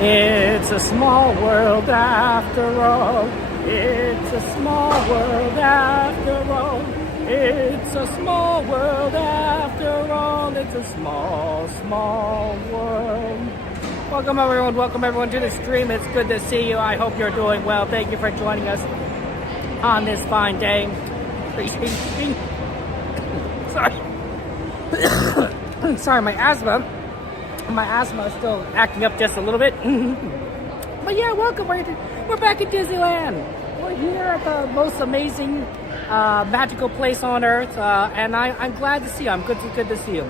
It's a small world after all. It's a small world after all. It's a small world after all. It's a small, small world. Welcome everyone to the stream. It's good to see you. I hope you're doing well. Thank you for joining us on this fine day. Sorry. Sorry, my asthma is still acting up just a little bit. But yeah, welcome. We're back at Disneyland. We're here at the most amazing, magical place on earth, and I'm glad to see you. Good to see you.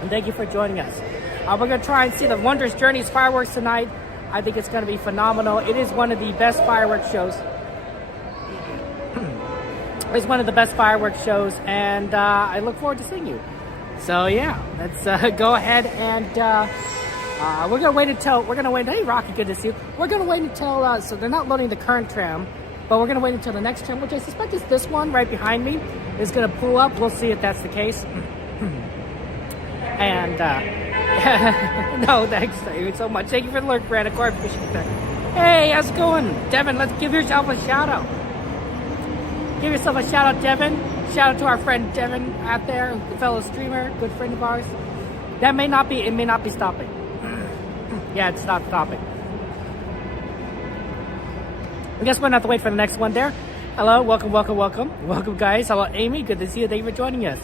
And thank you for joining us. We're going to try and see the Wondrous Journeys fireworks tonight. I think it's going to be phenomenal. It is one of the best fireworks shows. It's one of the best fireworks shows, and I look forward to seeing you. So yeah, let's go ahead and we're gonna wait until Hey, Rocky, good to see you. We're gonna wait until so they're not loading the current tram, but we're gonna wait until the next tram, which I suspect is this one right behind me, is gonna pull up. We'll see if that's the case. And no, thanks so much. Thank you for the lurk, Brad. Of course, appreciate that. Hey, how's it going, Devin? Let's give yourself a shout out. Give yourself a shout out, Devin. Shout out to our friend Devin out there, the fellow streamer, good friend of ours. It may not be stopping. Yeah, it's not stopping. I guess we're gonna have to wait for the next one there. Hello, welcome. Welcome, guys. Hello, Amy, good to see you. Thank you for joining us.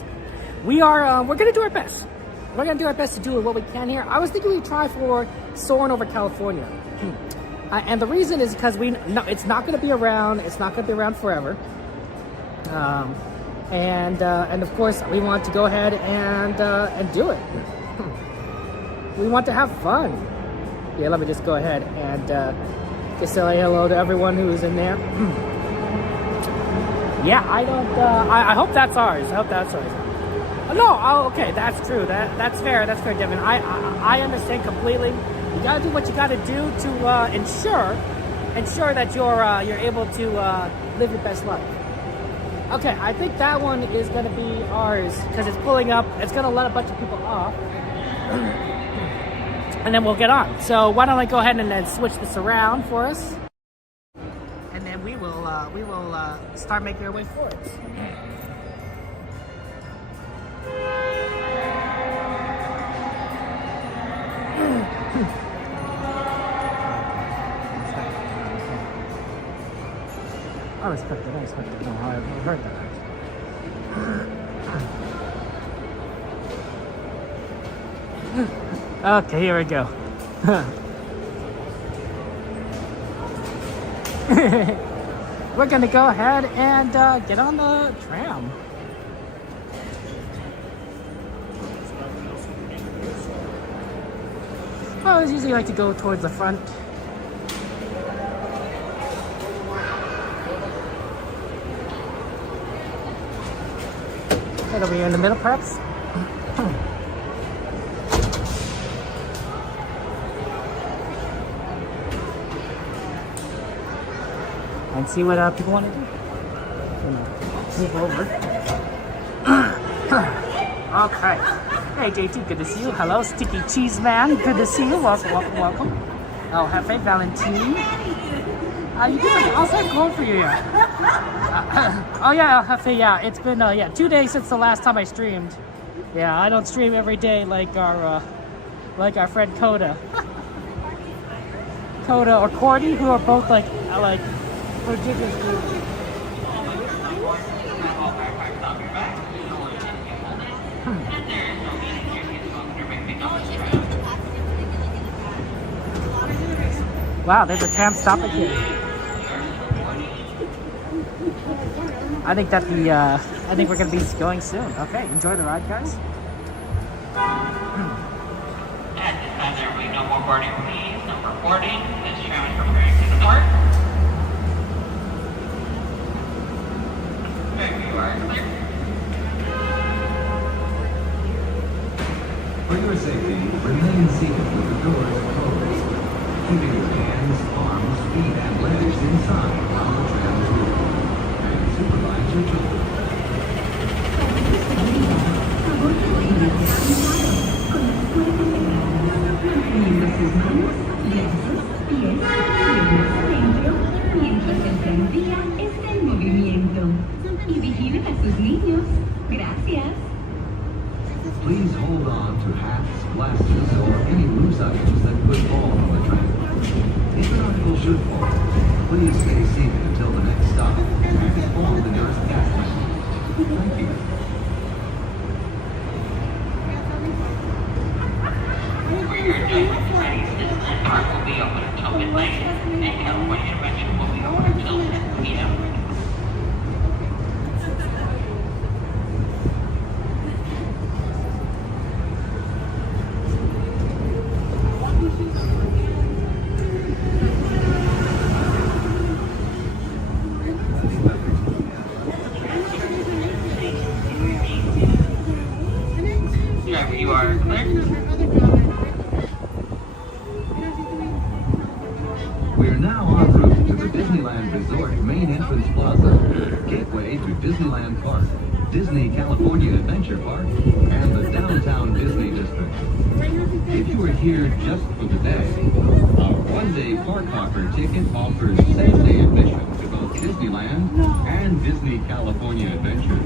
We're gonna do our best. We're gonna do our best to do what we can here. I was thinking we'd try for soaring over California. And the reason is because it's not gonna be around. It's not gonna be around forever. And of course we want to go ahead and do it. We want to have fun. Yeah, let me just go ahead and just say hello to everyone who's in there. Yeah, I hope that's ours. No, okay, that's true. That's fair, Devin. I understand completely. You gotta do what you gotta do to ensure that you're able to live your best life. Okay, I think that one is going to be ours because it's pulling up. It's going to let a bunch of people off. And then we'll get on. So why don't I go ahead and then switch this around for us. And then we will start making our way forward. I respect it. No, I've heard that. Okay, here we go. We're gonna go ahead and get on the tram. I always usually like to go towards the front. It'll be in the middle, perhaps. And see what people want to do. Move over. Okay. Hey, JT, good to see you. Hello, Sticky Cheese Man. Good to see you. Welcome. Oh, Happy Valentine. How you doing? How's that going for you? Oh yeah, Happy. Yeah, it's been 2 days since the last time I streamed. Yeah, I don't stream every day like our friend Coda. Coda or Cordy, who are both like ridiculously. Wow, there's a tram stopping here. I think we're gonna be going soon. Okay, enjoy the ride, guys. At this time, there will be no more boarding, please. Number 40, this tram is preparing to depart. Okay, you are clear. For your safety, remain seated with the doors closed. Keeping your hands, arms, feet, and legs inside while the tram is moving. And supervise your children. Mrs. Manos, Gracias. Please hold on to hats, blasters, or any loose items that could fall from the tram. If an article should fall, please stay seated until the next stop and inform the nearest gas man. Thank you. For your enjoyment, tonight's Disneyland Park will be open until midnight, and California Adventure will be open until 10 p.m. Driver, you are clear. We are now en route to the Disneyland Resort main entrance plaza, gateway to Disneyland Park, Disney California Adventure Park, and the downtown Disney District. If you are here just for the day, our one-day park hopper ticket offers same-day admission to both Disneyland and Disney California Adventure.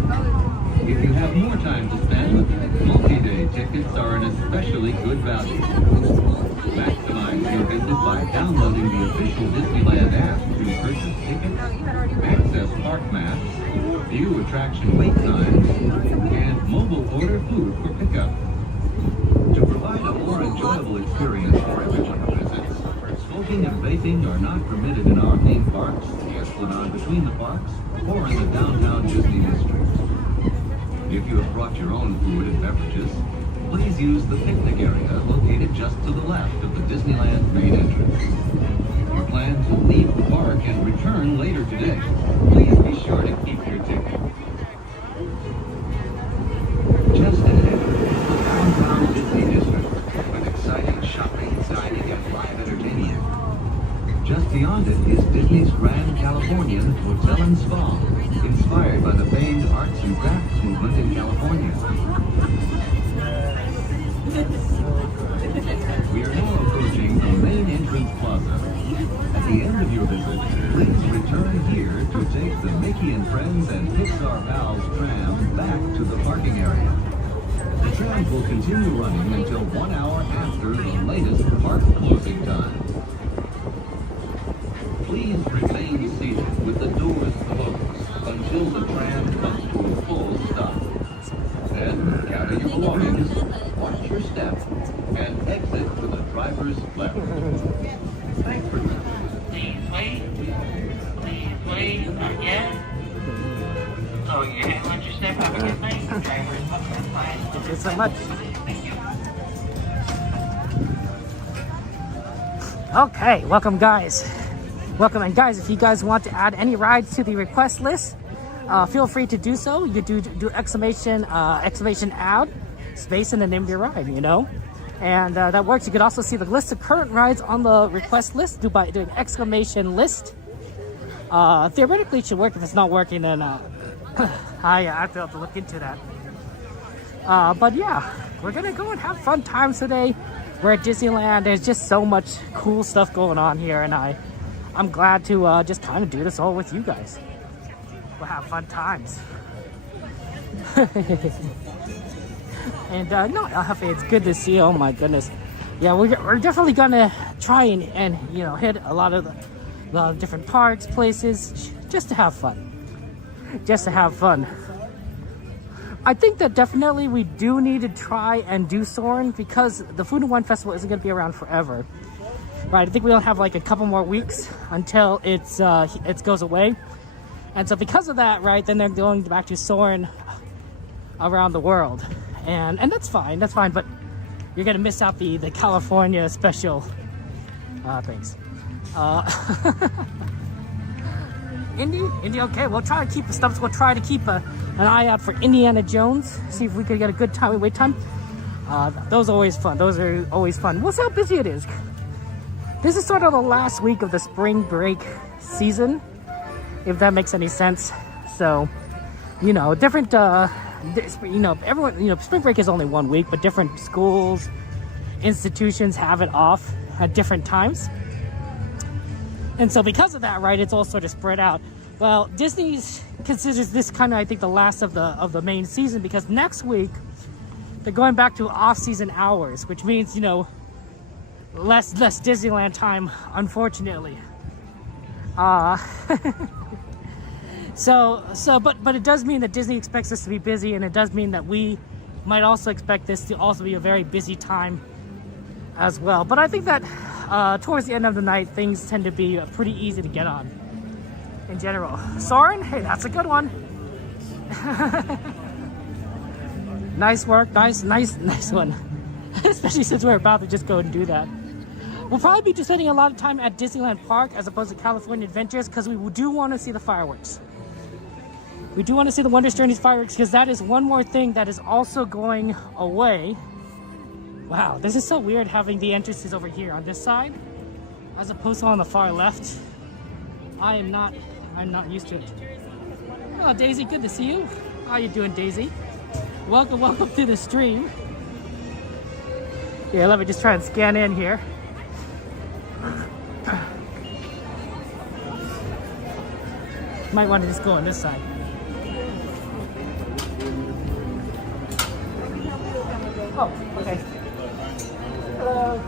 If you have more time to spend, multi-day tickets are an especially good value. Maximize your visit by downloading the official Disneyland app to purchase tickets, access park maps, view attraction wait times, and mobile order food for pickup. To provide a more enjoyable experience for everyone who visits, smoking and vaping are not permitted in our theme parks, the Esplanade between the parks, or in the downtown Disney District. If you have brought your own food and beverages, please use the picnic area located just to the left of the Disneyland main entrance. If you plan to leave the park and return later today, please be sure to keep your ticket. Just ahead is the downtown Disney District, with exciting shopping, dining, and live entertainment. Just beyond it is Disney's Grand Californian Hotel and Spa, inspired by the famed arts and crafts movement in California. We are now approaching the main entrance plaza. At the end of your visit, please return here to take the Mickey and Friends and Pixar Pals tram back to the parking area. The tram will continue running until 1 hour after the latest park closing time. Please remain seated with the doors closed until the tram comes to a full stop. Then gather your belongings, watch your step, and exit to the driver's left. Thanks for listening. Please wait. Please wait. Not yet. So your hand on your step. Have a good night. Driver is up and fine. Thank you so much. Thank you. Okay, welcome guys. Welcome, and guys, if you guys want to add any rides to the request list, feel free to do so. You do exclamation add space in the name of your ride, you know, and that works. You could also see the list of current rides on the request list by doing exclamation list. Theoretically, it should work. If it's not working, then I have to look into that. But yeah, we're gonna go and have fun times today. We're at Disneyland. There's just so much cool stuff going on here, and I'm glad to just kind of do this all with you guys. We'll have fun times. And no, it's good to see you. Oh my goodness. Yeah, we're definitely gonna try and you know, hit a lot of the different parks, places, just to have fun. Just to have fun. I think that definitely we do need to try and do Soarin', because the Food and Wine Festival isn't gonna be around forever. Right, I think we'll have like a couple more weeks until it goes away. And so because of that, right, then they're going back to Soarin' around the world. And that's fine, but you're gonna miss out the California special things. Indy, okay, we'll try to keep the stumps. We'll try to keep an eye out for Indiana Jones, see if we could get a good time, wait time. Those are always fun. We'll see how busy it is. This is sort of the last week of the spring break season, if that makes any sense. So, you know, different, everyone, spring break is only 1 week, but different schools, institutions have it off at different times. And so because of that, right, it's all sort of spread out. Well, Disney considers this kind of, I think, the last of the main season, because next week they're going back to off-season hours, which means, you know, less Disneyland time, unfortunately. But it does mean that Disney expects us to be busy, and it does mean that we might also expect this to also be a very busy time as well. But I think that towards the end of the night, things tend to be pretty easy to get on in general. Soren, hey, that's a good one. Nice work, nice one. Especially since we're about to just go and do that. We'll probably be spending a lot of time at Disneyland Park as opposed to California Adventures, because we do want to see the fireworks. We do want to see the Wondrous Journeys fireworks, because that is one more thing that is also going away. Wow, this is so weird having the entrances over here on this side as opposed to on the far left. I'm not used to it. Oh, Daisy, good to see you. How you doing, Daisy? Welcome to the stream. Yeah, let me just try and scan in here. Might want to just go on this side. Oh, okay. Hello.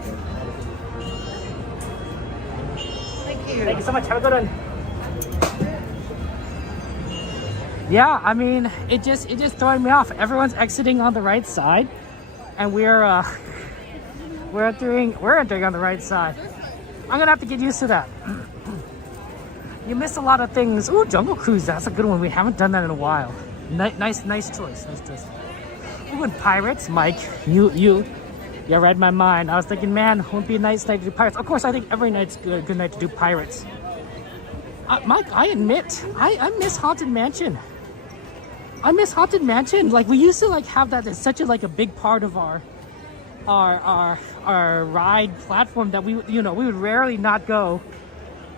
Thank you so much. Have a good one. Yeah, I mean, it just throwing me off. Everyone's exiting on the right side, and we're entering on the right side. I'm gonna have to get used to that. You miss a lot of things. Ooh, Jungle Cruise, that's a good one. We haven't done that in a while. Nice choice. Ooh, and Pirates, Mike, you read my mind. I was thinking, man, won't be a nice night to do Pirates. Of course, I think every night's good night to do Pirates. Mike, I admit, I miss Haunted Mansion. I miss Haunted Mansion. Like, we used to like have that as such a big part of our ride platform that we would rarely not go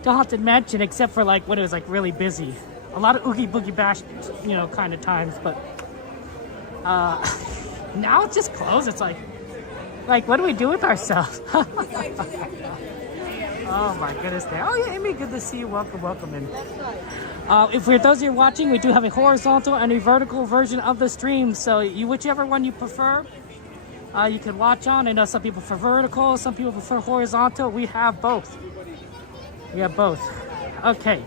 to Haunted Mansion except for like when it was like really busy. A lot of Oogie Boogie Bash, kind of times, but now it's just closed. It's like what do we do with ourselves? Oh my goodness. Oh yeah, Amy, good to see you. Welcome in. If for those of you watching, we do have a horizontal and a vertical version of the stream, so whichever one you prefer, you can watch on. I know some people prefer vertical, some people prefer horizontal. We have both. Okay.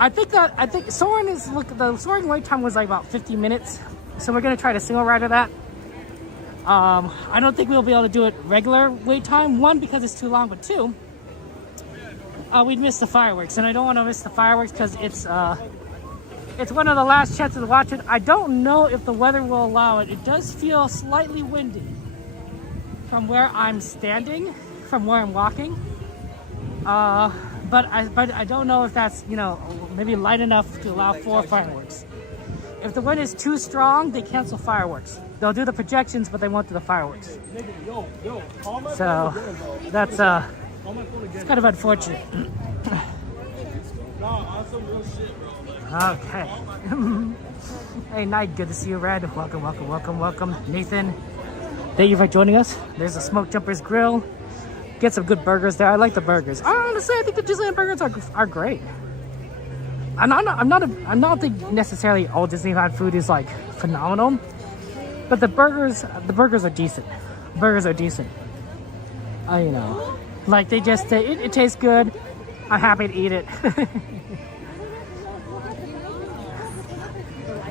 I think Soaring the Soaring wait time was like about 50 minutes, so we're gonna try to single rider that. I don't think we'll be able to do it regular wait time. One, because it's too long, but two, we'd miss the fireworks, and I don't want to miss the fireworks because it's one of the last chances to watch it. I don't know if the weather will allow it. It does feel slightly windy from where I'm standing, from where I'm walking. But I don't know if that's, maybe light enough to allow 4 fireworks. If the wind is too strong, they cancel fireworks. They'll do the projections, but they won't do the fireworks. So that's it's kind of unfortunate. Okay. Hey, Night, good to see you, Red. Welcome. Nathan, thank you for joining us. There's a Smoke Jumpers Grill. Get some good burgers there. I like the burgers. Honestly, I think the Disneyland burgers are great. I'm not think necessarily all Disneyland food is like phenomenal, but the burgers are decent. Like they just it tastes good. I'm happy to eat it.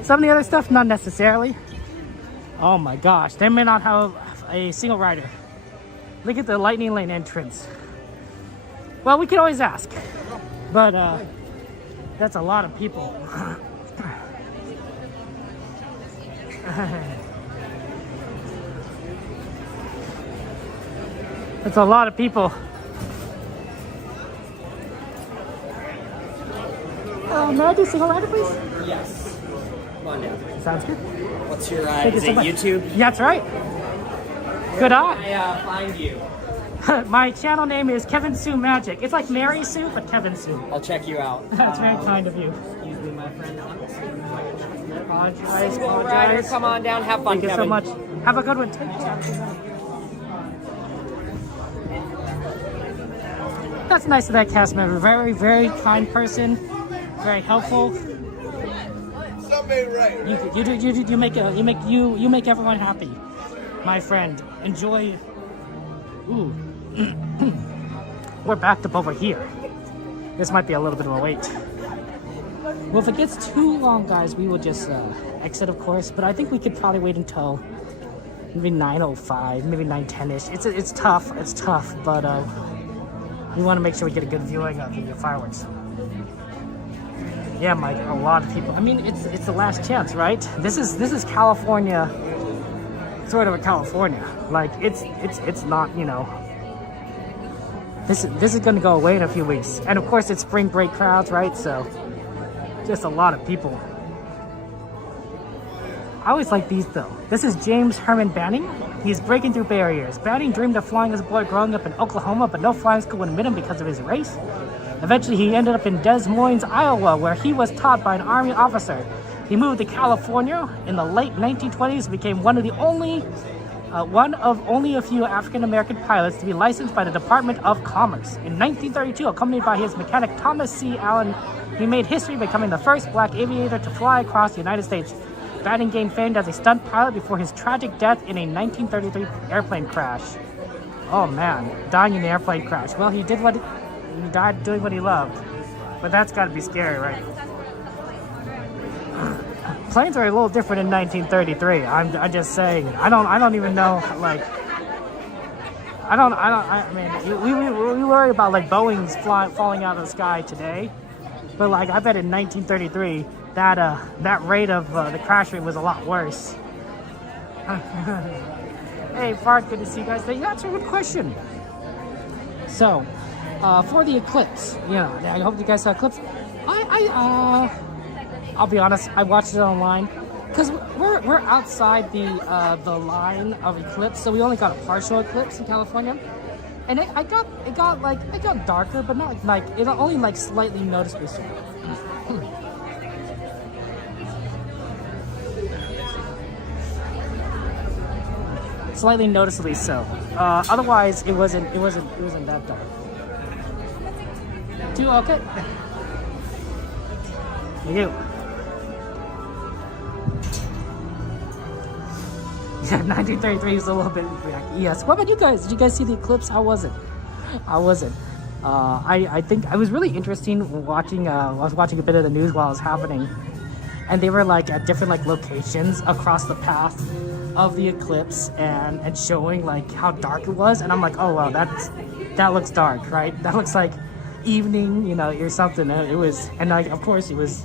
Some of the other stuff, not necessarily. Oh my gosh, they may not have a single rider. Look at the Lightning Lane entrance. Well, we can always ask, but that's a lot of people. That's a lot of people. May I do single rider, please? Yes. Come on down. Sounds good. What's your, Thank is you so it much. YouTube? Yeah, that's right. Good eye. I find you. My channel name is Kevin Sue Magic. It's like Mary Sue, but Kevin Sue. I'll check you out. That's very kind of you. Excuse me, my friend. Apologize. Rider, come on down. Have fun, Thank you Kevin. so much. Have a good one. Take care. That's nice of that cast member. Very, very kind person. very helpful. You make everyone happy, my friend. Enjoy. Ooh, we're backed up over here. This might be a little bit of a wait. Well, if it gets too long, guys, we will just exit, of course. But I think we could probably wait until maybe 9:05, maybe 9:10ish. It's tough. It's tough, but we want to make sure we get a good viewing of the fireworks. Yeah, Mike, a lot of people. I mean, it's the last chance, right? This is California, sort of a California. Like it's not, you know. This is going to go away in a few weeks, and of course it's spring break crowds, right? So just a lot of people. I always like these though. This is James Herman Banning. He's breaking through barriers. Banning dreamed of flying as a boy growing up in Oklahoma, but no flying school would admit him because of his race. Eventually, he ended up in Des Moines, Iowa, where he was taught by an Army officer. He moved to California in the late 1920s and became one of only a few African-American pilots to be licensed by the Department of Commerce. In 1932, accompanied by his mechanic Thomas C. Allen, he made history becoming the first black aviator to fly across the United States. Banning gained fame as a stunt pilot before his tragic death in a 1933 airplane crash. Oh man, dying in an airplane crash. Well, he died doing what he loved. But that's got to be scary, right? Planes are a little different in 1933. I'm just saying. I don't even know. Like, I mean, we worry about like Boeing's falling out of the sky today, but like I bet in 1933 that rate of the crash rate was a lot worse. Hey, Fart, good to see you guys. That's a good question. So, for the eclipse, I hope you guys saw eclipse. I'll be honest, I watched it online because we're outside the line of eclipse, so we only got a partial eclipse in California, and it got darker, but not like it only like slightly noticeably so. Slightly noticeably so. Otherwise, it wasn't that dark. Too okay. You. Yeah, 1933 is a little bit yes. What about you guys? Did you guys see the eclipse? How was it? I think it was really interesting watching. I was watching a bit of the news while it was happening, and they were like at different like locations across the path of the eclipse and showing like how dark it was. And I'm like, oh wow, that looks dark, right? That looks like evening, or something. It was, and like of course it was,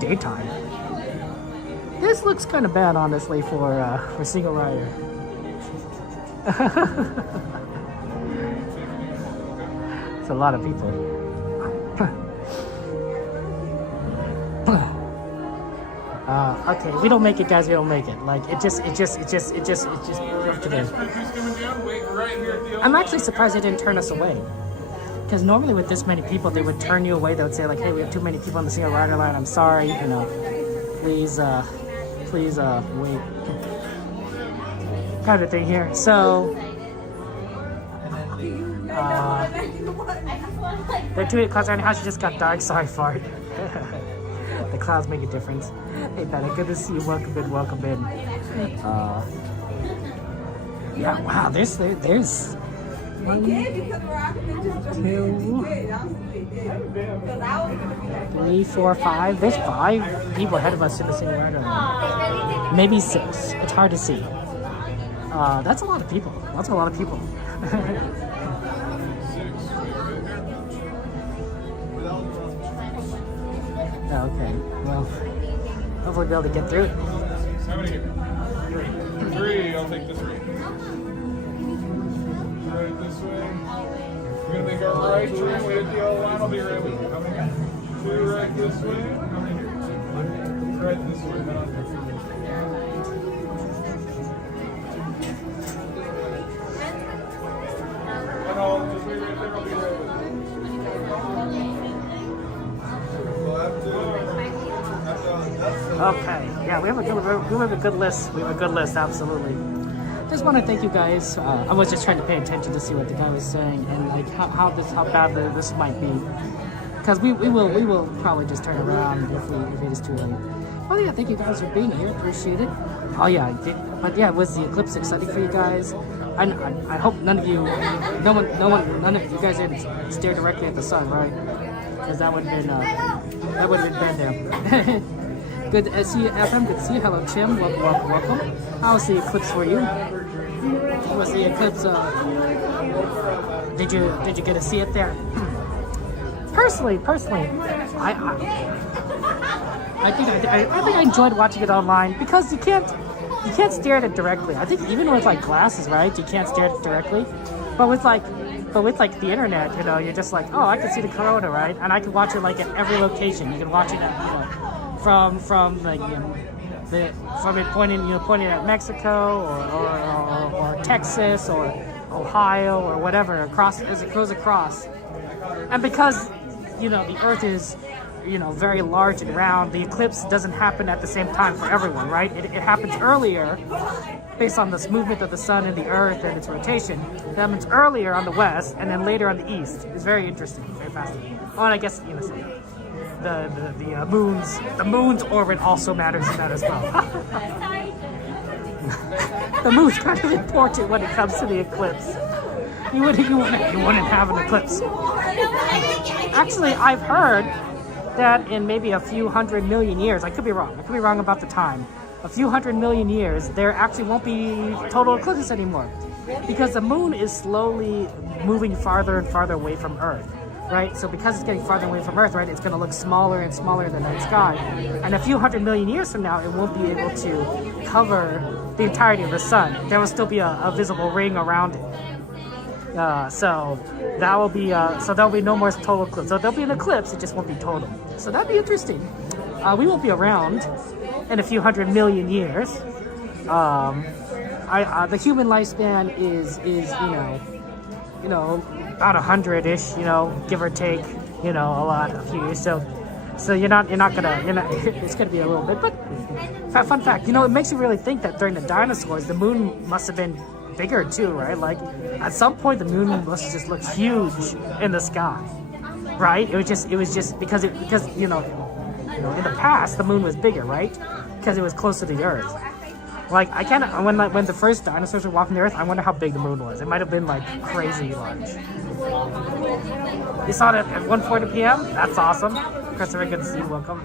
daytime. This looks kind of bad, honestly, for single rider. It's a lot of people. Okay, we don't make it, guys. We don't make it. Like it just I'm actually surprised they didn't turn us away. Because normally with this many people, they would turn you away. They would say like, hey, we have too many people on the single rider line. I'm sorry, please wait. Kind of thing here. So, the 2 clouds right now, she just got dark. Sorry, Fart. The clouds make a difference. Hey, Betty, good to see you. Welcome in. Yeah, wow, there's 1, 2, 3, 4, 5. There's 5 people ahead of us in the single rider line. Maybe 6. It's hard to see. That's a lot of people. That's a lot of people. Okay. Well, hopefully we'll be able to get through it. How many here? 3. I'll take the 3. Right this way. We're gonna make our right turn. Wait at the yellow line. I'll be ready. How many? 2 right this way. How many here? Right this way. And I'll just wait right there. I'll be right with you. Okay. Yeah, we have a good list. We have a good list. Absolutely. Just want to thank you guys. I was just trying to pay attention to see what the guy was saying and like how bad this might be. because we will probably just turn around if it is too late. Oh yeah, thank you guys for being here. Appreciate it. Oh yeah, but yeah, was the eclipse exciting for you guys? I hope none of you guys didn't stare directly at the sun, right? Because that would have been bad there. Good to see you, FM. Good to see you. Hello, Tim. Welcome. How's the eclipse for you? Was the eclipse? Did you get to see it there? Personally, I think I enjoyed watching it online because you can't stare at it directly. I think even with like glasses, right? You can't stare at it directly. But with like the internet, you know, you're just like, oh, I can see the corona, right? And I can watch it like at every location. You can watch it, from like from it pointing at Mexico or Texas or Ohio or whatever as it goes across. And because the Earth is very large and round, the eclipse doesn't happen at the same time for everyone, right? It happens earlier based on this movement of the sun and the Earth and its rotation. It happens earlier on the west and then later on the east. It's very interesting, very fascinating. Oh, and I guess the moon's orbit also matters in that as well. The moon's kind of important when it comes to the eclipse. You wouldn't have an eclipse. Actually, I've heard that in maybe a few 100 million years, I could be wrong about the time, a few 100 million years, there actually won't be total eclipses anymore, because the moon is slowly moving farther and farther away from Earth, right? So because it's getting farther away from Earth, right, it's going to look smaller and smaller in the night sky, and a few 100 million years from now, it won't be able to cover the entirety of the sun. There will still be a visible ring around it. So there'll be no more total eclipse. So there'll be an eclipse, it just won't be total. So that'd be interesting. We won't be around in a few 100 million years. The human lifespan is about 100-ish, give or take, a few years. So you're not gonna, it's gonna be a little bit. But fun fact, it makes you really think that during the dinosaurs, the moon must have been bigger too, right? Like at some point the moon must have just looked huge in the sky, right? It was just because in the past the moon was bigger, right? Because it was close to the Earth. Like when the first dinosaurs were walking the Earth, I wonder how big the moon was. It might have been like crazy large. You saw it at 1:40 p.m. That's awesome. Christopher, good to see you. Welcome.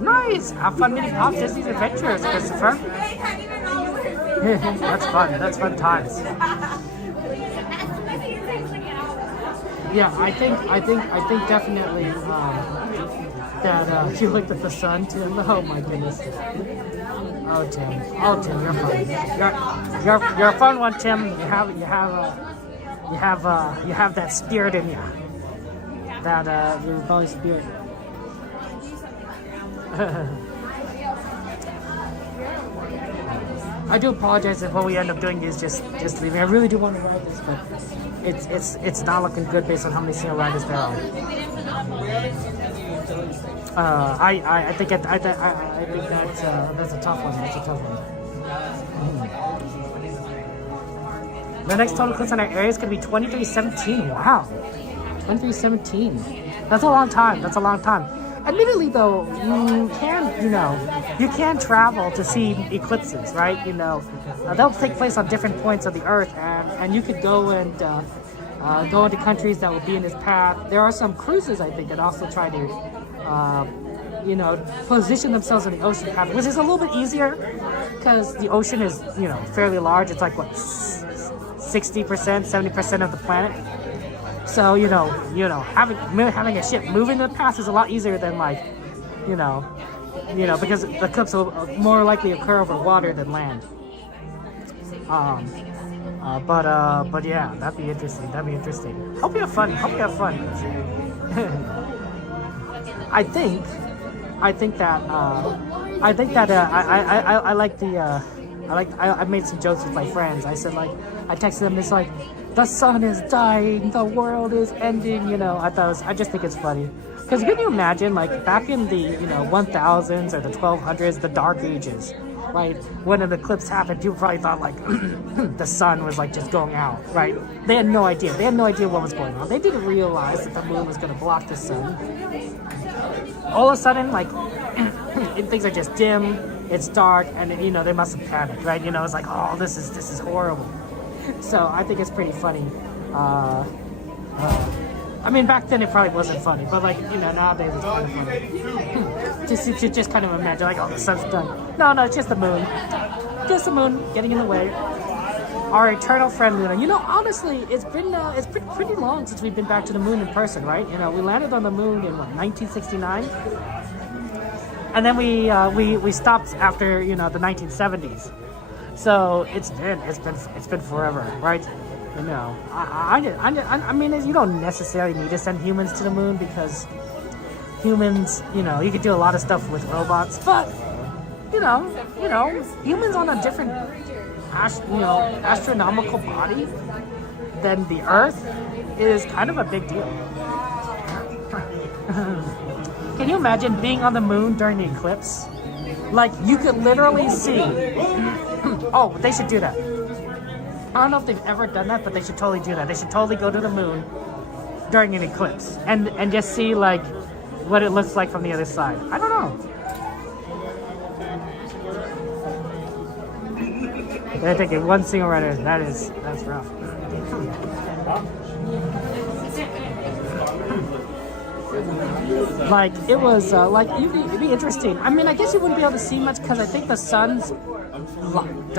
Nice. Have fun meeting Pop Disney's Adventures, Christopher. That's fun times. Yeah, I think definitely that you looked at the sun, Tim. Oh my goodness. Oh Tim, you're fun. You're a fun one, Tim. You have that spirit in you. That your rebellious spirit. I do apologize if what we end up doing is just leaving. I really do want to ride this, but it's not looking good based on how many single riders there are. I think that's a tough one. That's a tough one. The next total eclipse on our area is going to be 2317. Wow, 2317. That's a long time. Admittedly, though, you can travel to see eclipses, right? They'll take place on different points of the Earth, and you could go and go into countries that will be in this path. There are some cruises, I think, that also try to, position themselves in the ocean path, which is a little bit easier because the ocean is, fairly large. It's like, what, 60%, 70% of the planet. So, having a ship moving the path is a lot easier than because the eclipse will more likely occur over water than land. But yeah, that'd be interesting. Hope you have fun. I think that I made some jokes with my friends. I said, I texted them, it's like, the sun is dying, the world is ending, I just think it's funny. Because can you imagine, back in the, 1000s or the 1200s, the Dark Ages, right? When an eclipse happened, people probably thought like the sun was like just going out, right? They had no idea. They had no idea what was going on. They didn't realize that the moon was going to block the sun. All of a sudden, like things are just dim. It's dark, and you know they must have panicked, right? You know, it's like, oh, this is horrible. So I think it's pretty funny. I mean, back then it probably wasn't funny, but like, you know, nowadays it's kind of funny. just kind of imagine, like, oh, the sun's done. No, it's just the moon. Just the moon getting in the way. Our eternal friend Luna. You know, honestly, it's been pretty long since we've been back to the moon in person, right? You know, we landed on the moon in what, 1969, and then we stopped after, you know, the 1970s. So it's been forever, right? You know, I mean, you don't necessarily need to send humans to the moon because humans, you know, you could do a lot of stuff with robots, but you know, humans on a different, astronomical body than the Earth is kind of a big deal. Can you imagine being on the moon during the eclipse? Like, you could literally see. Oh, they should do that. I don't know if they've ever done that, but they should totally do that. They should totally go to the moon during an eclipse and just see like what it looks like from the other side. I don't know. They're taking one single rider. That's rough. Like, it was like it'd be interesting. I mean, I guess you wouldn't be able to see much because I think the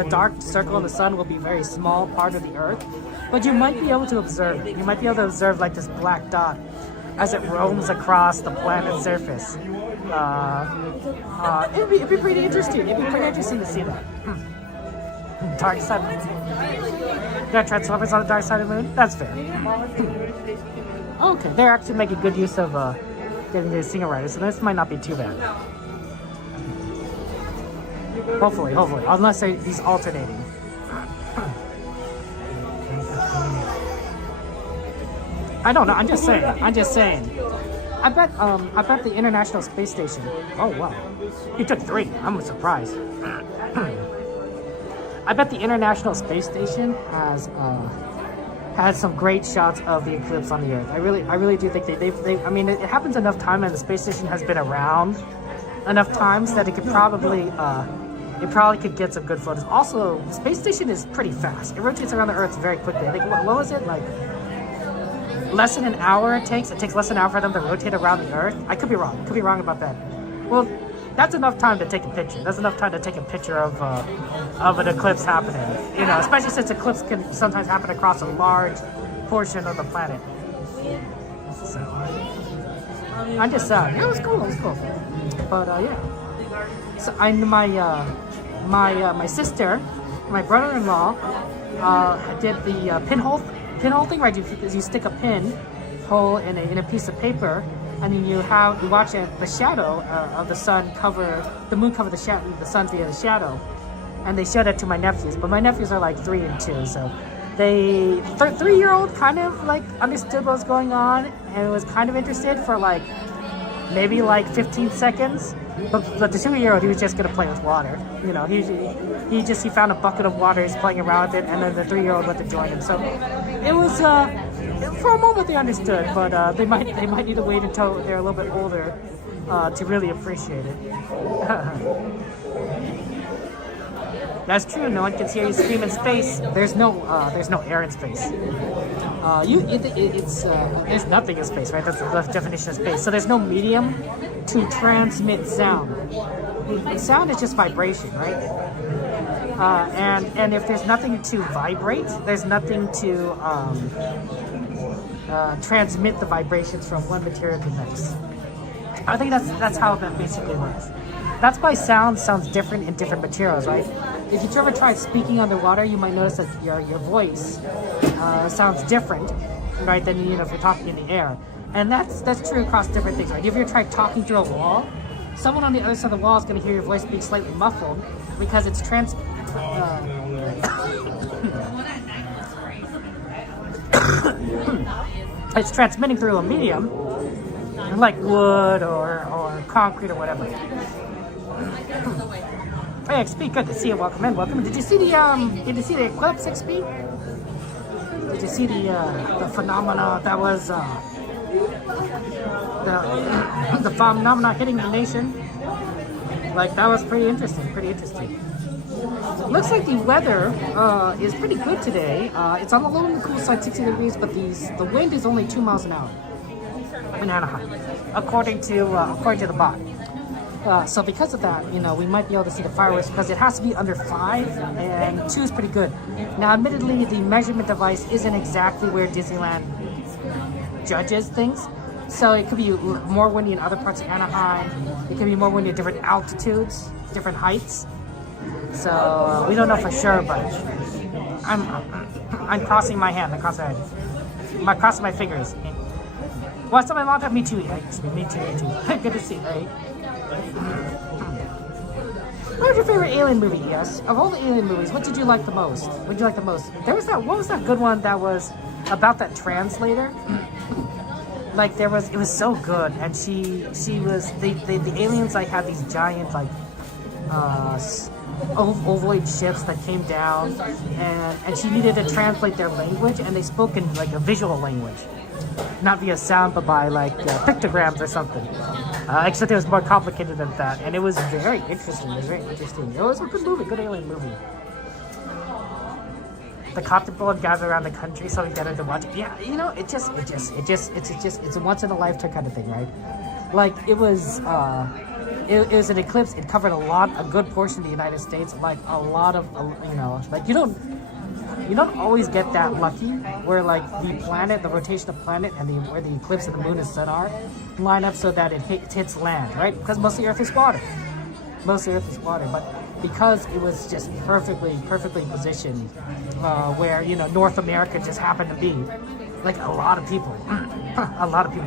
dark circle of the sun will be a very small part of the Earth, but you might be able to observe it. You might be able to observe like this black dot as it roams across the planet's surface. It'd be pretty interesting. It'd be pretty interesting to see that. Dark side. Got Transformers on the dark side of the moon? That's fair. Okay, they're actually making good use of getting the single rider, so this might not be too bad. Hopefully, unless he's alternating. I don't know. I'm just saying. I bet the International Space Station. Oh wow, he took 3. I'm surprised. I bet the International Space Station has some great shots of the eclipse on the Earth. I really do think they I mean, it happens enough time, and the space station has been around enough times that it probably could get some good photos. Also, the space station is pretty fast. It rotates around the Earth very quickly. I think, what was it, like less than an hour it takes? It takes less than an hour for them to rotate around the Earth? I could be wrong. Could be wrong about that. Well, that's enough time to take a picture. That's enough time to take a picture of an eclipse happening. You know, especially since eclipse can sometimes happen across a large portion of the planet. So, I'm just yeah, it was cool. But yeah. So my sister, my brother-in-law, did the pinhole thing, right? You stick a pin hole in a piece of paper, and then you watch the shadow of the sun cover the moon, cover the sun via the shadow. And they showed that to my nephews, but my nephews are like 3 and 2, so they 3-year-old kind of like understood what was going on and was kind of interested for like maybe like 15 seconds. But the 2-year-old, he was just gonna play with water. You know, he found a bucket of water, he's playing around with it, and then the 3-year-old went to join him. So it was for a moment they understood, but they might need to wait until they're a little bit older to really appreciate it. That's true. No one can hear you scream in space. There's no air in space. There's nothing in space, right? That's the definition of space. So there's no medium to transmit sound. Sound is just vibration, right? And if there's nothing to vibrate, there's nothing to transmit the vibrations from one material to the next. I think that's how that basically works. That's why sound sounds different in different materials, right? If you ever tried speaking underwater, you might notice that your voice sounds different, right, than if you're talking in the air. And that's true across different things, right? If you ever tried talking through a wall, someone on the other side of the wall is going to hear your voice being slightly muffled because it's it's transmitting through a medium like wood or concrete or whatever. Hey, XP, good to see you. Welcome in. Welcome. Did you see the eclipse, XP? Did you see the phenomena that was the phenomena hitting the nation? Like, that was pretty interesting. Pretty interesting. Looks like the weather is pretty good today. It's on the low and the cool side, 60 degrees, but the wind is only 2 miles an hour in Anaheim, according to the bot. So because of that, you know, we might be able to see the fireworks because it has to be under 5, and 2 is pretty good. Now, admittedly, the measurement device isn't exactly where Disneyland judges things. So it could be more windy in other parts of Anaheim. It could be more windy at different altitudes, different heights. So we don't know for sure, but I'm crossing my hand. I'm crossing my fingers. What's up, my long time? Me too. Me too. Good to see you. Right? What was your favorite Alien movie? Yes, of all the Alien movies, what did you like the most? What did you like the most? There was that. What was that good one that was about that translator? Like it was so good, and she was the aliens like had these giant like ovoid ships that came down, and she needed to translate their language, and they spoke in like a visual language, not via sound, but by like pictograms or something. Except it was more complicated than that, and it was very interesting. It was a good movie, good alien movie. The copter bullet guys around the country, so we get to watch it. Yeah, you know, it's a once in a lifetime kind of thing, right? Like it was an eclipse. It covered a good portion of the United States. Like a lot of, you know, like you don't always get that lucky where like the planet, the rotation of the planet, and where the eclipse of the moon and sun are line up so that it hits land, right? Because most of the Earth is water. But because it was just perfectly positioned, where, you know, North America just happened to be, like a lot of people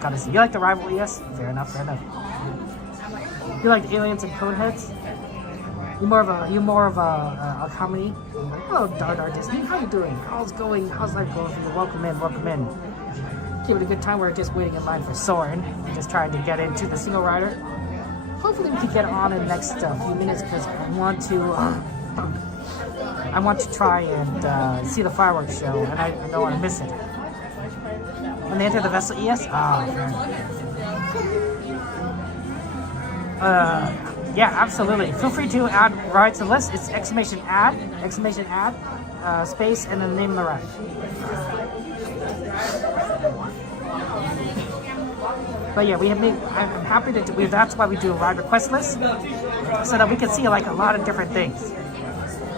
got to see. You like the rival? Yes, fair enough. You like aliens and coneheads? You more of a comedy? Hello, Dar Disney. How you doing? How's life going for you? Welcome in. Give it a good time. We're just waiting in line for Soren. We're just trying to get into the single rider. Hopefully we can get on in the next few minutes because I want to try and see the fireworks show, and I don't want to miss it. When they enter the vessel, yes? Yeah, absolutely. Feel free to add rides to the list. It's !add, space, and then name of the ride. But yeah, I'm happy to do. That's why we do a ride request list, so that we can see like a lot of different things.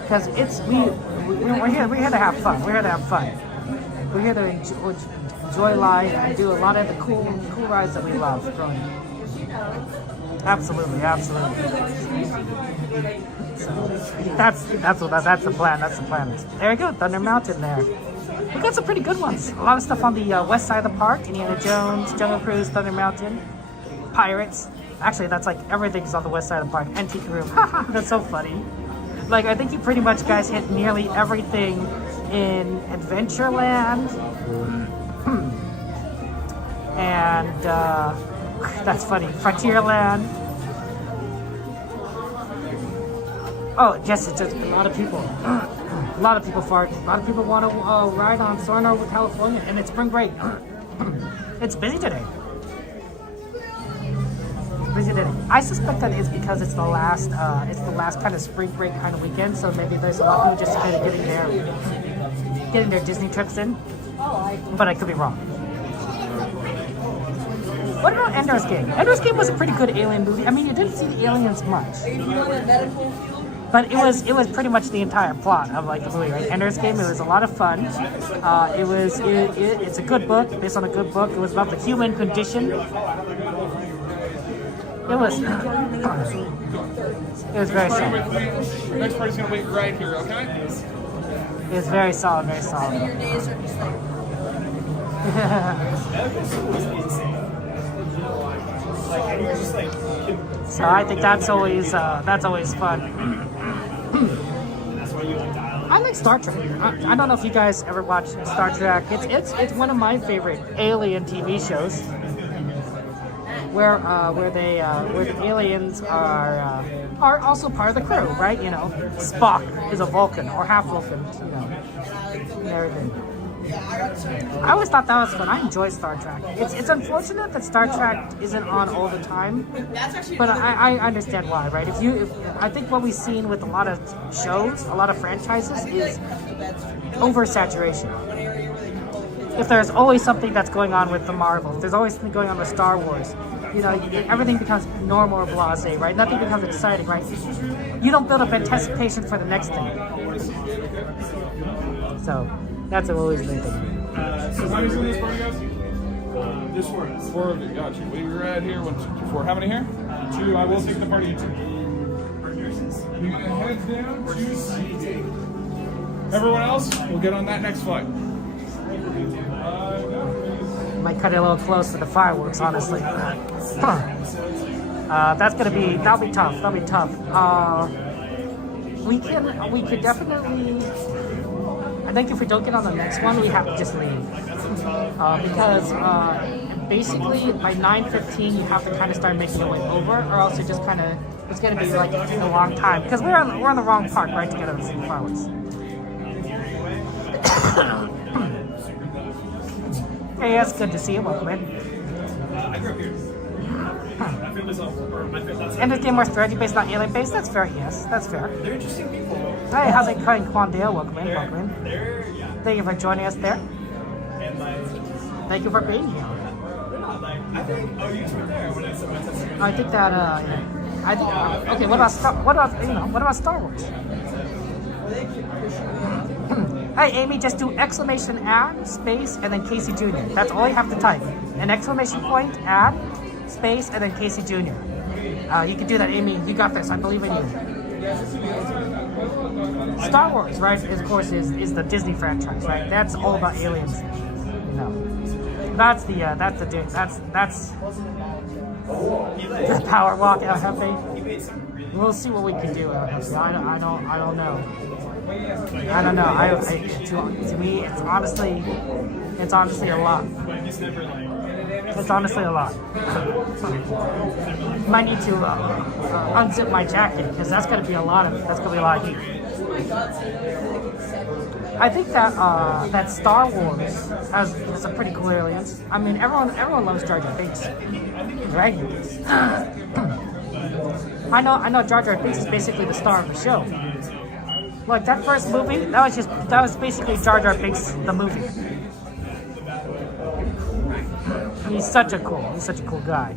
Because we're here to have fun. We're here to enjoy life and do a lot of the cool rides that we love growing up. Absolutely. So that's the plan. There you go, Thunder Mountain there. We got some pretty good ones. A lot of stuff on the west side of the park. Indiana Jones, Jungle Cruise, Thunder Mountain, Pirates. Actually, that's like everything's on the west side of the park. Antique Room. That's so funny. Like, I think you pretty much guys hit nearly everything in Adventureland. And that's funny. Frontierland. Oh, yes, it's just a lot of people. A lot of people fart. A lot of people want to ride on Soarin' over California, and it's spring break. It's busy today. I suspect that it's because it's the last kind of spring break kind of weekend. So maybe there's a lot of people just kind of getting their Disney trips in. But I could be wrong. What about Ender's Game? Ender's Game was a pretty good alien movie. I mean, you didn't see the aliens much. But it was pretty much the entire plot of like the movie, right? Ender's Game. It was a lot of fun. It's a good book, based on a good book. It was about the human condition. It was very solid. Next party's gonna wait right here, okay? It was very solid. So I think that's always fun. I like Star Trek. I don't know if you guys ever watch Star Trek. It's one of my favorite alien TV shows. where the aliens are also part of the crew, right? You know, Spock is a Vulcan or half Vulcan, you know, and everything. I always thought that was fun. I enjoy Star Trek. It's unfortunate that Star Trek isn't on all the time, but I understand why, right? I think what we've seen with a lot of shows, a lot of franchises, is oversaturation. If there's always something that's going on with the Marvels, there's always something going on with Star Wars, you know, everything becomes normal or blasé, right? Nothing becomes exciting, right? You don't build up anticipation for the next thing. So that's always the thing. So how many's in this party, guys? There's 4 of us. 4 of you, got you. We were at here, 1, 2, 3, 4. How many here? 2. I will take the party into. You're gonna head down to C. Everyone else, we'll get on that next flight. Might cut it a little close to the fireworks, honestly. That'll be tough. That'll be tough. We could definitely. I think if we don't get on the next one, we have to just leave because basically by 9:15 you have to kind of start making your way over, or else you're just kind of it's gonna be like a long time because we're on the wrong park, right, to get on the same fireworks. Hey, it's good to see you. Welcome in. I grew up here. My family's all, or my family's And this game more strategy based, not alien based. That's fair. Yes, that's fair. They're interesting people. Hey, how's it going, Quandale? Welcome in. Welcome in. They're, yeah. Thank you for joining us there. And like, Thank you for being here. they're not like, I think, oh, you two were there when I said my testimony. I think that. Okay. What about Star Wars? Hey, Amy, just do exclamation add, space, and then Casey Jr. That's all you have to type. An exclamation point, add, space, and then Casey Jr. You can do that, Amy. You got this. I believe in you. Star Wars, right? Of course, is the Disney franchise, right? That's all about aliens. No, that's the power walk. Hefe. We'll see what we can do. I don't know. I don't know. To me, it's honestly a lot. It's honestly a lot. Might need to unzip my jacket because that's gonna be a lot of heat. I think that Star Wars has some pretty cool aliens. I mean, everyone loves Jar Jar Binks, right? I know Jar Jar Binks is basically the star of the show. Like that first movie, that was basically Jar Jar Binks the movie. He's such a cool guy.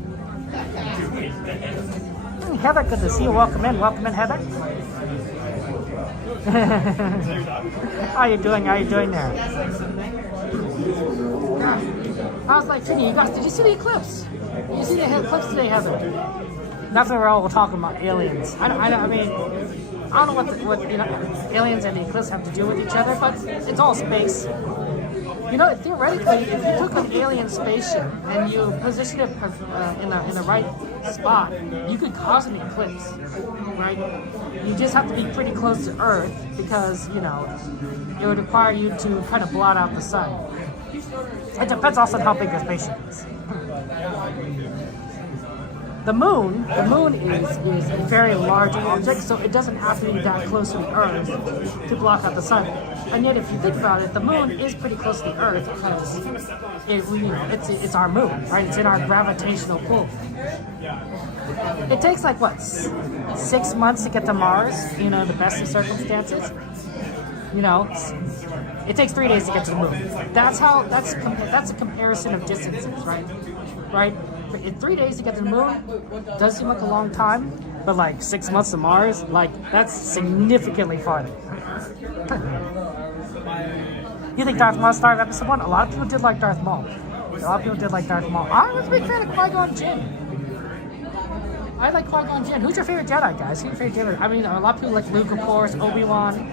Heather, good to see you. Welcome in, Heather. How you doing there? I was like, Trini, did you see the eclipse? Did you see the eclipse today, Heather? That's what we're all talking about, aliens. I mean, I don't know what aliens and the eclipse have to do with each other, but it's all space. You know, theoretically, if you took an alien spaceship and you positioned it in the right spot, you could cause an eclipse, right? You just have to be pretty close to Earth because, you know, it would require you to kind of blot out the sun. It depends also on how big the spaceship is. The moon is a very large object, so it doesn't have to be that close to the Earth to block out the sun. And yet, if you think about it, the moon is pretty close to the Earth because it's our moon, right? It's in our gravitational pull. It takes like what 6 months to get to Mars. You know, the best of circumstances. You know, it takes 3 days to get to the moon. That's a comparison of distances, right? Right. In 3 days to get to the moon does seem like a long time, but like 6 months to Mars, like that's significantly farther. You think Darth Maul's star of episode 1? A lot of people did like Darth Maul. I was a big fan of Qui-Gon Jinn. I like Qui-Gon Jinn. Who's your favorite Jedi, guys? Who's your favorite Jedi? I mean, a lot of people like Luke, of course, Obi-Wan,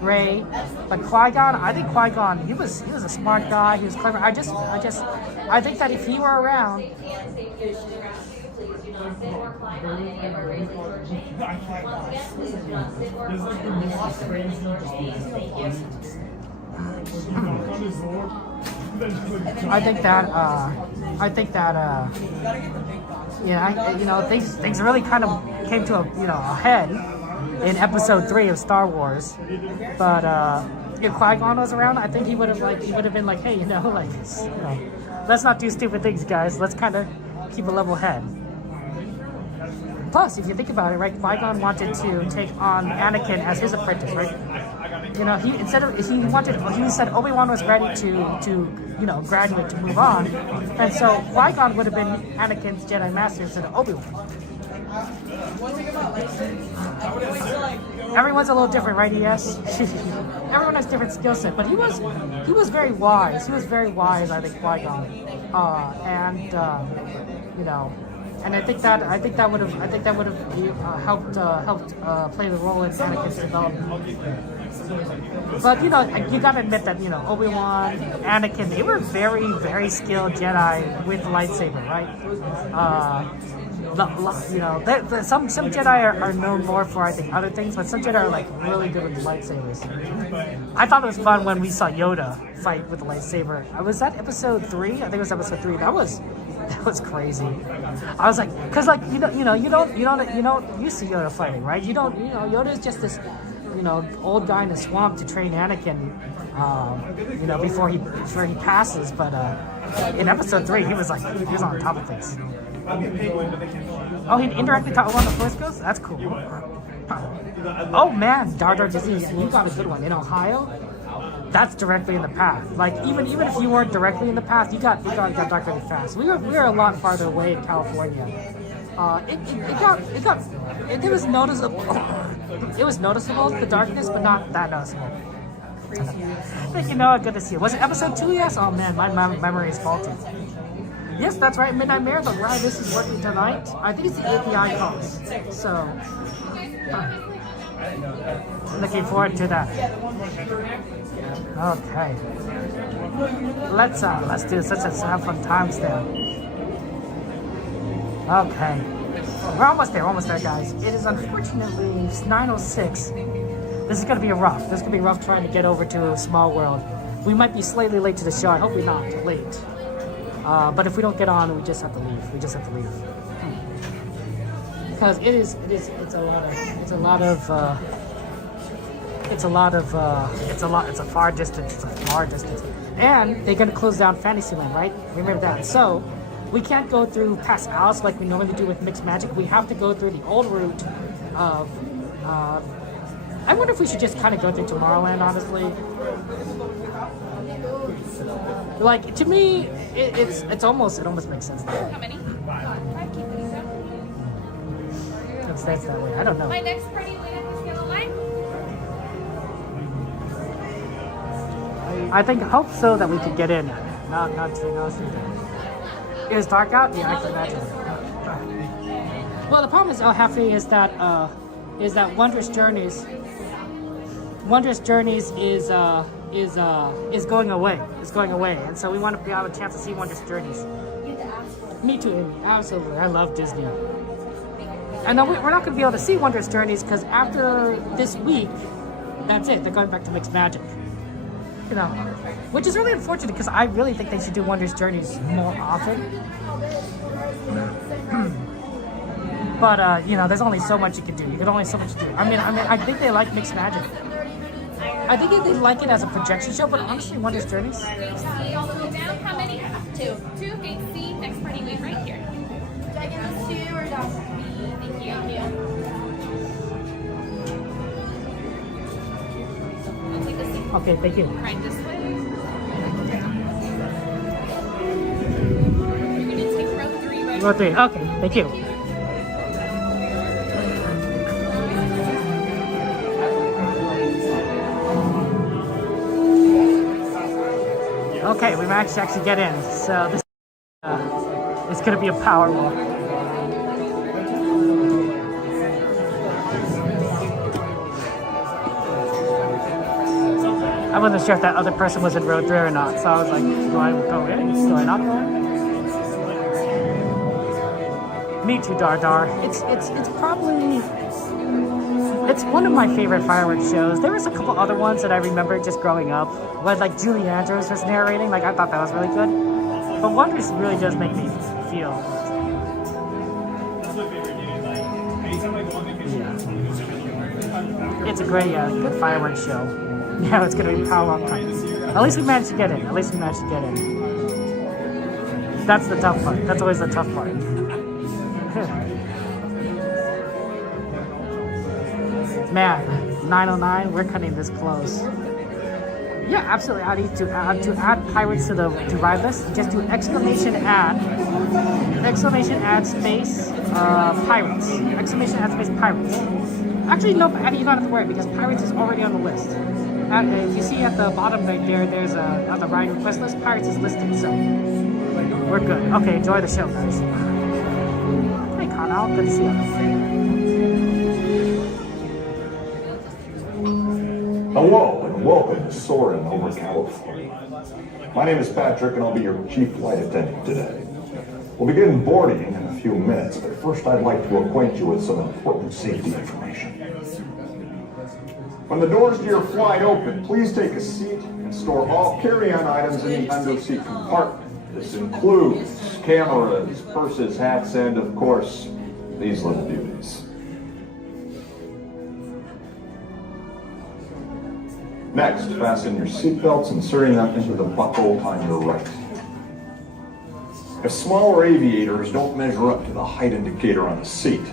Rey, but Qui-Gon. I think Qui-Gon. He was a smart guy. He was clever. I think that if he were around. I think that things really kind of came to a head in episode 3 of Star Wars. But if Qui-Gon was around, I think he would have been like, hey, let's not do stupid things, guys. Let's kind of keep a level head. Plus, if you think about it, right, Qui-Gon wanted to take on Anakin as his apprentice, right? He said Obi-Wan was ready to graduate, to move on, and so Qui-Gon would have been Anakin's Jedi Master instead of Obi-Wan. Everyone's a little different, right? Yes. Everyone has different skill set, but he was very wise. He was very wise, I think, Qui-Gon, and I think that would have helped play the role in Anakin's development. But you gotta admit that Obi-Wan, Anakin, they were very, very skilled Jedi with lightsaber, right? Some Jedi are known more for, I think, other things, but some Jedi are like really good with the lightsabers. I thought it was fun when we saw Yoda fight with the lightsaber. Was that episode 3? I think it was episode 3. That was crazy. I was like, because like you don't used to Yoda fighting, right? Yoda is just this old guy in the swamp to train Anakin, before he passes. But in episode 3, he was on top of things. Oh, he indirectly taught one of the Force Ghosts? That's cool. Oh man, Dar Disney, you got a good one. In Ohio, that's directly in the path. Like even if you weren't directly in the path, you got dark really fast. We were a lot farther away in California. It was noticeable. It was noticeable, the darkness, but not that noticeable. But good to see you. Was it episode 2? Yes. Oh man, my memory is faulty. Yes, that's right. Midnight Marathon. Wow, this is working tonight. I think it's the API calls. So, looking forward to that. Okay. Let's do this. Let's have fun times there. Okay. We're almost there, guys. It is unfortunately 9:06. This is gonna be rough. This is gonna be rough trying to get over to Small World. We might be slightly late to the show. I hope we're not late. But if we don't get on, we just have to leave. Because it's a far distance. And they're gonna close down Fantasyland, right? Remember that. So we can't go through past Alice like we normally do with Mixed Magic. We have to go through the old route of. I wonder if we should just kind of go through Tomorrowland, honestly. Like, to me, it almost makes sense. How many? 5 keep it easy. It stands that way. I don't know. My next party went at the yellow line. I hope so that we could get in. Not it was dark out? Yeah, I can imagine. Well, the problem is, El Jefe, is that Wondrous Journeys is going away. It's going away, and so we want to have a chance to see Wondrous Journeys. Me too, Amy. Absolutely. I love Disney. And then we're not going to be able to see Wondrous Journeys because after this week, that's it. They're going back to Mixed Magic. Which is really unfortunate because I really think they should do Wondrous Journeys more often. But there's only so much you can do. I think they like Mixed Magic. I think they like it as a projection show, but honestly, Wondrous Journeys. Gate C all the way down. How many? 2. 2. Gate C. Next party wait right here. Did I get those 2 or down? Thank you. I'll take a seat. Okay, thank you. Right this way. You're gonna take row 3 right. Row 3. Okay, thank you. Okay, we managed to actually get in, so this is going to be a power walk. I wasn't sure if that other person was in row 3 or not, so I was like, do I go in? Do I not go in? Me too, Dar. It's probably... It's one of my favorite fireworks shows. There was a couple other ones that I remember just growing up, where like Julie Andrews was narrating. Like I thought that was really good. But Wondrous really does make me feel. That's my favorite dude. Like, anytime I go on vacation, I just want to go jump in the It's a great, good fireworks show. Yeah, it's gonna be power up time. At least we managed to get in. At least we managed to get in. That's the tough part. That's always the tough part. Man, 909, we're cutting this close. Yeah, absolutely. I need to add pirates to ride list. Just do exclamation add space pirates. Exclamation add space pirates. Actually, no, Eddie, you don't have to worry because pirates is already on the list. If you see at the bottom right there, there's on the ride request list, pirates is listed. So we're good. Okay, enjoy the show, guys. Hey, Connell, good to see you. Hello and welcome to Soarin' over California. My name is Patrick and I'll be your chief flight attendant today. We'll begin boarding in a few minutes, but first I'd like to acquaint you with some important safety information. When the doors to your flight open, please take a seat and store all carry-on items in the under-seat compartment. This includes cameras, purses, hats, and of course, these little beauties. Next, fasten your seatbelts, inserting them into the buckle on your right. If smaller aviators don't measure up to the height indicator on the seat,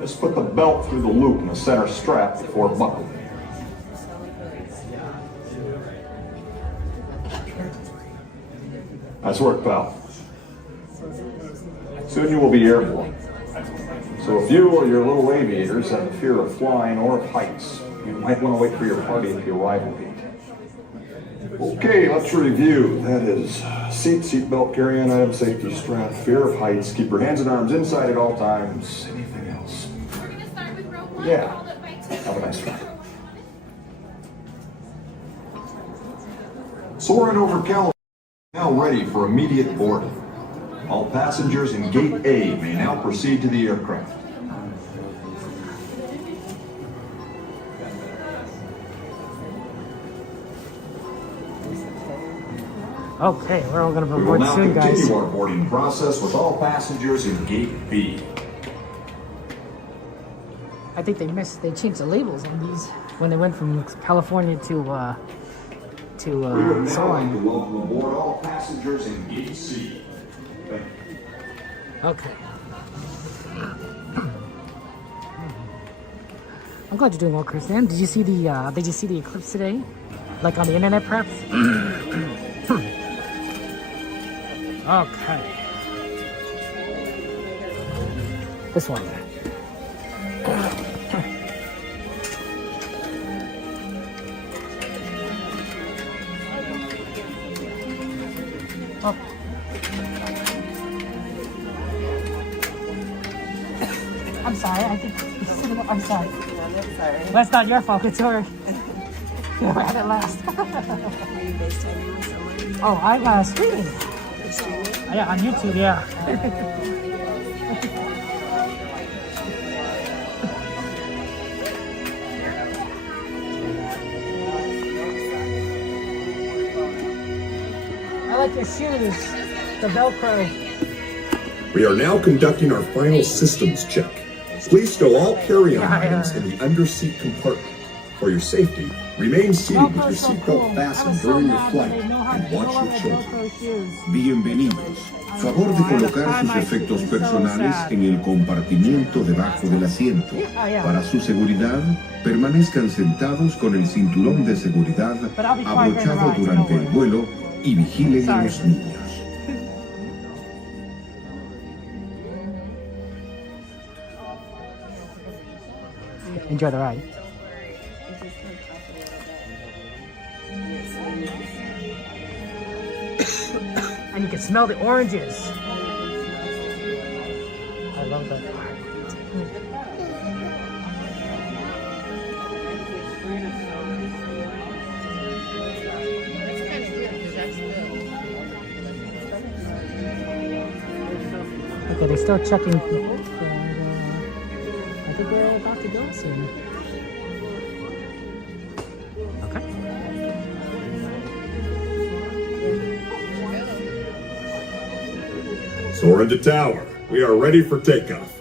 just put the belt through the loop in the center strap before buckling. Nice work, pal. Soon you will be airborne. So if you or your little aviators have a fear of flying or of heights, you might want to wait for your party at the arrival gate. Okay, let's review. That is seatbelt, carry-on item, safety strap, fear of heights, keep your hands and arms inside at all times. Anything else? We're going to start with row 1. Yeah. Followed by 2. Have a nice flight. Soarin' over California, now ready for immediate boarding. All passengers in Gate A may now proceed to the aircraft. Okay, we're all gonna We will board now soon, guys. continue our boarding process with all passengers in Gate B. I think they changed the labels on these when they went from California to We would now like to Soarin'. welcome aboard all passengers in Gate C. Thank you. Okay. I'm glad you're doing well, Christian. Did you see the eclipse today? Like on the internet, perhaps? Okay. This one. Oh. I'm sorry, I think I'm sorry. That's not your fault, it's yours. You had it last. Oh, I'm streaming. Yeah, on YouTube, yeah. I like your shoes, the Velcro. We are now conducting our final systems check. Please stow all carry-on items in the under-seat compartment. For your safety, remain seated with your seatbelt fastened during your flight and watch your children. Bienvenidos. Favor de colocar sus efectos personales en el compartimiento debajo del asiento. Para su seguridad, permanezcan sentados con el cinturón de seguridad abrochado durante el vuelo y vigilen a los niños. Enjoy the ride. And you can smell the oranges. I love that. Okay, they're still checking. I think we're about to go soon. Okay. Soarin' to tower. We are ready for takeoff.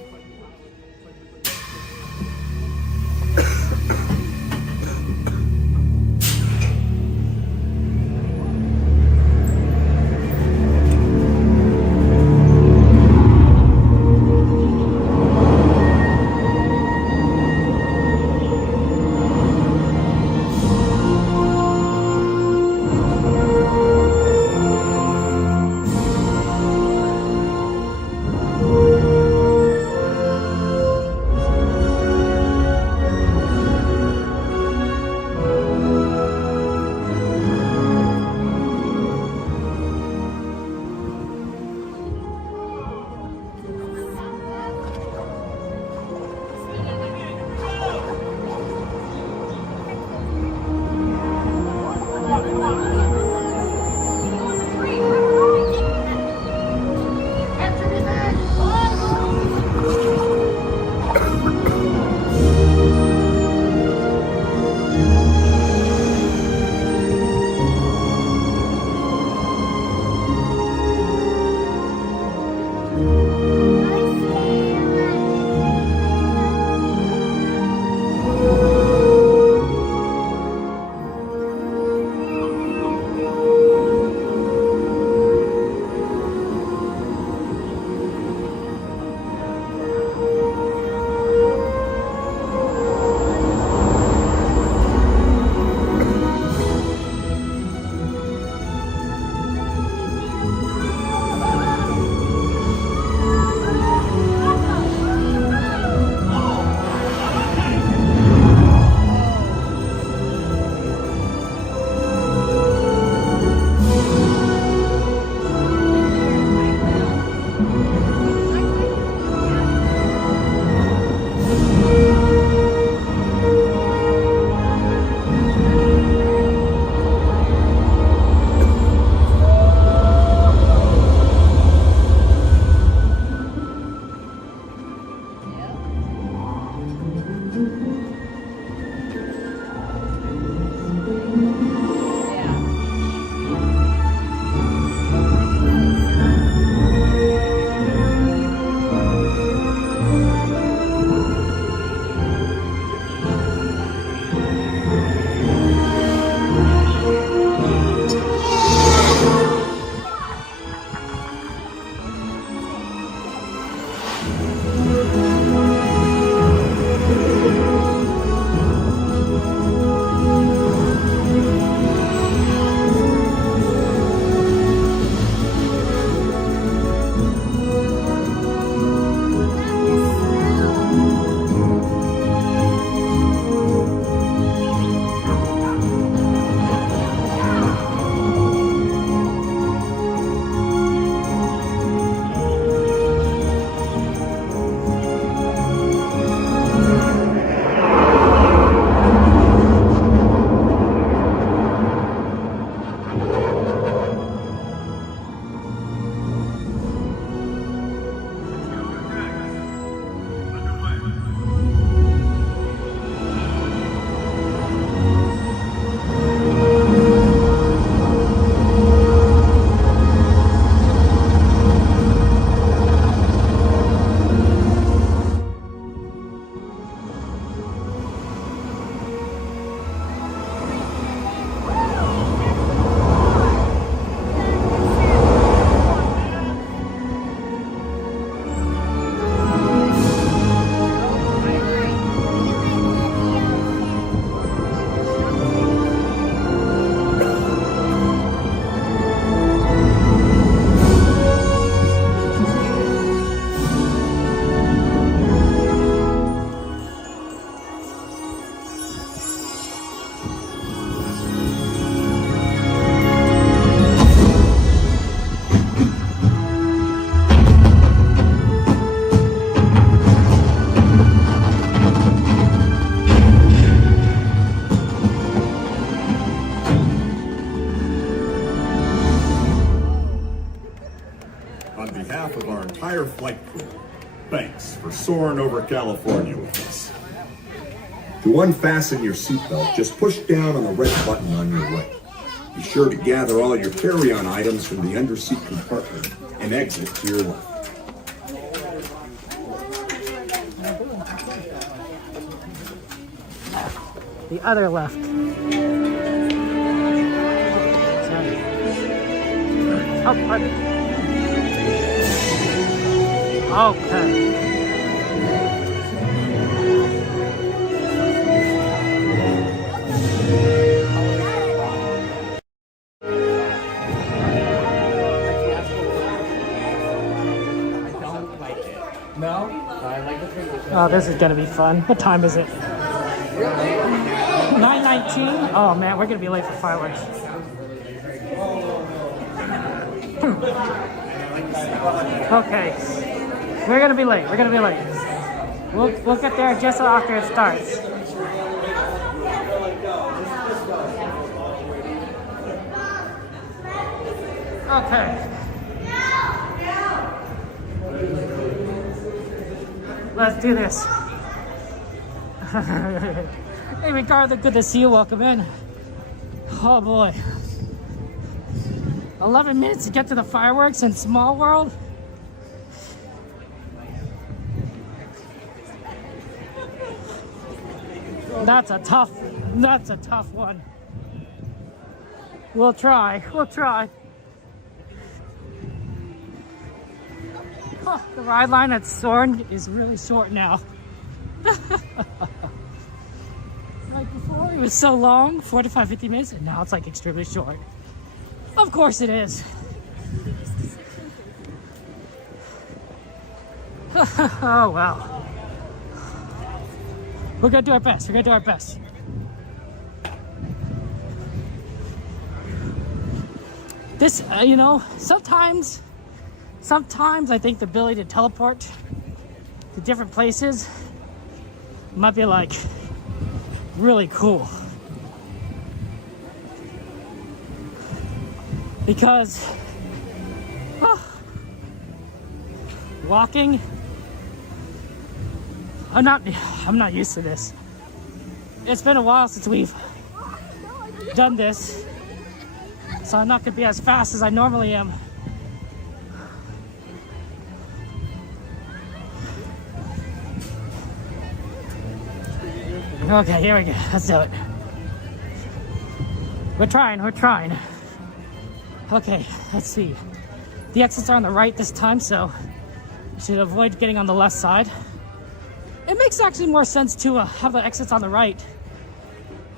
behalf of our entire flight crew, thanks for soaring over California with us. To unfasten your seatbelt, just push down on the red button on your right. Be sure to gather all your carry-on items from the underseat compartment and exit to your left. The other left. Oh, pardon. Okay. Oh, this is gonna be fun. What time is it? 9:19. Oh man, we're gonna be late for fireworks. Okay, we're gonna be late. We're gonna be late. We'll get there just after it starts. Okay. Let's do this. Hey, Ricardo, good to see you. Welcome in. Oh boy. 11 minutes to get to the fireworks in Small World. That's a tough one. We'll try. Huh, the ride line at Soarin' is really short now. Like before, it was so long, 45, 50 minutes, and now it's like extremely short. Of course it is. Oh well. We're gonna do our best. This, you know, sometimes I think the ability to teleport to different places might be like really cool. Because walking, I'm not used to this. It's been a while since we've done this, so I'm not gonna be as fast as I normally am. Okay, here we go. Let's do it. We're trying. Okay, let's see. The exits are on the right this time, so you should avoid getting on the left side. It makes actually more sense to have the exits on the right,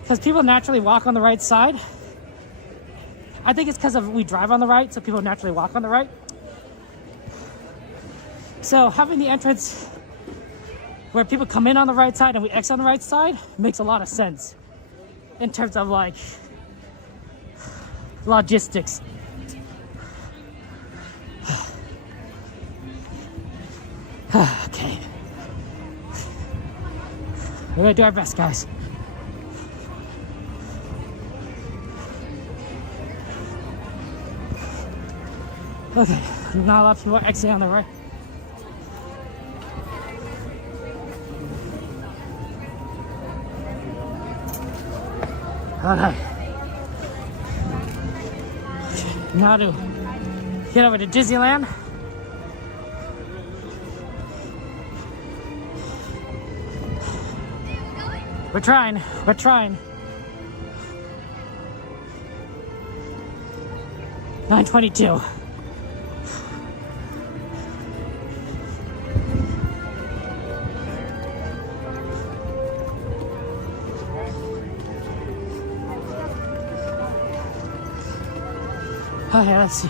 because people naturally walk on the right side. I think it's because we drive on the right, so people naturally walk on the right. So having the entrance where people come in on the right side and we exit on the right side makes a lot of sense in terms of like logistics. Okay. We're gonna do our best, guys. Okay, not a lot of people exiting on the right. Okay. Now to get over to Disneyland. We're trying. 9:22. Okay, let's see.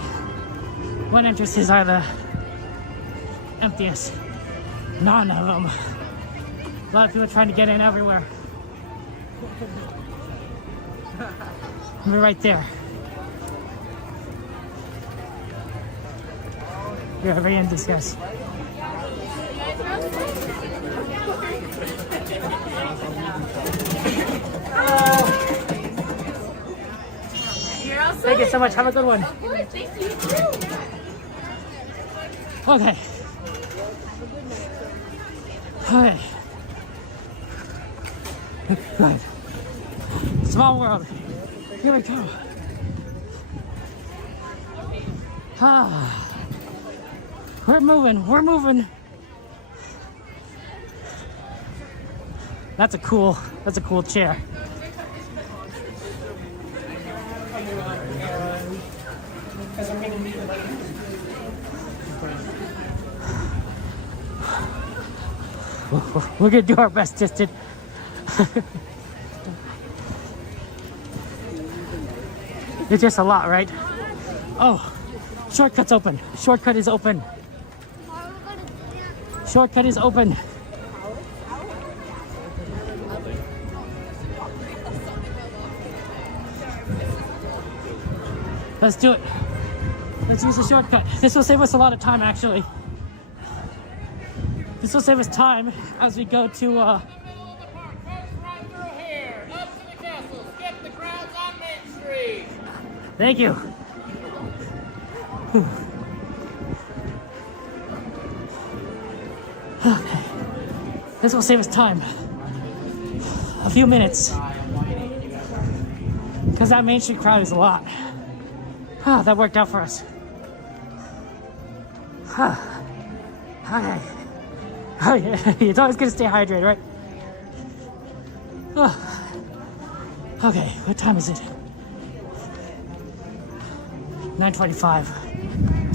What entrances are the emptiest? None of them. A lot of people trying to get in everywhere. We're right there. We're very in this, guys. You're all set. Thank you so much. Have a good one. Of course, thank you. Okay. Okay. Good. Small world. Here we go. Ah. We're moving. We're moving. That's a cool chair. We're gonna do our best, Justin. It's just a lot, right? Oh, shortcut's open. Shortcut is open. Shortcut is open. Let's do it. Let's use the shortcut. This will save us a lot of time, actually. This will save us time as we go to, Thank you. Okay. This will save us time. A few minutes. Because that Main Street crowd is a lot. Ah, that worked out for us. Okay. Oh, yeah. It's always good to stay hydrated, right? Oh. Okay, what time is it? 9:25.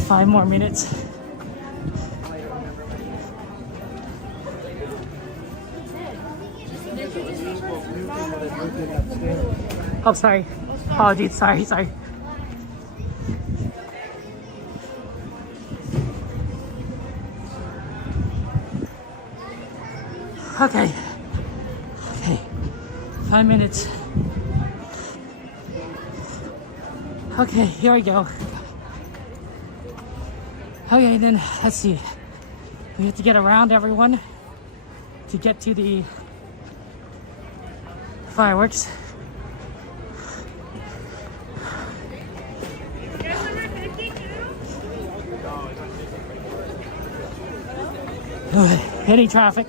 5 more minutes. Oh, sorry. Apologies. Sorry. Okay. 5 minutes. Okay, here we go. Okay, then let's see. We have to get around everyone to get to the fireworks. Any traffic?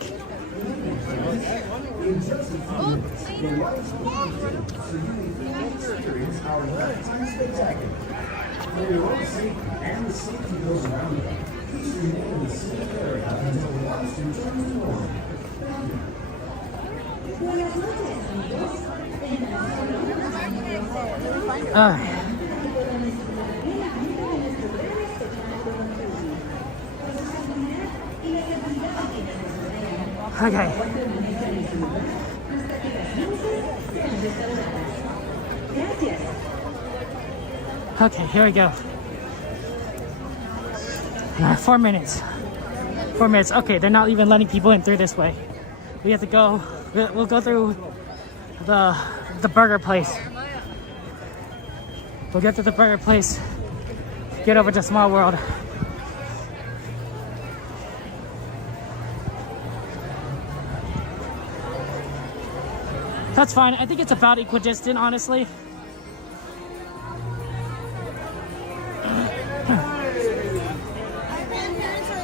Okay. Okay, here we go. 4 minutes. 4 minutes. Okay, they're not even letting people in through this way. We have to go. We'll go through the burger place. We'll get to the burger place. Get over to Small World. That's fine. I think it's about equidistant, honestly.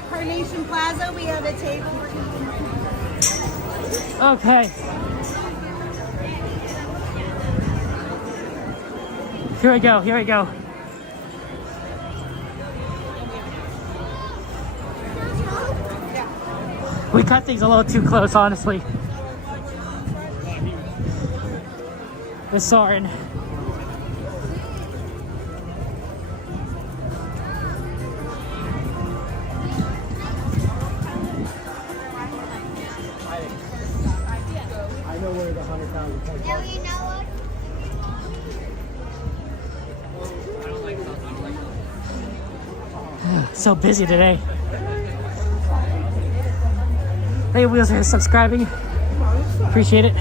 Carnation Plaza, we have a table. Okay. Here we go. Here we go. We cut things a little too close, honestly. With Soren. I know where the 100,000 points are. You know what? So busy today. Hey, Wheels are subscribing. Appreciate it.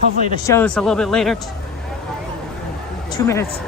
Hopefully the show's a little bit later. 2 2 minutes.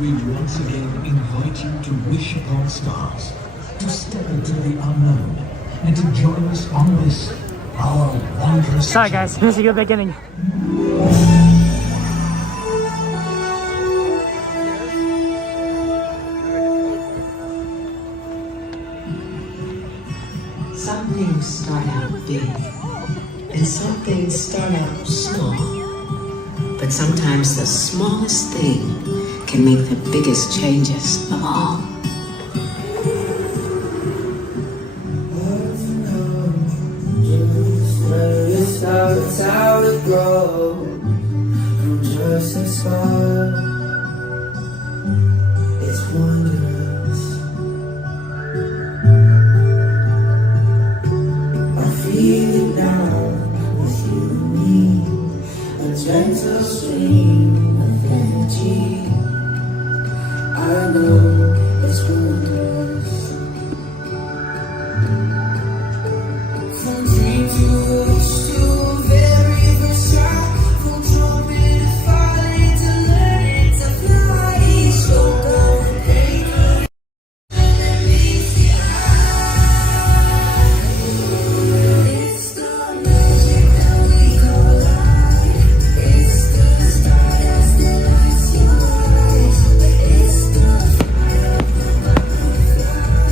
We once again invite you to wish upon stars, to step into the unknown, and to join us on this, our wondrous Sorry guys, missed a good beginning. Some things start out big, and some things start out small. But sometimes the smallest thing can make the biggest changes of all. It's how it grows from just a spark. It's wondrous. I feel it now with you and me, a gentle stream of energy. I know it's wondrous. From dream to wish to very versatility, from trumpet to folly to learning to fly. So go and paper and meets the eye. It's the magic that we call life. It's the stardust that lights your eyes. It's the fire of the butterfly.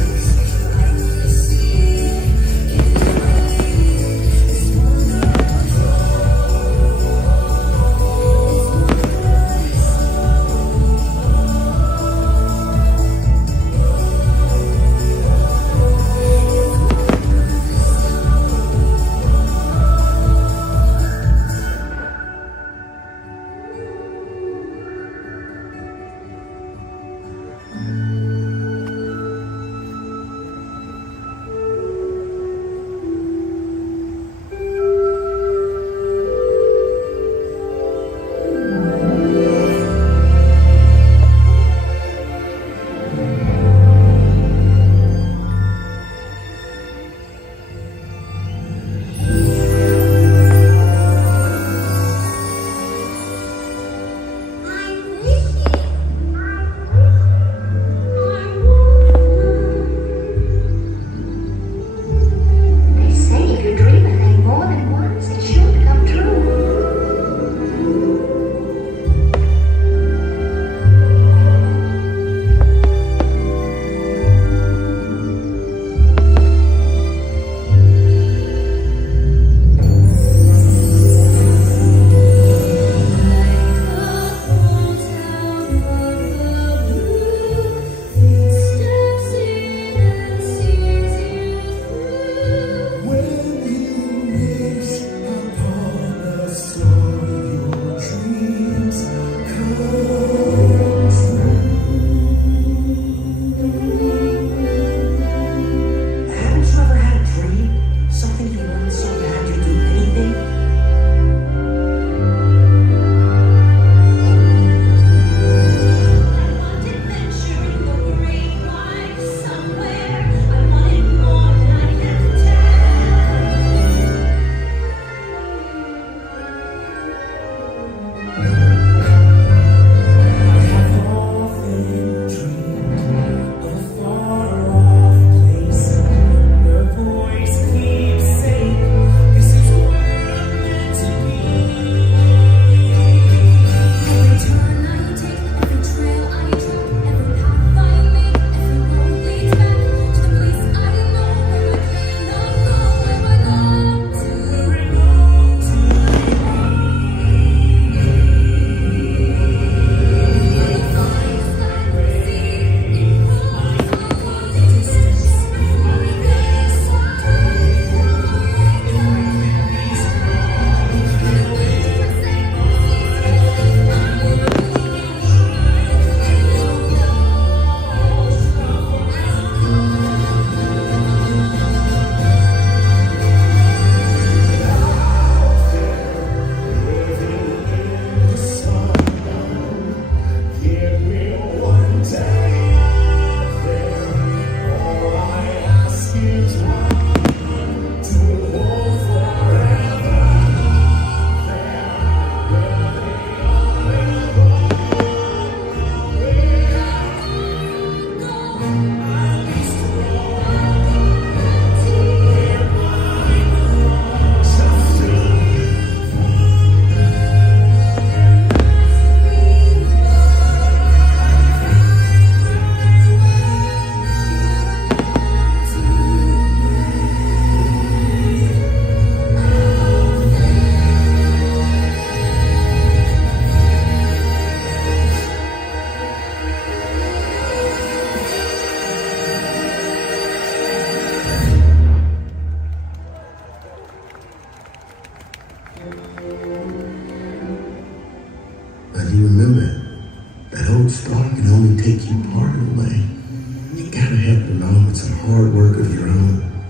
on your own.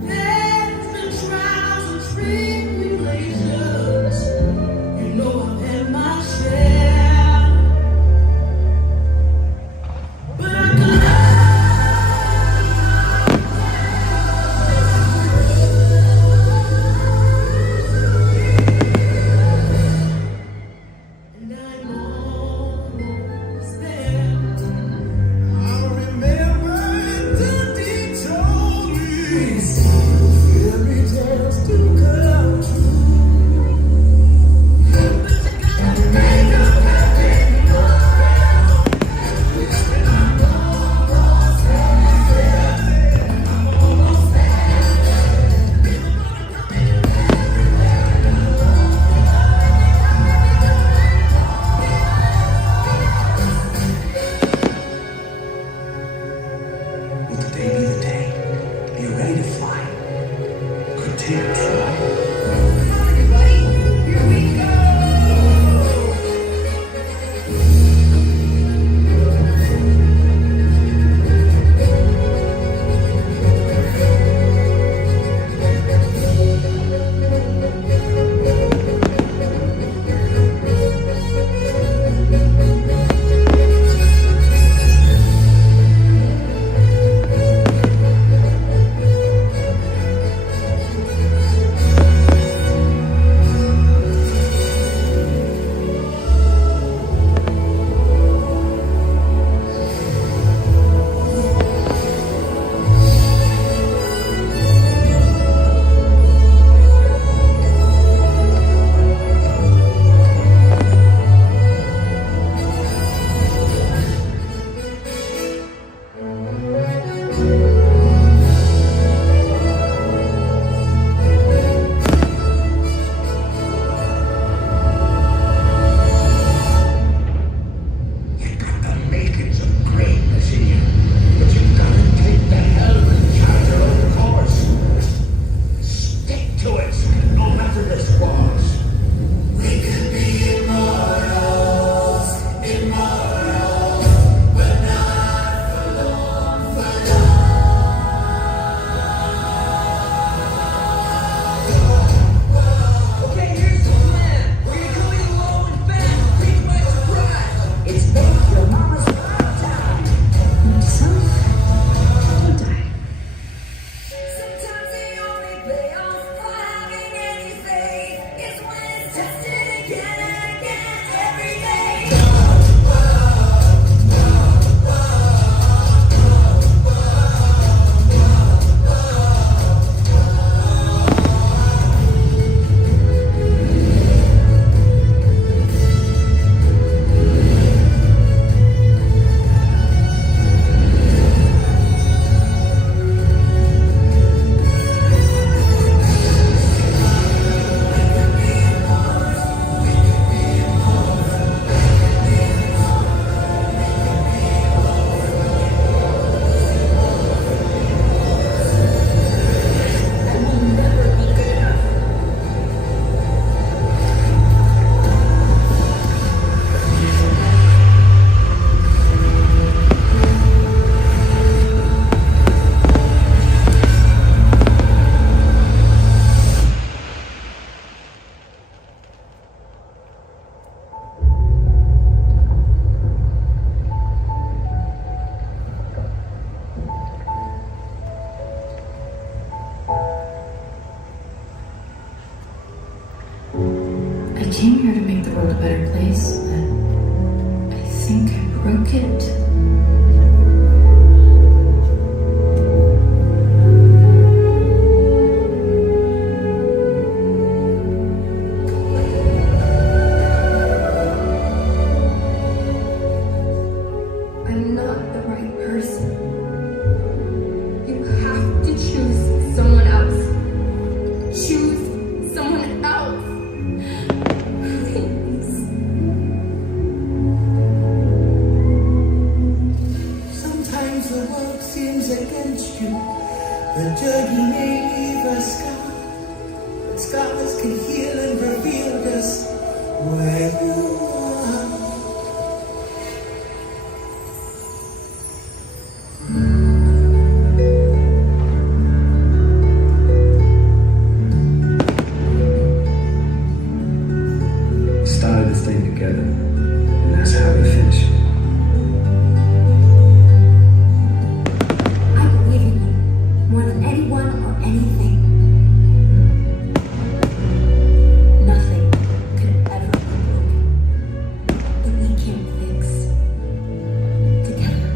There's been trials and tribulations. You know I've had my share. But I could and I'm almost there. I remember the day told me fairy tales do come true. But you gotta make them happen around. And I'm almost there. I'm almost there. People gonna come in Will today be the day? Are you ready to fly? Could take a try. everybody. Here we go. You got the makings of greatness in you, but you gotta take the helm and chart your own course. Stick to it, no matter the squalls. We could be immortals, immortals. We're not for long, for long. Okay, here's the plan. We're gonna go in low and fast, take by surprise. It's make your mama's proud time. Sometimes Sometimes the only payoff for having any faith is when it's tested again and again every day. I came here to make the world a better place, but I think I broke it. I'm not the right person. You have to choose someone else. Choose someone else. Please. Sometimes the world seems against you. The journey may leave a scar, but scars can heal and reveal just where you are. anything. Nothing could ever be broken that we can't fix together.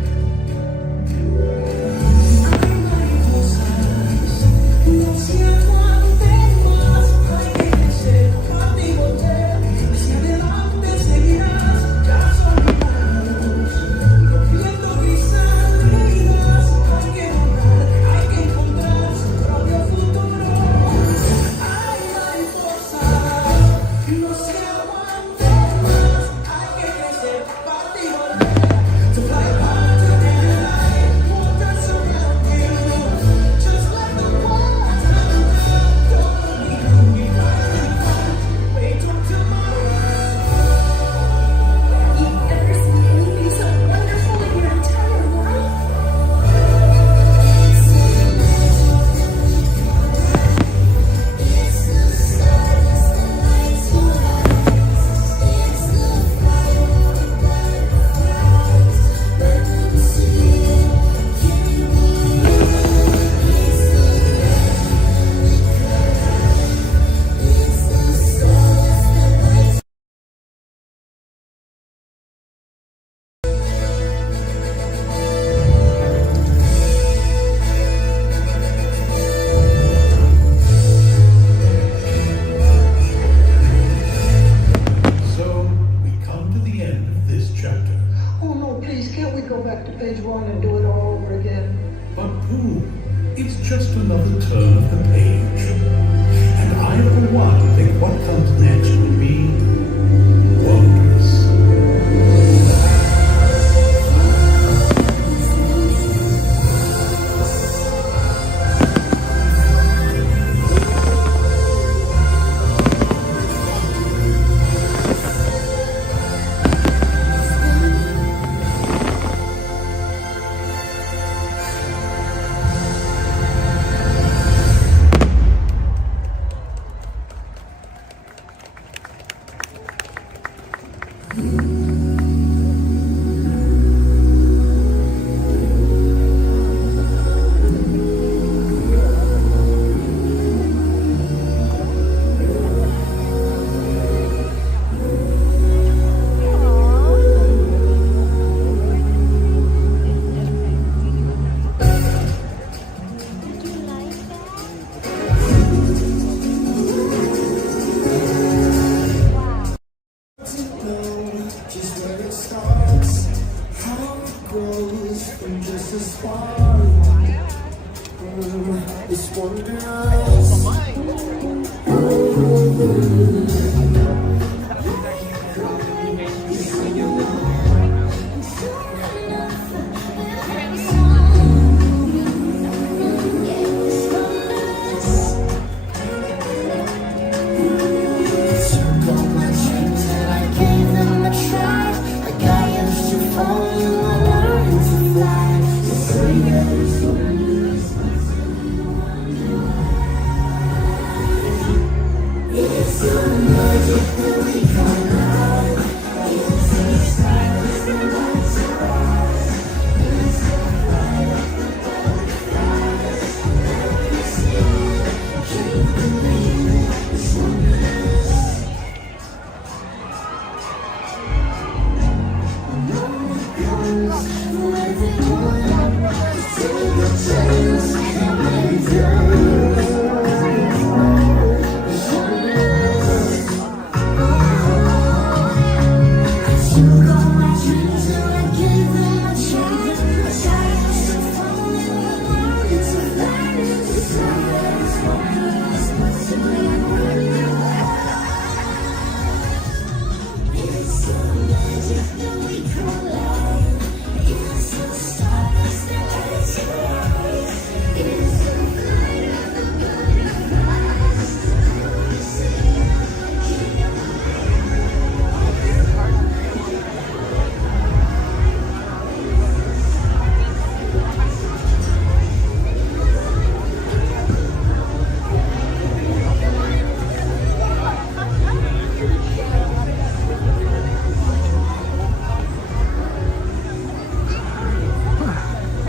So, we come to the end of this chapter. Oh no, please, can't we go back to page 1 and do it all over again? But Pooh, it's just another turn of the page. And I, for one, think what comes next will be wondrous. Just where it starts, how it grows from just a spark. It's wondrous.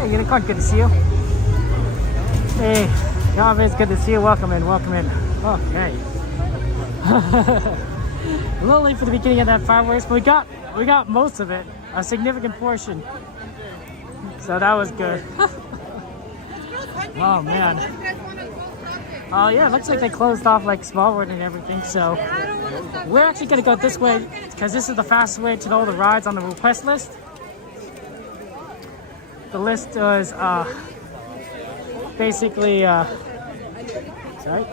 Unicorn, good to see you. Hey, John, it's good to see you. Welcome in, welcome in. Okay. A little late for the beginning of that fireworks, but we got most of it, a significant portion. So that was good. Oh man. Oh yeah, it looks like they closed off like Smallwood and everything. So we're actually gonna go this way because this is the fastest way to all the rides on the request list. The list was basically sorry.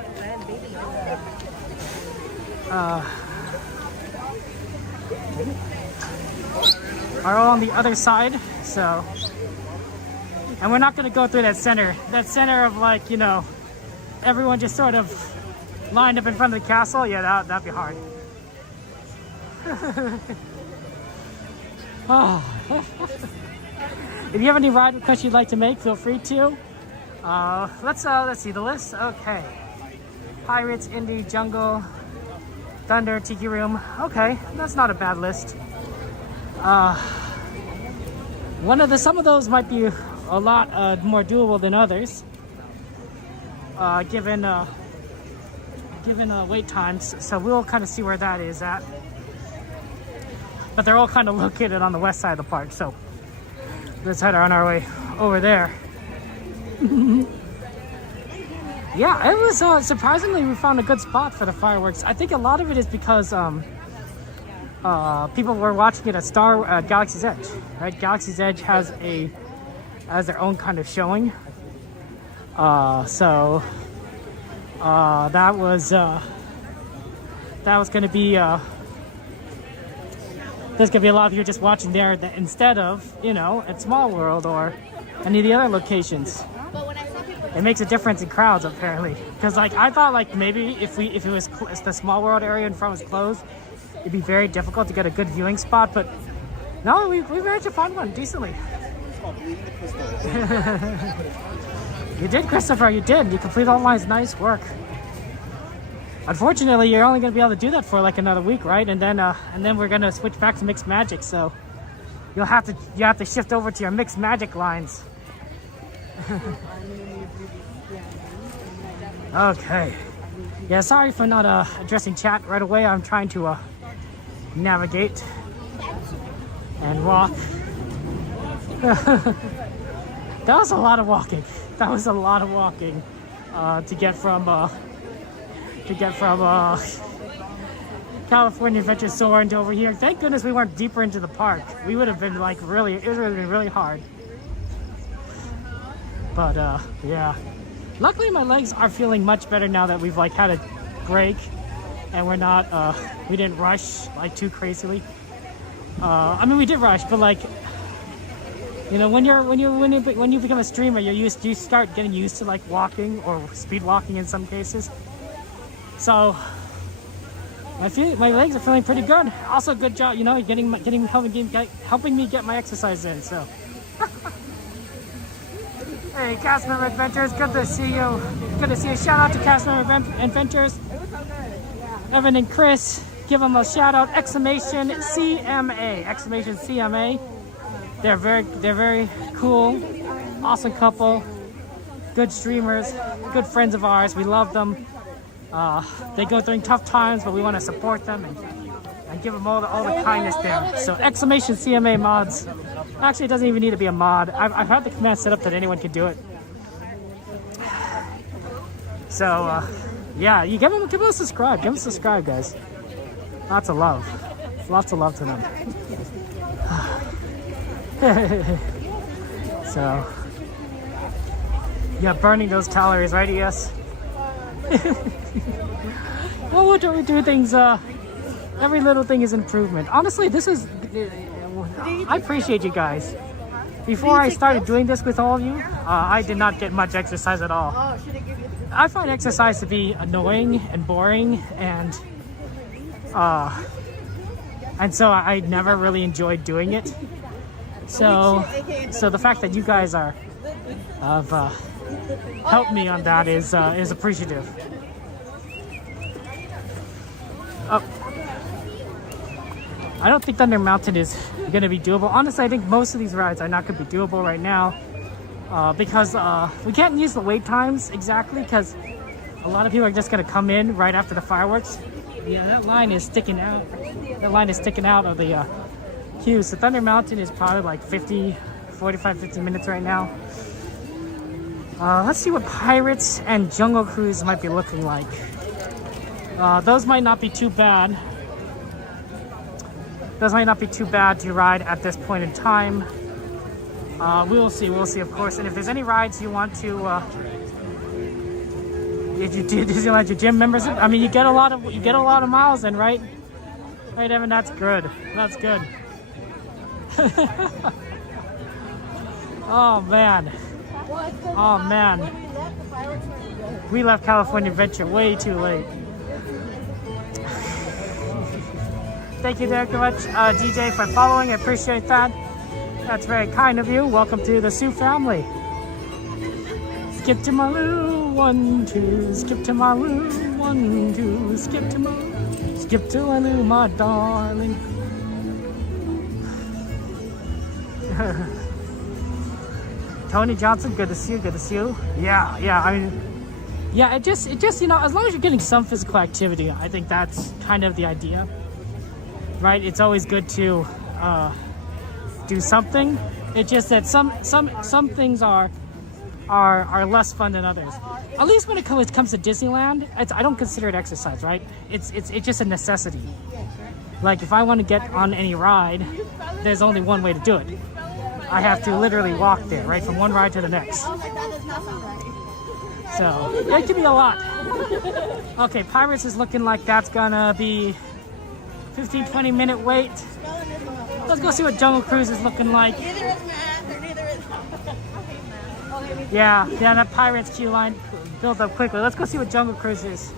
Are all on the other side, so, and we're not going to go through that center of like, you know, everyone just sort of lined up in front of the castle. Yeah, that'd be hard. Oh. If you have any ride requests you'd like to make, feel free to. Let's see the list. Okay, Pirates, Indie, Jungle, Thunder, Tiki Room. Okay, that's not a bad list. Some of those might be a lot more doable than others, given wait times. So we'll kind of see where that is at. But they're all kind of located on the west side of the park. So let's head on our way over there. Yeah, it was surprisingly we found a good spot for the fireworks. I think a lot of it is because people were watching it at Galaxy's Edge, right? Galaxy's Edge has their own kind of showing. So that was going to be there's going to be a lot of you just watching there instead of, you know, at Small World or any of the other locations. It makes a difference in crowds apparently, because like I thought like maybe if it was the Small World area in front was closed, it'd be very difficult to get a good viewing spot, but no, we managed to find one decently. You did, Christopher, you did. You completed all lines. Nice work. Unfortunately, you're only going to be able to do that for like another week, right? And then we're going to switch back to mixed magic, so you have to shift over to your mixed magic lines. Okay. Yeah, sorry for not addressing chat right away. I'm trying to navigate and walk. That was a lot of walking. To get from California Adventure Soarin' to over here. Thank goodness we weren't deeper into the park. We would have been like it would have been really hard. But yeah. Luckily my legs are feeling much better now that we've like had a break and we're not we didn't rush like too crazily. I mean we did rush, but like, you know, when you become a streamer, you start getting used to like walking or speed walking in some cases. So my legs are feeling pretty good. Also, good job, you know, helping me get my exercise in. So, hey, Cast Member Adventures, good to see you. Good to see you. Shout out to Cast Member Adventures, Evan and Chris. Give them a shout out! Exclamation CMA! Exclamation CMA! They're very cool, awesome couple, good streamers, good friends of ours. We love them. They go through tough times, but we want to support them and give them all the kindness there. So exclamation CMA mods. Actually, it doesn't even need to be a mod. I've had the command set up that anyone can do it. So yeah, you give them a subscribe. Give them a subscribe, guys. Lots of love. Lots of love to them. So, yeah, burning those calories, right? Yes. Well, we do things. Every little thing is improvement. Honestly, I appreciate you guys. Before I started doing this with all of you, I did not get much exercise at all. I find exercise to be annoying and boring, and so I never really enjoyed doing it. So the fact that you guys have helped me on that is appreciative. Oh, I don't think Thunder Mountain is going to be doable. Honestly, I think most of these rides are not going to be doable right now. because we can't use the wait times exactly because a lot of people are just gonna come in right after the fireworks. Yeah, that line is sticking out. That line is sticking out of the queue. So Thunder Mountain is probably like 50 minutes right now. Let's see what Pirates and Jungle Cruise might be looking like. Those might not be too bad. Those might not be too bad to ride at this point in time. We'll see, of course. And if there's any rides you want to, if you do Disneyland your gym membership, I mean, you get a lot of miles in, right? Right, Evan. That's good. That's good. Oh man. Oh man. We left California Adventure way too late. Thank you very much, DJ, for following. I appreciate that. That's very kind of you. Welcome to the Sioux family. Skip to Maloo, 1, 2. Skip to Maloo, 1, 2. Skip to Maloo. Skip to Maloo, my darling. Tony Johnson, good to see you. Good to see you. Yeah. I mean, yeah. It just you know, as long as you're getting some physical activity, I think that's kind of the idea, right? It's always good to do something. It's just that some things are less fun than others. At least when it comes to Disneyland, I don't consider it exercise, right? It's just a necessity. Like if I want to get on any ride, there's only one way to do it. I have to literally walk there, right, from one ride to the next. So it could be a lot. Okay, Pirates is looking like that's gonna be 15-20 minute wait. Let's go see what Jungle Cruise is looking like. Yeah, that Pirates queue line built up quickly. Let's go see what Jungle Cruise is.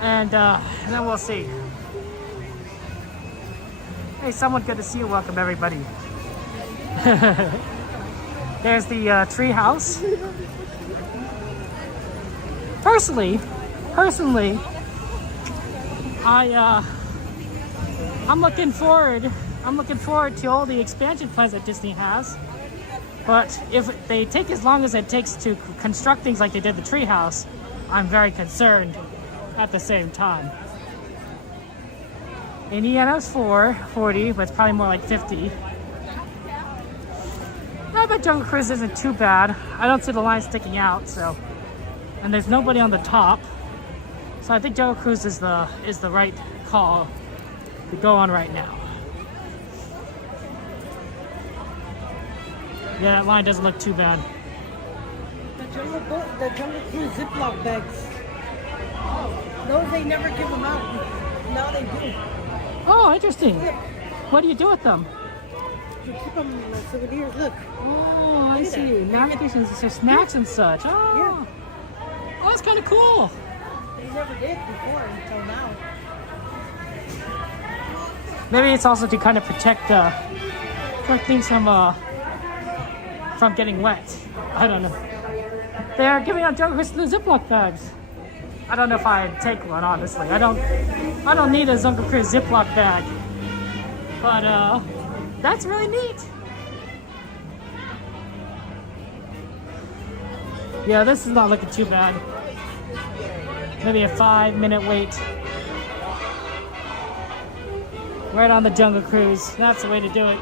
And then we'll see. Hey, someone good to see you. Welcome, everybody. There's the tree house. Personally, I'm looking forward to all the expansion plans that Disney has. But if they take as long as it takes to construct things like they did the treehouse, I'm very concerned at the same time. Indiana's 40, but it's probably more like 50. I bet Jungle Cruise isn't too bad. I don't see the line sticking out, so, and there's nobody on the top, so I think Jungle Cruise is the right call to go on right now. Yeah, that line doesn't look too bad. The Jungle Cruise Ziploc bags. Those they never give them out. Now they do. Oh, interesting. Yeah. What do you do with them? You keep them like souvenirs. Look. Oh, I see. Navigations, so snacks and such. Oh, yeah. Oh, that's kind of cool. They never did before until now. Maybe it's also to kind of protect things from getting wet. I don't know. They are giving out Jungle Cruise Ziploc bags. I don't know if I'd take one, honestly. I don't need a Jungle Cruise Ziploc bag. But that's really neat. Yeah, this is not looking too bad. Maybe a 5-minute wait. Right on the Jungle Cruise. That's the way to do it.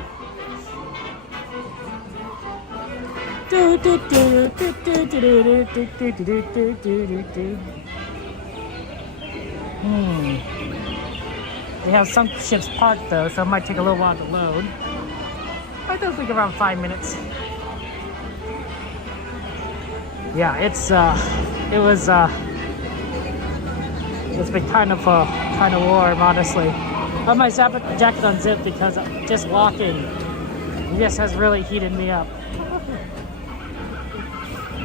They have some ships parked though, so it might take a little while to load. I think like around 5 minutes. Yeah, it's been kind of warm, honestly. I have my jacket unzipped because just walking just has really heated me up.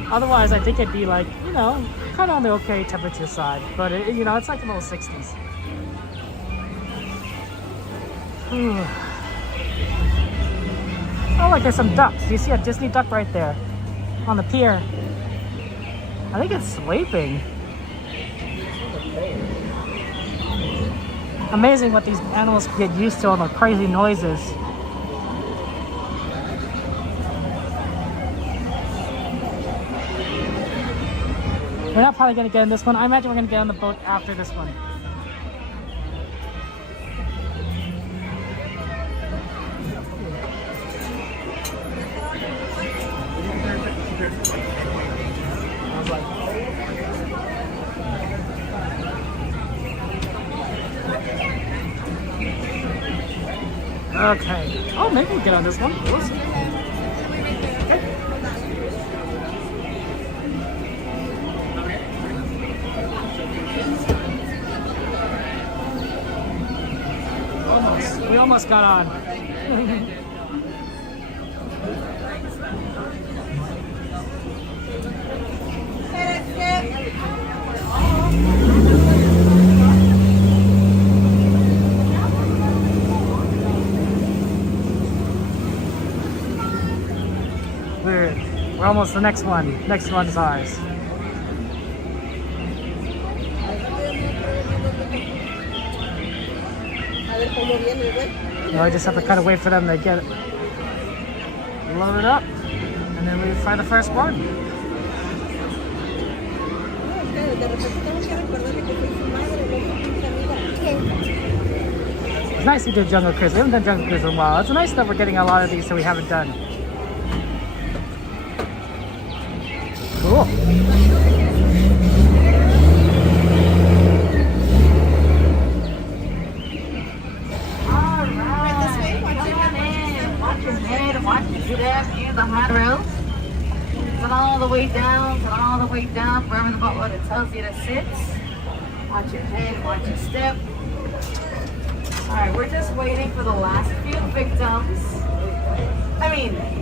Otherwise, I think it'd be like, you know, kind of on the okay temperature side, but you know, it's like in the low 60s. Oh, like there's some ducks. Do you see a Disney duck right there on the pier? I think it's sleeping. Amazing what these animals get used to, all the crazy noises. We're not probably gonna get in this one. I imagine we're gonna get on the boat after this one. Okay. Oh, maybe we'll get on this one. We'll see. We almost got on. We're almost the next one. Next one's ours. I just have to kind of wait for them to get loaded up, and then we try the first one. It's nice to do Jungle Cruise. We haven't done Jungle Cruise in a while. It's nice that we're getting a lot of these that we haven't done. Cool. The hot rails. Sit all the way down, wherever the boat it tells you to sit. Watch your head, watch your step. Alright, we're just waiting for the last few victims.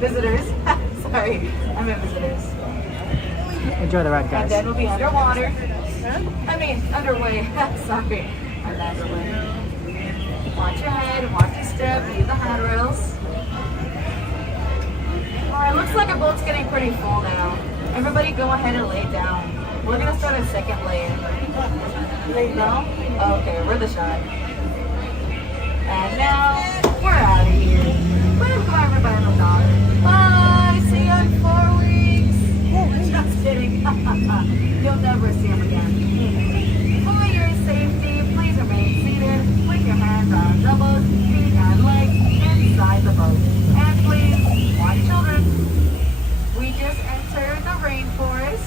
Visitors. Sorry, I meant visitors. Enjoy the ride, guys. And then we'll be underwater. Underway. Sorry, I'm underway. Watch your head, watch your step, use the handrails. Alright, looks like our boat's getting pretty full now. Everybody go ahead and lay down. We're gonna start a second layer. No? Okay, we're the shot. And now, we're out of here. Bye, everybody, no dog. Bye, see you in 4 weeks. Just kidding. You'll never see him again. For your safety, please remain seated with your hands on elbows, feet, and legs inside the boat. And please, watch children. We just entered the rainforest.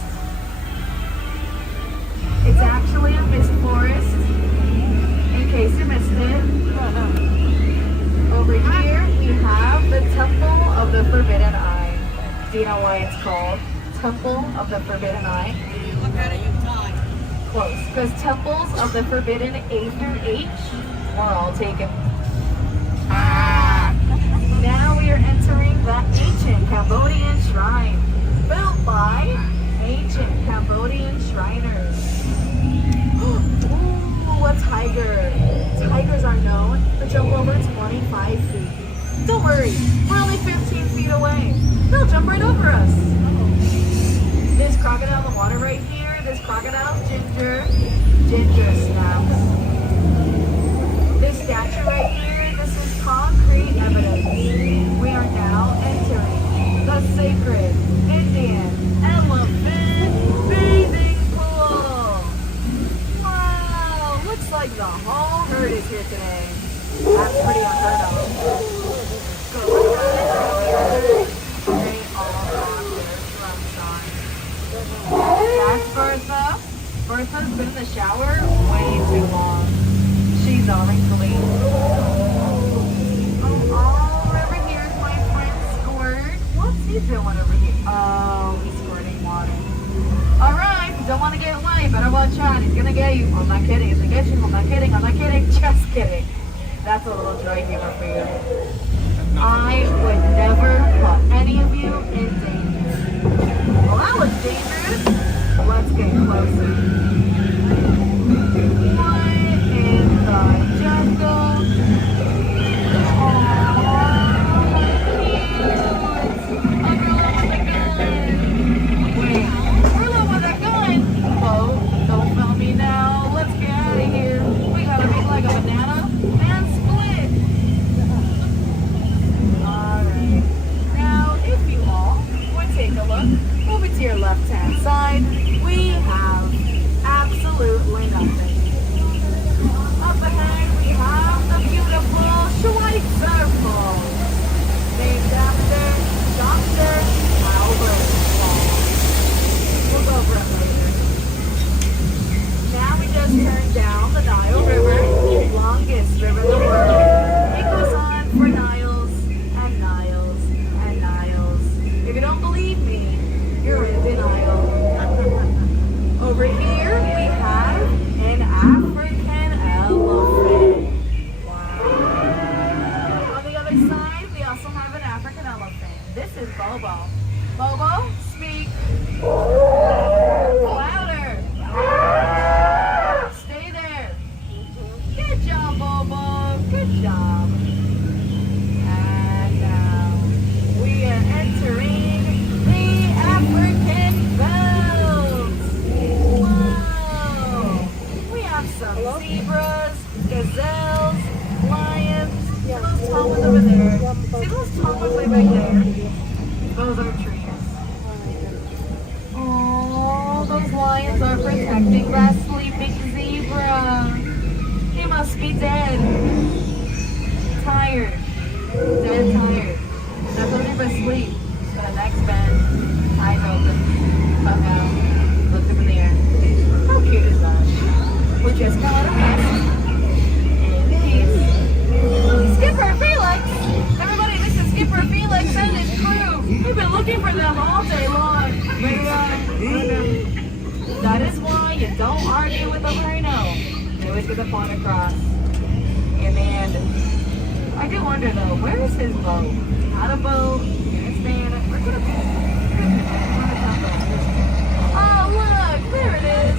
It's actually a mist forest, in case you missed it. Over here, we have the Temple of the Forbidden Eye. Do you know why it's called Temple of the Forbidden Eye? Close, because Temples of the Forbidden A through H were all taken. Now we are entering the ancient Cambodian shrine, built by ancient Cambodian Shriners. Ooh, a tiger. Tigers are known to jump over 25 feet. Don't worry, we're only 15 feet away. They'll jump right over us. This crocodile in the water right here, this crocodile Ginger snaps. This statue right here, this is concrete evidence. We are now entering the sacred Indian elephant bathing pool. Wow, looks like the whole herd is here today. That's pretty unheard of. Go they all have their scrubs on. That's Bertha. Bertha's been in the shower way too long. She's all wrinkly. Over here is my friend Squirt. What's he doing over here? Oh, he's squirting water. Alright, don't want to get away. Better watch out. He's gonna get you. I'm not kidding. He's gonna get you. I'm not kidding. I'm not kidding. Just kidding. That's a little dry humor for you. I would never put any of you in danger. Well, that was dangerous. Let's get closer. What in the jungle? Don't film me now. Let's get out of here. We gotta make like a banana and split. Alright. Now, if you all would take a look over to your left-hand side, we have lions are protecting that sleeping zebra. He must be dead. Tired. Dead tired. Not only for sleep. For the next bend. Eyes open. Come down. Look up in the air. How cute is that? We just got out of mess. In peace. Skipper Felix! Everybody, this is Skipper Felix and his crew. We've been looking for them all day long. That is why you don't argue with a rhino. They always get the point across. In the end. I do wonder though, where is his boat? Not a boat. It's man. We're gonna oh look, there it is.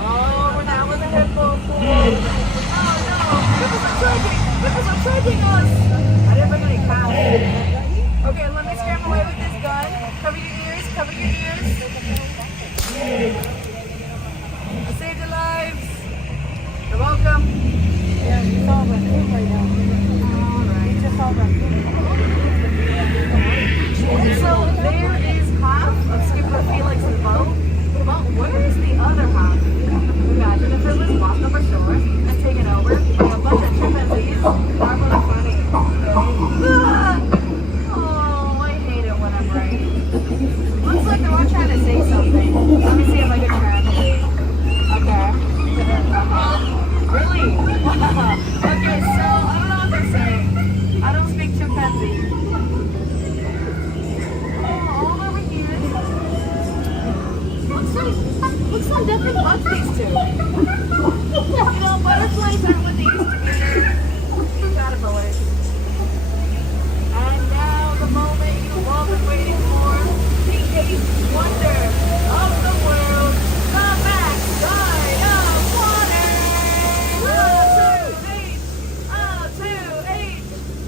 Oh, that was a headphone pool. Oh no, Rippers are tracking us. I didn't bring any cows. Okay, let me scram away with this gun. Cover your ears, cover your ears. I saved your lives. You're welcome. Yeah, it's all raccoon right now. Alright. Just all raccoon. So there is half of Skipper Felix's boat, but where is the other half? Imagine if it was washed up ashore and taken over by a bunch of chimpanzees. That would be funny. Oh, I hate it when I'm right. Looks like they're all trying to say something. Let me see if I can translate. Okay. Really? Okay, so I don't know what they're saying. I don't speak chimpanzee. All over here. Looks like different bugs these two. You know, butterflies aren't what they used to be. Caterpillars. And now the moment you've all been waiting for, the eighth wonder of the world, the backside of water.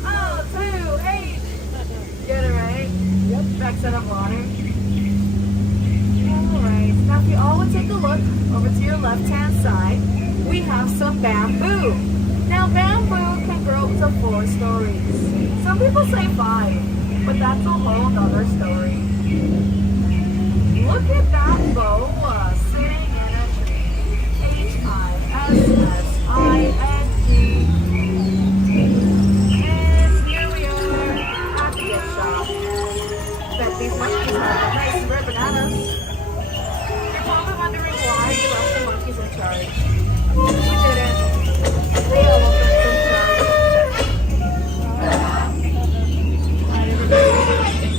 Oh, 2-8. Get it right? Yep. Backside of water. Alright, now if you all would take a look over to your left-hand side, we have some bamboo. Now bamboo can grow up to 4 stories. Some people say 5, but that's a whole other story. Look at that boa sitting in a tree. HISSING. And here we are at the gift shop. Bet these monkeys have a nice rare bananas. You're probably wondering why we left the monkeys in charge. We didn't. They all left us in charge.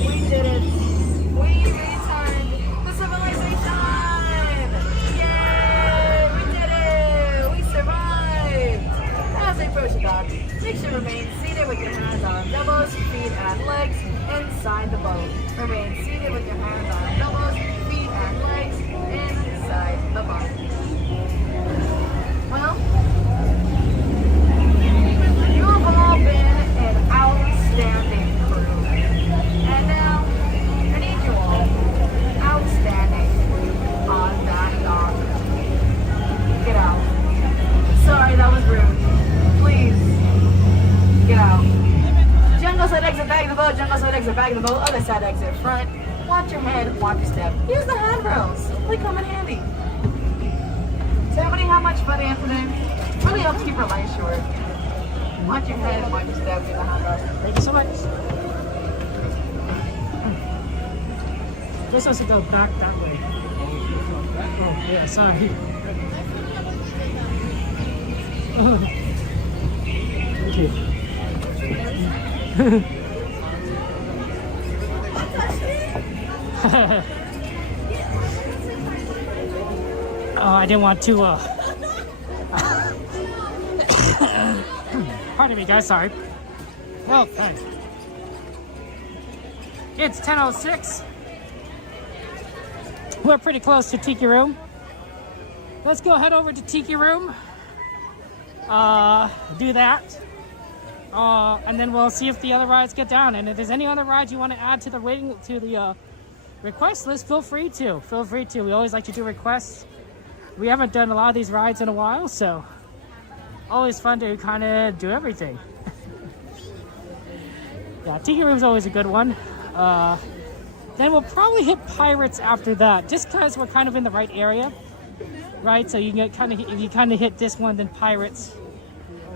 We did it. We returned the civilization. Yay! We did it. We survived. As I approach the dock, make sure to remain seated with your hands on elbows, feet, and legs inside the boat. Remain seated with your hands on elbows, feet, and legs inside the boat. Well, you have all been an outstanding crew. And now, I need you all outstanding on that dock. Get out. Sorry, that was rude. Please, get out. Jungle side exit, back of the boat. Jungle side exit, back of the boat. Other side exit, front. Watch your head, watch your step. Use the handrails. They come in handy. Does everybody have much fun today? Really helps keep our life short. Watch your head, watch your step, use the handrails. Thank you so much. We're supposed to go back that way. Oh, yeah, sorry. Oh. Thank you. Oh, I didn't want to, pardon me, guys, sorry. Well, thanks. It's 10:06. We're pretty close to Tiki Room. Let's go head over to Tiki Room. Do that. And then we'll see if the other rides get down. And if there's any other rides you want to add to the request list, feel free to. We always like to do requests. We haven't done a lot of these rides in a while, so always fun to kind of do everything. Yeah, Tiki Room's always a good one. Then we'll probably hit Pirates after that, just because we're kind of in the right area, right? So you can get kind of, if you kind of hit this one, then Pirates,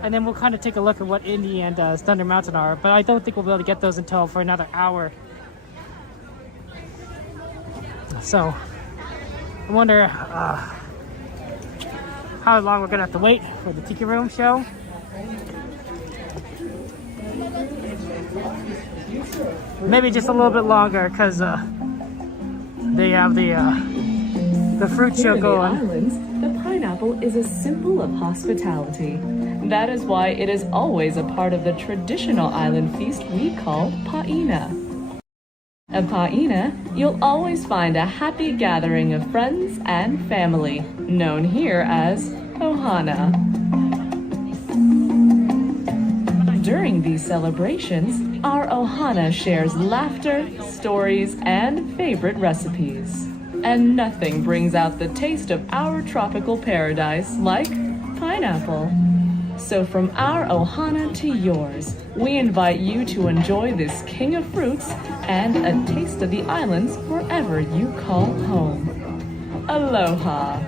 and then we'll kind of take a look at what Indy and Thunder Mountain are. But I don't think we'll be able to get those until for another hour. So I wonder how long we're gonna have to wait for the Tiki Room show. Maybe just a little bit longer because they have the fruit show Here in the going. islands, the pineapple is a symbol of hospitality. That is why it is always a part of the traditional island feast we call Paina. At Paina, you'll always find a happy gathering of friends and family, known here as Ohana. During these celebrations, our Ohana shares laughter, stories, and favorite recipes. And nothing brings out the taste of our tropical paradise like pineapple. So from our Ohana to yours, we invite you to enjoy this king of fruits and a taste of the islands wherever you call home. Aloha!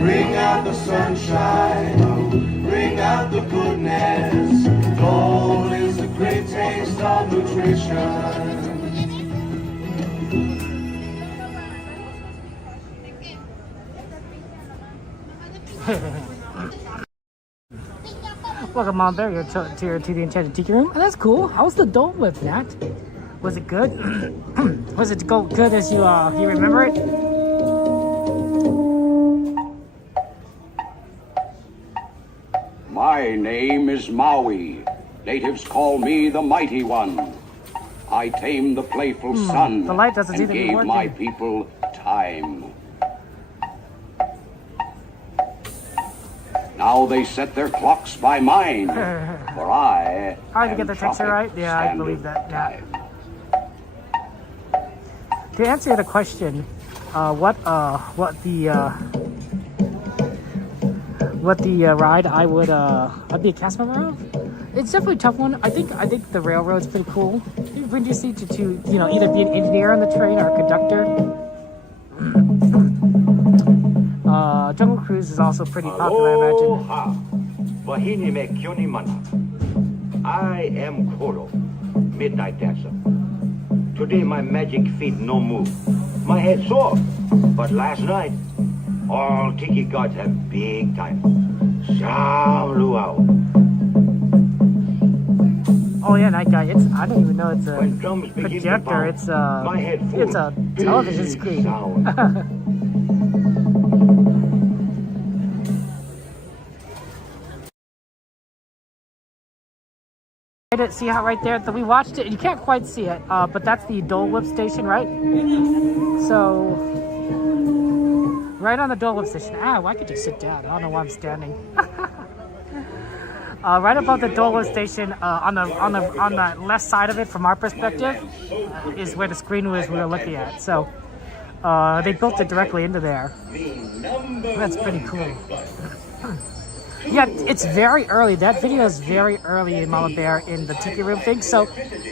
Bring out the sunshine, bring out the goodness. Gold is a great taste of nutrition. Welcome, Mom Bear, to the Enchanted Tiki Room. And that's cool. How's the Dole Whip, Nat? Was it good? Was it good as you remember it? My name is Maui. Natives call me the Mighty One. I tamed the playful sun the light doesn't and seem to be gave working. my people time. Now they set their clocks by mine, for I How did you am get the texture right? Yeah, I believe that. Yeah. To answer the question, what the ride I'd be a cast member of? It's definitely a tough one. I think the railroad's pretty cool. When you see to either be an engineer on the train or a conductor. Jungle Cruise is also pretty popular, I imagine. Aloha. Wahine me kioni mana. I am Koro, Midnight Dancer. Today my magic feet no move. My head sore, but last night all tiki gods have big time. Sham luau. Oh yeah, Night Guy. I don't even know it's a When drums begin to projector. pound, It's my head full it's a television big screen. sound. See how right there? We watched it. You can't quite see it, but that's the Dole Whip station, right? So, right on the Dole Whip station. I could just sit down. I don't know why I'm standing. Right above the Dole Whip station, on the left side of it, from our perspective, is where the screen was we were looking at. So, they built it directly into there. That's pretty cool. Yeah, it's very early. That video is very early in Mama Bear in the Tiki Room thing. So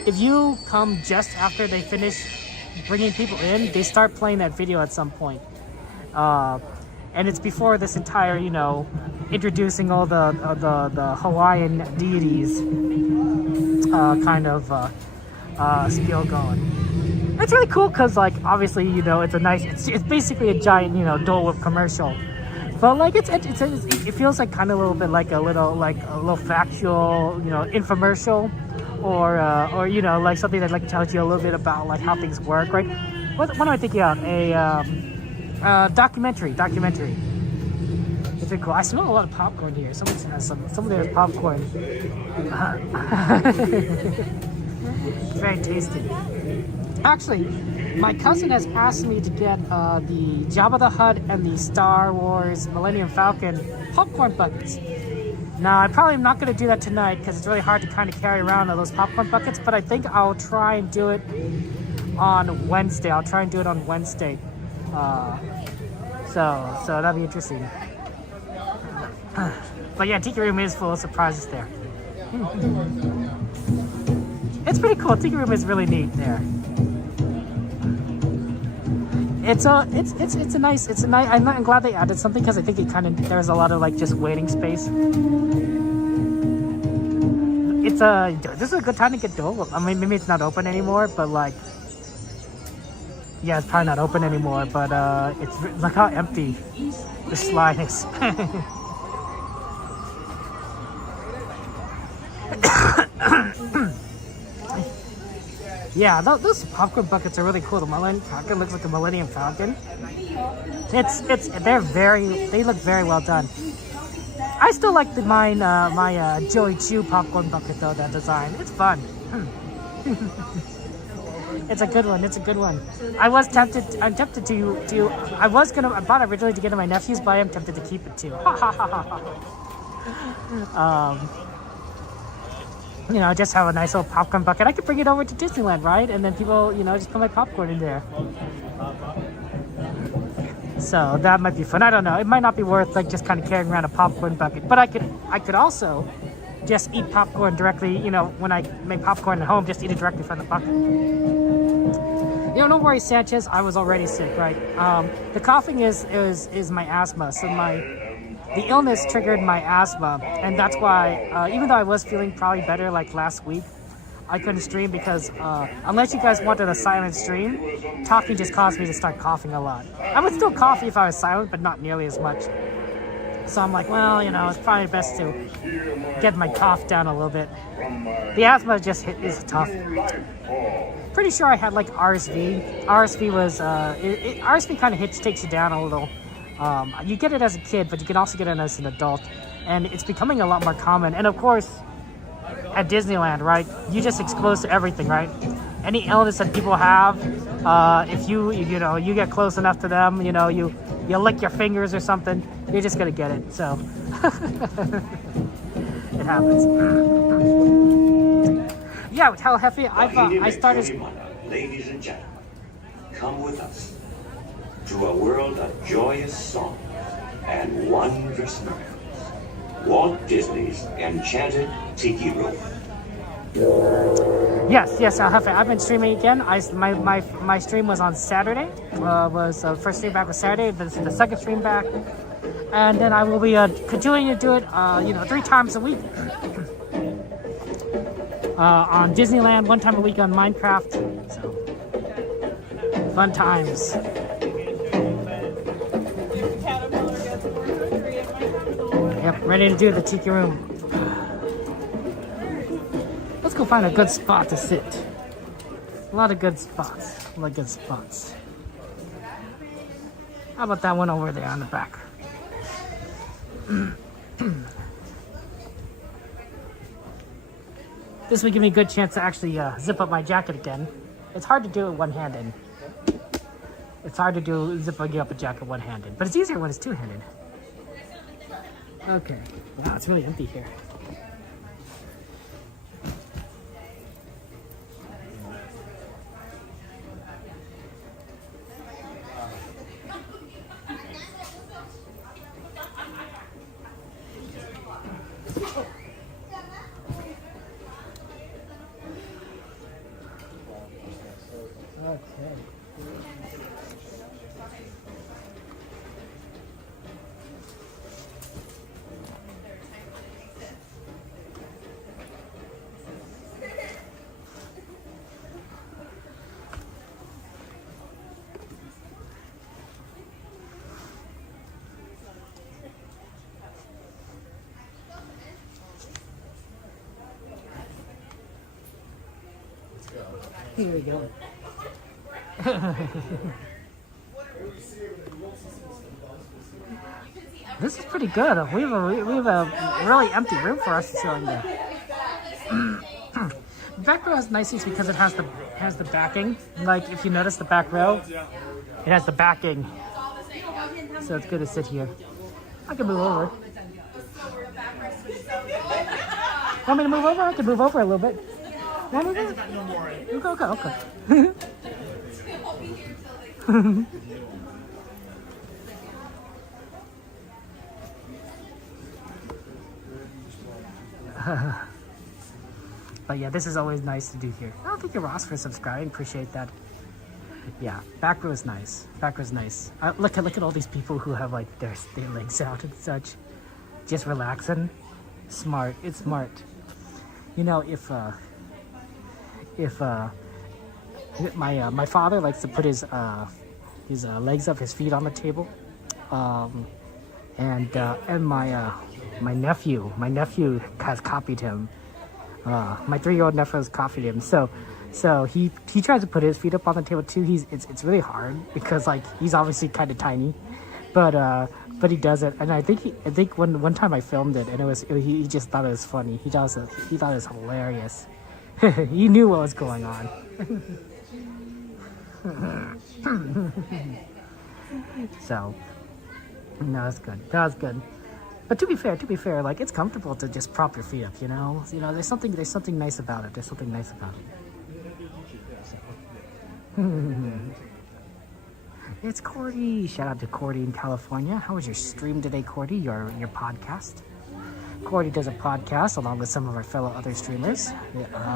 if you come just after they finish bringing people in, they start playing that video at some point. And it's before this entire, introducing all the Hawaiian deities kind of spiel going. It's really cool because, obviously, it's a nice. It's basically a giant, Dole Whip commercial. But it feels like kind of a little bit like a little factual, infomercial, or like something that tells you a little bit about how things work, right? What am I thinking of? A documentary. It's pretty cool. I smell a lot of popcorn here. Someone has some there's popcorn. It's very tasty. Actually, my cousin has asked me to get the Jabba the Hutt and the Star Wars Millennium Falcon popcorn buckets. Now, I probably am not going to do that tonight because it's really hard to kind of carry around all those popcorn buckets, but I think I'll try and do it on Wednesday. I'll try and do it on Wednesday. So that'll be interesting. But yeah, Tiki Room is full of surprises there. It's pretty cool. Tiki Room is really neat there. I'm glad they added something because I think it kind of, there's a lot of like just waiting space. This is a good time to get Dole. I mean, maybe it's not open anymore, but like, yeah, it's probably not open anymore, but look how empty the slide is. Yeah, those popcorn buckets are really cool. The Millennium Falcon looks like a Millennium Falcon. They look very well done. I still like my Joey Chew popcorn bucket though, that design. It's fun. It's a good one. It's a good one. I was tempted. I'm tempted to. I bought it originally to get to my nephews, but I am tempted to keep it too. You know, just have a nice little popcorn bucket. I could bring it over to Disneyland, right? And then people, you know, just put my popcorn in there. So that might be fun. I don't know. It might not be worth like just kind of carrying around a popcorn bucket. But I could also just eat popcorn directly. You know, when I make popcorn at home, just eat it directly from the bucket. You know, don't worry, Sanchez. I was already sick, right? The coughing is my asthma. So the illness triggered my asthma, and that's why, even though I was feeling probably better like last week, I couldn't stream because unless you guys wanted a silent stream, talking just caused me to start coughing a lot. I would still cough if I was silent, but not nearly as much. So I'm like, well, you know, it's probably best to get my cough down a little bit. The asthma is tough. Pretty sure I had like RSV. RSV was, RSV kind of takes you down a little. You get it as a kid, but you can also get it as an adult, and it's becoming a lot more common. And of course, at Disneyland, right, you just exposed to everything, right? Any illness that people have, if you get close enough to them, you know, you lick your fingers or something, you're just gonna get it. So it happens. Yeah, with Hell Hefe, I started. Ladies and gentlemen, come with us to a world of joyous song and wondrous miracles. Walt Disney's Enchanted Tiki Room. Yes, I've been streaming again. My stream was on Saturday. Was first stream back was Saturday. This is the second stream back, and then I will be continuing to do it. 3 times a week on Disneyland, 1 time a week on Minecraft. So fun times. Yep, ready to do the Tiki Room. Let's go find a good spot to sit. A lot of good spots. How about that one over there on the back? This will give me a good chance to actually zip up my jacket again. It's hard to do it one-handed. It's hard to do zipping up a jacket one-handed, but it's easier when it's two-handed. Okay. Wow, it's really empty here. Here we go. This is pretty good. We have a really empty room for us to chill in there. The back row is nice because it has the backing. Like if you notice the back row, it has the backing. So it's good to sit here. I can move over. Want me to move over? I can move over a little bit. Want me to move over? Okay. But yeah, this is always nice to do here. I don't think you're Ross for subscribing. Appreciate that. Yeah, back row is nice. Back row is nice. Look at all these people who have like their legs out and such, just relaxing. Smart. It's smart. You know, if my father likes to put his legs up, his feet on the table, and my nephew has copied him. My 3-year-old nephew has copied him. So he tries to put his feet up on the table too. It's really hard because like he's obviously kind of tiny, but he does it. And I think one time I filmed it and he just thought it was funny. He thought it was hilarious. He knew what was going on. So no, that's good. That's good. But to be fair, like it's comfortable to just prop your feet up, you know. There's something nice about it. There's something nice about it. It's Cordy. Shout out to Cordy in California. How was your stream today, Cordy? Your podcast. Cordy does a podcast along with some of our fellow other streamers.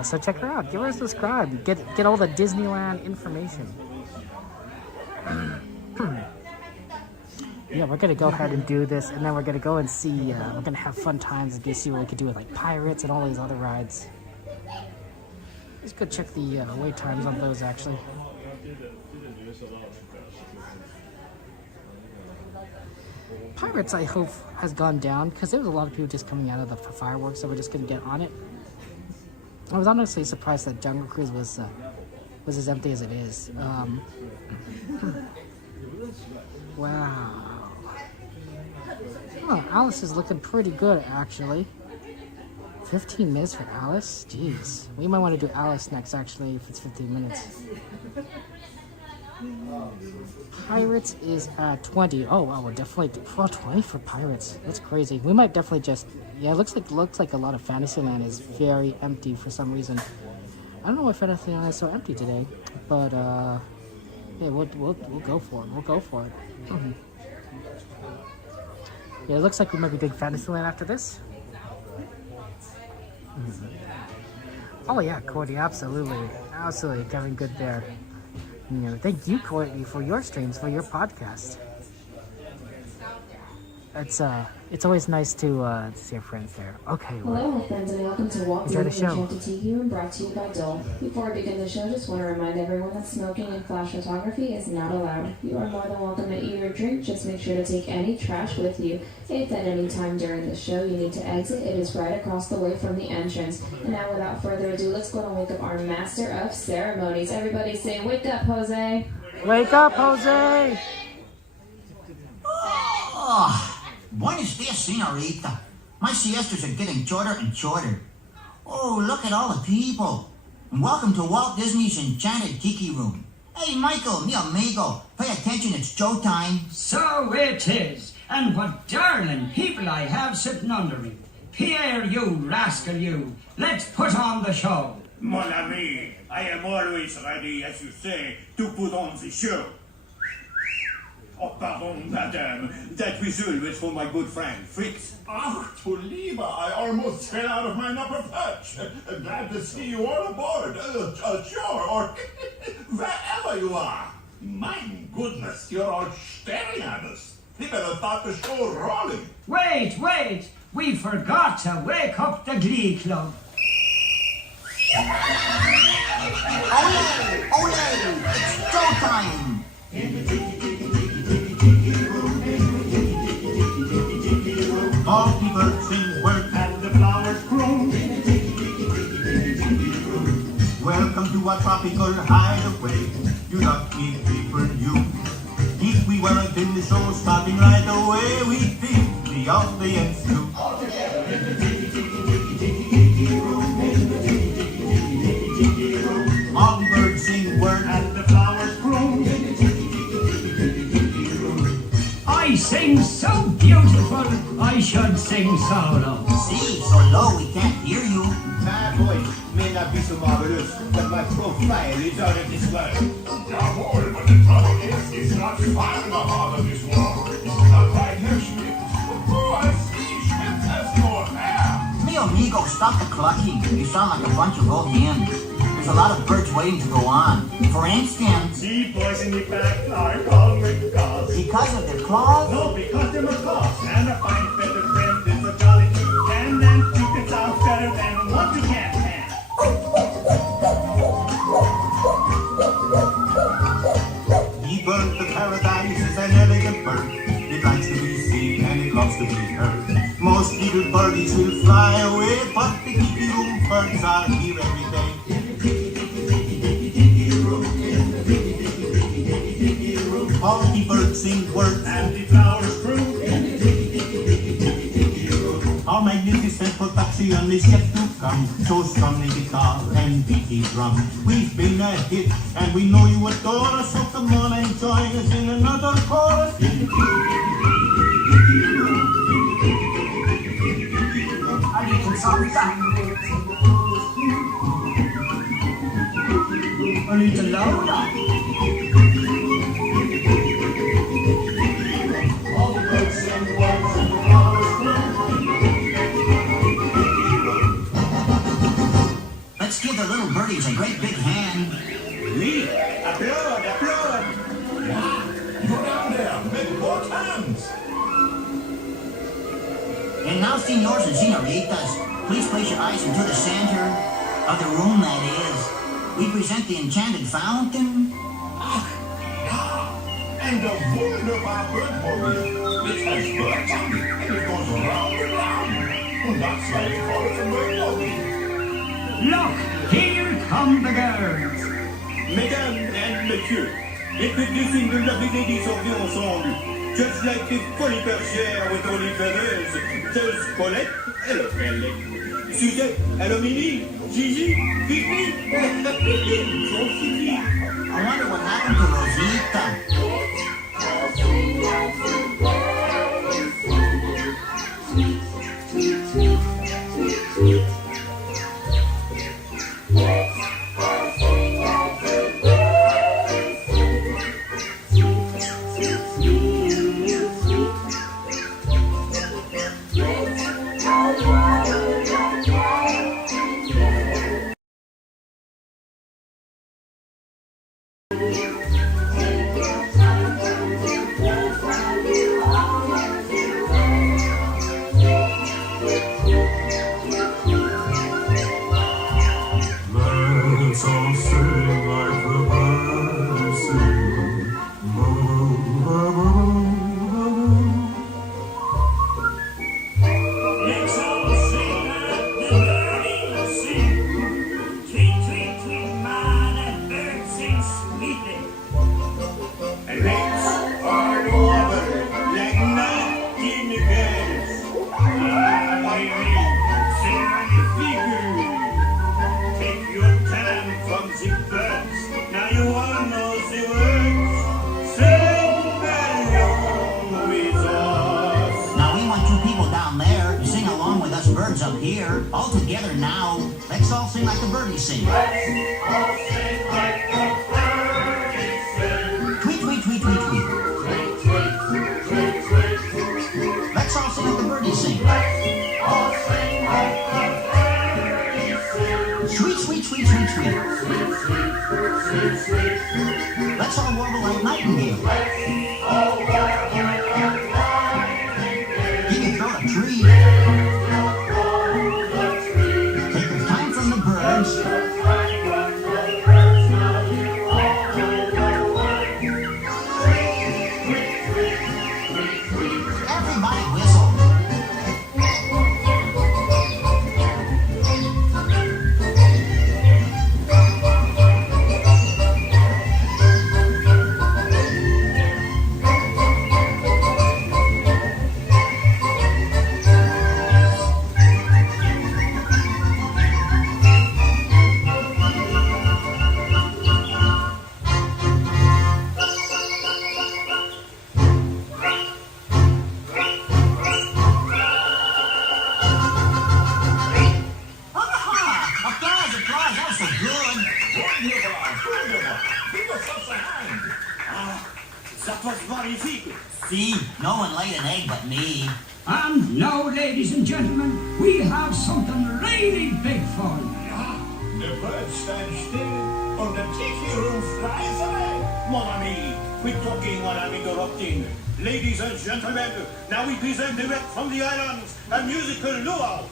So check her out. Give her a subscribe. Get all the Disneyland information. Yeah, we're gonna go ahead and do this, and then we're gonna go and see. We're gonna have fun times and see what we could do with like Pirates and all these other rides. Let's go check the wait times on those actually. Pirates, I hope, has gone down because there was a lot of people just coming out of the fireworks, so we're just gonna get on it. I was honestly surprised that Jungle Cruise was as empty as it is. Wow. Oh, Alice is looking pretty good, actually. 15 minutes for Alice? Jeez. We might want to do Alice next, actually, if it's 15 minutes. Pirates is at 20. Oh, wow, we're definitely... 20 for Pirates. That's crazy. We might definitely just... Yeah, it looks like a lot of Fantasyland is very empty for some reason. I don't know why Fantasyland is so empty today, but, yeah, we'll go for it. We'll go for it. Mm-hmm. Yeah, it looks like we might be doing Fantasyland after this. Mm-hmm. Oh yeah, Courtney, absolutely, Kevin, good there. You know, thank you, Courtney, for your streams, for your podcast. It's always nice to see our friends there. Okay. Hello, my friends, and welcome to Walk Enjoy the show. Enchanted TV Room, brought to you by Dole. Before I begin the show, just want to remind everyone that smoking and flash photography is not allowed. You are more than welcome to eat or drink. Just make sure to take any trash with you. If at any time during the show you need to exit, it is right across the way from the entrance. And now, without further ado, let's go and wake up our master of ceremonies. Everybody say, "Wake up, Jose!" Wake up, Jose! Oh. Buenos dias, senorita. My siestas are getting shorter and shorter. Oh, look at all the people. And welcome to Walt Disney's Enchanted Tiki Room. Hey, Michael, mi amigo, pay attention, it's showtime. So it is. And what darling people I have sitting under me. Pierre, you rascal, you. Let's put on the show. Mon ami, I am always ready, as you say, to put on the show. Oh, pardon, madame. That whistle was for my good friend, Fritz. Ach, du Lieber, I almost fell out of my upper perch. Glad to see you all aboard. Sure, or wherever you are. My goodness, you're all staring at us. We better start the show rolling. Wait. We forgot to wake up the Glee Club. Ole! It's showtime! All people sing work and the flowers grow. Welcome to our tropical hideaway. You lucky people, you. If we weren't in the show, starting right away, we'd think the audience too. All the birds sing word and the flowers bloom. I sing so beautiful, I should sing solo. See, so low we can't hear you. My voice may not be so marvelous, but my profile is out of this world. Yeah, boy, but the trouble is, it's not far in the heart of this world. It's not right here, Schmidt. Poor Schmidt has no hair. Me amigo, stop the clucking. You sound like a bunch of old men. There's a lot of birds waiting to go on. For instance, The boys in the back are called macaws. because of their claws? No, because they're macaws, and a fine feather friend is a jolly toucan, and two can sound better than one toucan can. The bird of paradise is an elegant bird. It likes to be seen and it loves to be heard. Most little birdies will fly away, but the kiki-room birds are here every day. All the birds sing words And the flowers grew. Our magnificent production is yet to come. So strum the guitar and beat the drum. We've been a hit and we know you adore us. So come on and join us in another chorus. I need to stop that. I need to lower that. All the birds sing words and the flowers bloom. Let's give the little birdies a great big hand. Oui, applaud, applaud. Go down there, make both hands. And now, senors and senoritas, please place your eyes into the center of the room, that is. We present the enchanted fountain. And the wound of our bird warrior, which has birds on it, and it goes round and round. Well, that's why we call it a bird warrior. Look, here come the girls. Mesdames and messieurs, les petits de lovely ladies sont venus ensemble. Just like the funny bergère with only feathers. There's Colette, hello Belle. Suzette, hello Minnie. Gigi, Fifi, so Fifi. I wonder what happened to Rosita. Let's all sing like the birds sing. Let's all sing like the birdies sing. Tweet, tweet, tweet, man, that bird sings sweetly. Let's all over like nightingales. Sing on the figure. Take your time from the birds. Now you all know the words. Sing along with us. Now we want you people down there to sing along with us birds up here. All together now. Let's all sing like the birdies sing. Tweet, tweet, tweet, tweet, tweet. Let's all sing like the birdies sing. Sweet, sweet, sweet, sweet, sweet. Let's all warble like nightingale. You can throw a tree. Take the time from the birds. Everybody whistle. so good. That was magnifique. See, no one laid an egg but me. And now, ladies and gentlemen, we have something really big for you. The birds stand still, and the tiki room flies away. Mon ami, quit talking while I'm interrupting. Ladies and gentlemen, now we present direct from the islands a musical luau.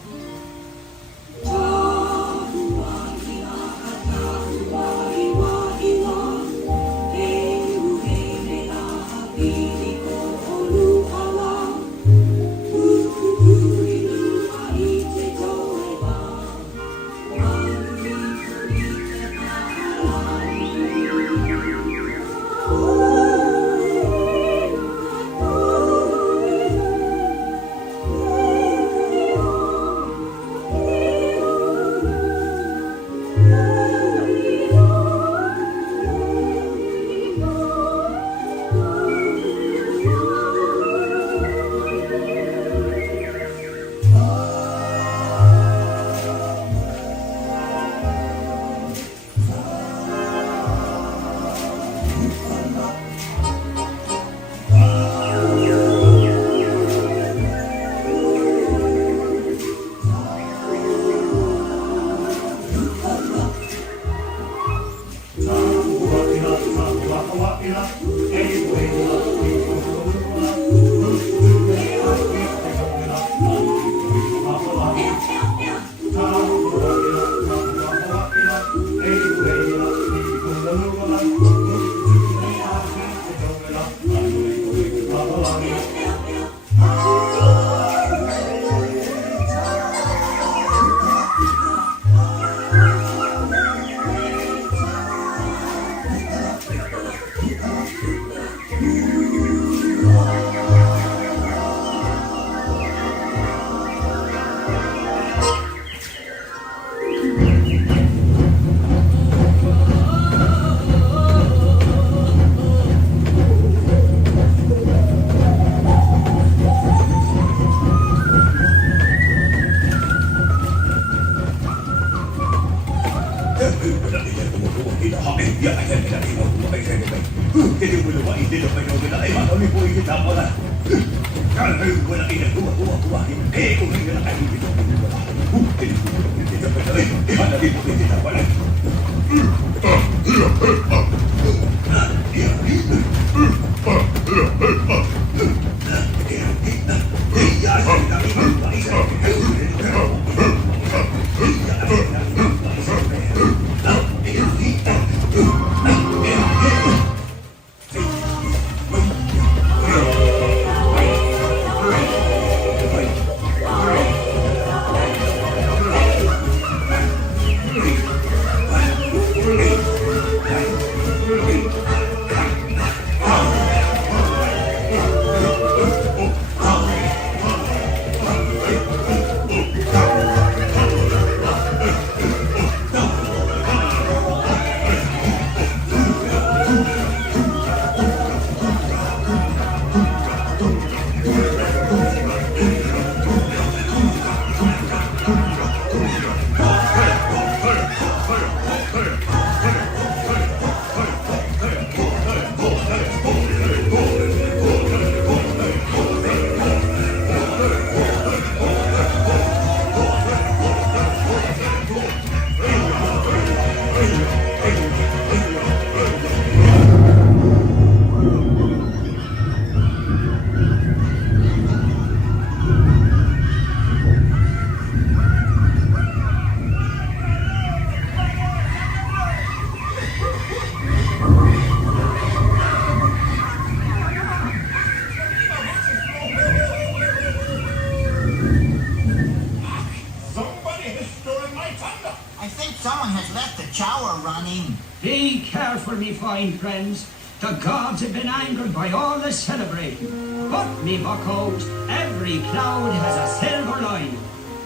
Be careful, me fine friends. The gods have been angered by all the celebrating. But, me buckos, every cloud has a silver lining.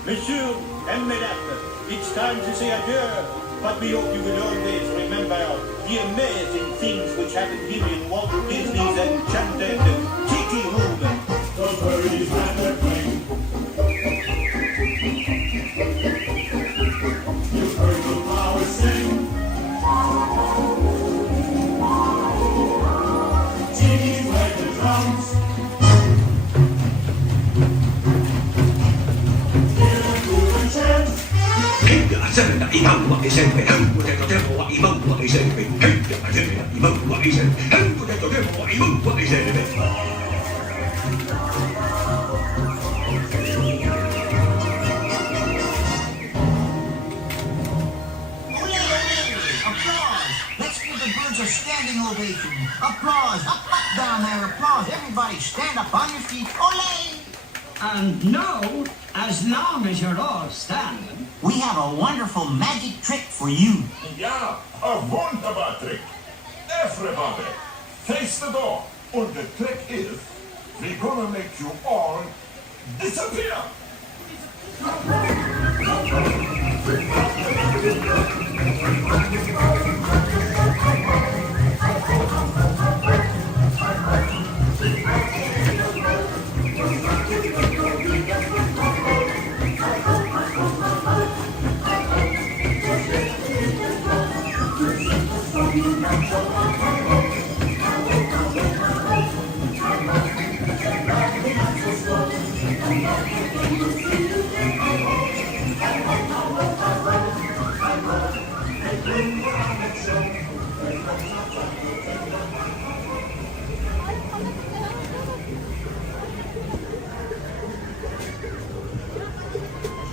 Monsieur and Mesdames, it's time to say adieu. But we hope you will always remember the amazing things which happened here in Walt Disney's enchanted Tiki Room. The birdies and their plane. You heard the flowers sing. Let's give the birds a standing ovation. Applause. Up, up, down there. Applause. Everybody stand up on your feet. Ole! And now, as long as you're all standing, we have a wonderful magic trick for you. Ja, a wunderbar trick. Everybody, face the door. And the trick is, we're gonna make you all disappear.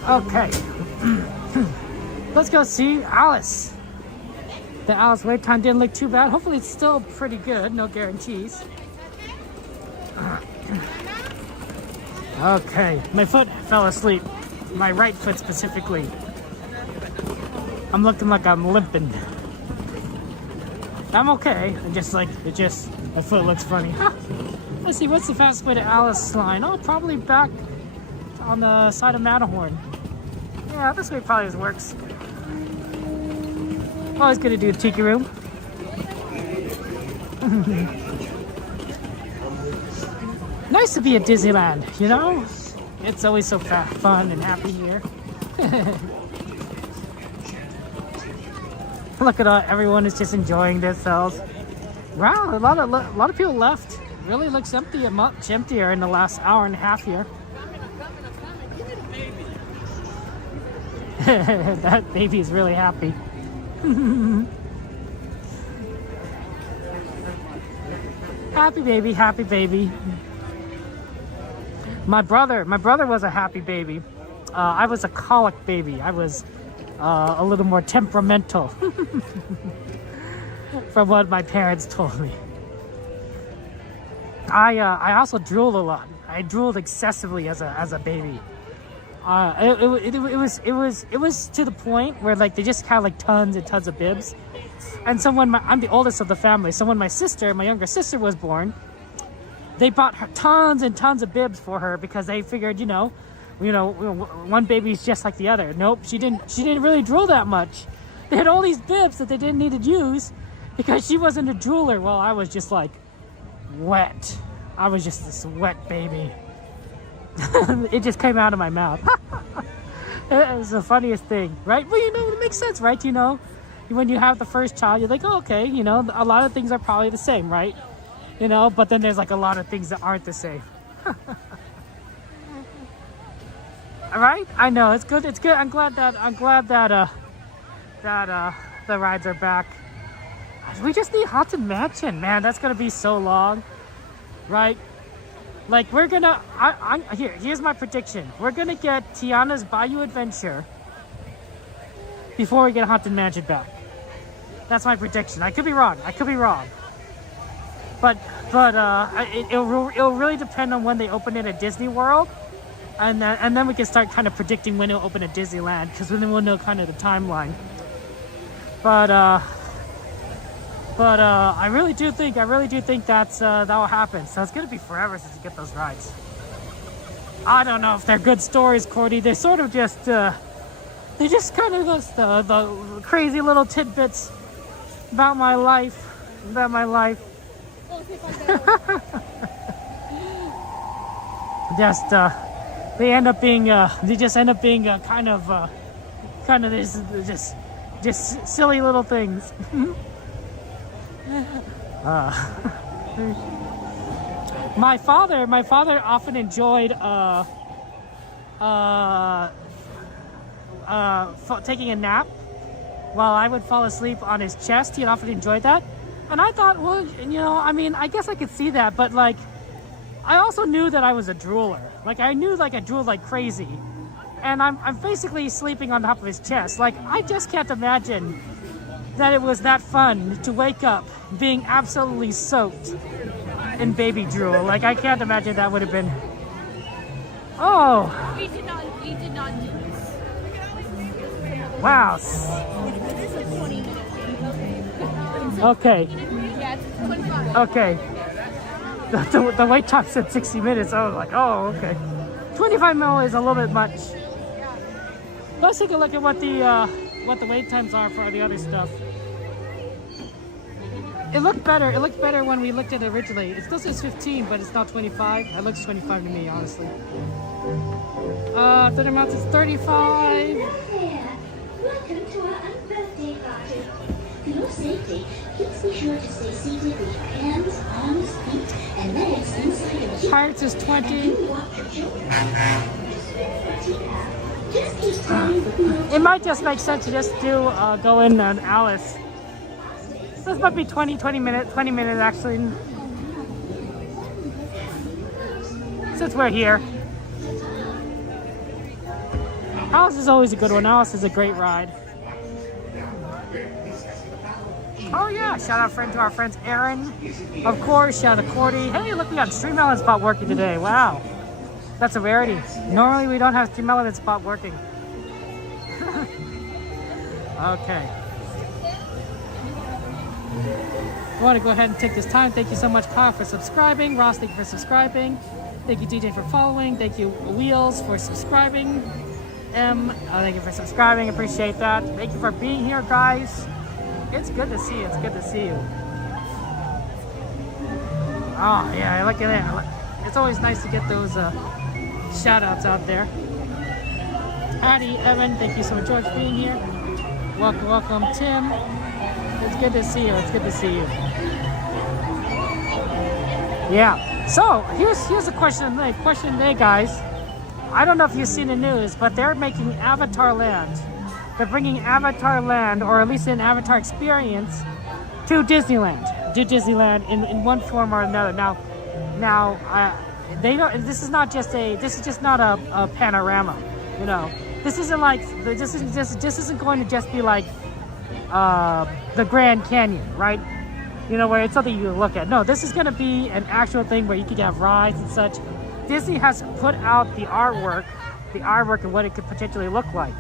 Okay. Let's go see Alice. The Alice wait time didn't look too bad. Hopefully it's still pretty good. No guarantees. Okay. My foot fell asleep. My right foot specifically. I'm looking like I'm limping. I'm okay. My foot looks funny. Let's see, what's the fastest way to Alice line? Oh, probably back on the side of Matterhorn. Yeah, this way probably works. Always good to do a tiki room. Nice to be at Disneyland, you know? It's always so fun and happy here. Look at everyone is just enjoying themselves. Wow, a lot of people left. Really looks empty, much emptier in the last hour and a half here. That baby is really happy. Happy baby, happy baby. My brother was a happy baby. I was a colic baby. I was a little more temperamental from what my parents told me. I also drooled a lot. I drooled excessively as a baby. It was to the point where like they just had like tons and tons of bibs. And so I'm the oldest of the family, so when my younger sister was born, they bought her tons and tons of bibs for her because they figured, you know, one baby's just like the other. Nope, she didn't really drool that much. They had all these bibs that they didn't need to use because she wasn't a drooler. Well, I was just like wet. I was just this wet baby. It just came out of my mouth. It was the funniest thing, right? Well, you know, it makes sense, right? You know, when you have the first child, you're like, oh, okay, you know, a lot of things are probably the same, right? You know, but then there's like a lot of things that aren't the same. All right, I know it's good. It's good. I'm glad that the rides are back. We just need Haunted Mansion, man. That's gonna be so long, right? Like we're gonna. Here's my prediction. We're gonna get Tiana's Bayou Adventure before we get Haunted Mansion back. That's my prediction. I could be wrong. But it'll really depend on when they open it at Disney World, and then we can start kind of predicting when it'll open at Disneyland, because then we'll know kind of the timeline. But I really do think that will happen. So it's gonna be forever since you get those rides. I don't know if they're good stories, Cordy. They're sort of just they're just kind of the crazy little tidbits about my life. They end up being kind of this just silly little things. My father often enjoyed taking a nap while I would fall asleep on his chest. He'd often enjoy that. And I thought, well, you know, I mean, I guess I could see that, but like, I also knew that I was a drooler. Like, I knew like I drooled like crazy. And I'm basically sleeping on top of his chest. Like, I just can't imagine that it was that fun to wake up being absolutely soaked in baby drool. Like, I can't imagine that would have been. Oh. We did not do this. Wow. Okay. Yeah, it's 25. Okay. The wait time said 60 minutes. I was like, oh, okay. 25 mil is a little bit much. Let's take a look at what the wait times are for the other stuff. It looked better. It looked better when we looked at it originally. It still says 15, but it's not 25. It looks 25 to me, honestly. 30 amounts is 35. Welcome to our unbirthday party. For your safety, please be sure to stay seated with your hands, arms, feet, and legs inside your seat. Pirates is 20. It might just make sense to just do go in on Alice. This might be 20 minutes actually. Since we're here. Alice is always a good one. Alice is a great ride. Oh yeah, shout out to our friends Aaron. Of course, shout out to Cordy. Hey, look, we got Stream Element Spot working today. Wow. That's a rarity. Normally we don't have Stream Element Spot working. Okay. I want to go ahead and take this time. Thank you so much, Kyle, for subscribing. Ross, thank you for subscribing. Thank you, DJ, for following. Thank you, Wheels, for subscribing. Thank you for subscribing. Appreciate that. Thank you for being here, guys. It's good to see you. It's good to see you. Oh, yeah, I like it. It's always nice to get those shout outs out there. Addie, Evan, thank you so much, George, for being here. Welcome, welcome, Tim. It's good to see you. It's good to see you. Yeah. So here's a question today, guys. I don't know if you've seen the news, but they're making Avatar Land. They're bringing Avatar Land, or at least an Avatar experience, to Disneyland. To Disneyland in one form or another. Now, they don't. This is just not a panorama. You know, this isn't like this isn't going to just be like the Grand Canyon, right? You know, where it's something you look at. No, this is going to be an actual thing where you could have rides and such. Disney has put out the artwork and what it could potentially look like,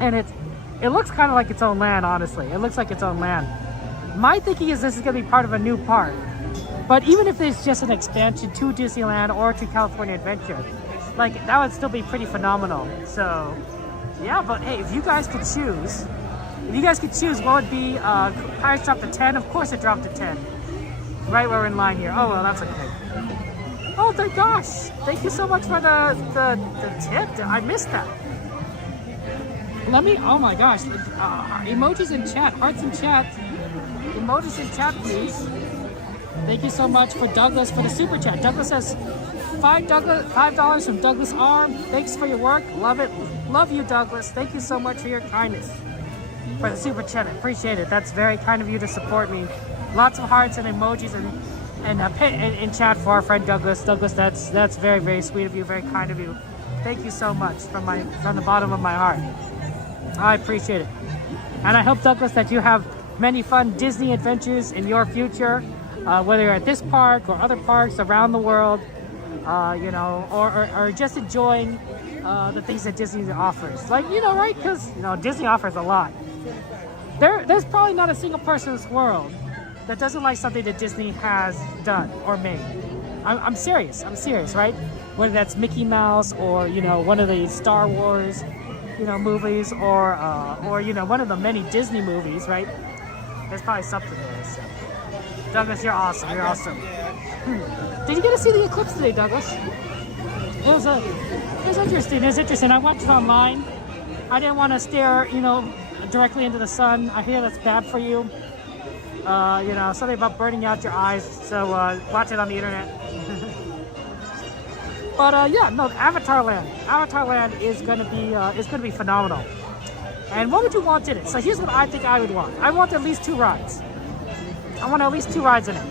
and it looks kind of like its own land. Honestly, it looks like its own land. My thinking is this is going to be part of a new park, but even if it's just an expansion to Disneyland or to California Adventure, like that would still be pretty phenomenal. So, yeah. But hey, if you guys could choose, what would be price dropped to 10? Of course, it dropped to 10. Right where we're in line here. Oh well, that's okay. Oh my gosh! Thank you so much for the tip. I missed that. Let me. Oh my gosh! Emojis in chat, hearts in chat, emojis in chat, please. Thank you so much for Douglas for the super chat. Douglas says $5 from Douglas Arm. Thanks for your work. Love it. Love you, Douglas. Thank you so much for your kindness. For the super chat, I appreciate it. That's very kind of you to support me. Lots of hearts and emojis and in chat for our friend Douglas. Douglas, that's very, very sweet of you, very kind of you. Thank you so much from the bottom of my heart. I appreciate it. And I hope, Douglas, that you have many fun Disney adventures in your future, whether you're at this park or other parks around the world, you know, or just enjoying the things that Disney offers. Like, you know, right? Because, you know, Disney offers a lot. There's probably not a single person in this world that doesn't like something that Disney has done or made. I'm serious, right? Whether that's Mickey Mouse or, you know, one of the Star Wars, you know, movies or you know, one of the many Disney movies, right? There's probably something there. So. Douglas, you're awesome. You're awesome. Did you get to see the eclipse today, Douglas? It was interesting. It was interesting. I watched it online. I didn't want to stare, you know, directly into the sun. I hear that's bad for you. You know, something about burning out your eyes. So watch it on the internet. But yeah, no, Avatar Land is going to be phenomenal. And what would you want in it? So here's what I think I would want. I want at least 2 rides. I want at least 2 rides in it.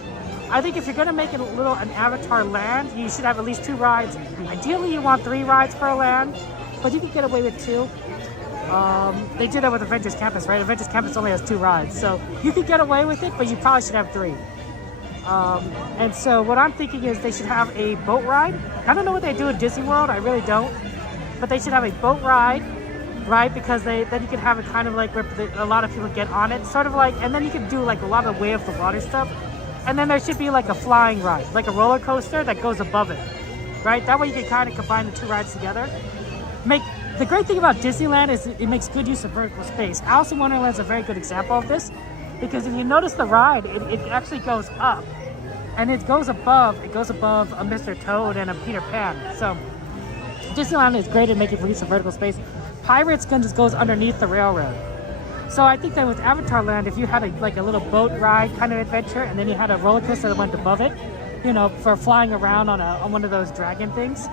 I think if you're gonna make it an Avatar land, you should have at least 2 rides. Ideally, you want 3 rides per land, but you can get away with 2. They did that with Avengers Campus, right? Avengers Campus only has 2 rides, so you could get away with it, but you probably should have 3. And so what I'm thinking is they should have a boat ride. I don't know what they do at Disney World, I really don't, but they should have a boat ride, right? Because then you can have it kind of like where a lot of people get on it, sort of like, and then you can do like a lot of way of the water stuff. And then there should be like a flying ride, like a roller coaster that goes above it, right? That way you can kind of combine the 2 rides together. The great thing about Disneyland is it makes good use of vertical space. Alice in Wonderland is a very good example of this, because if you notice the ride, it actually goes up, and it goes above a Mr. Toad and a Peter Pan. So Disneyland is great at making use of vertical space. Pirates just goes underneath the railroad. So I think that with Avatar Land, if you had a little boat ride kind of adventure, and then you had a roller coaster that went above it, you know, for flying around on one of those dragon things,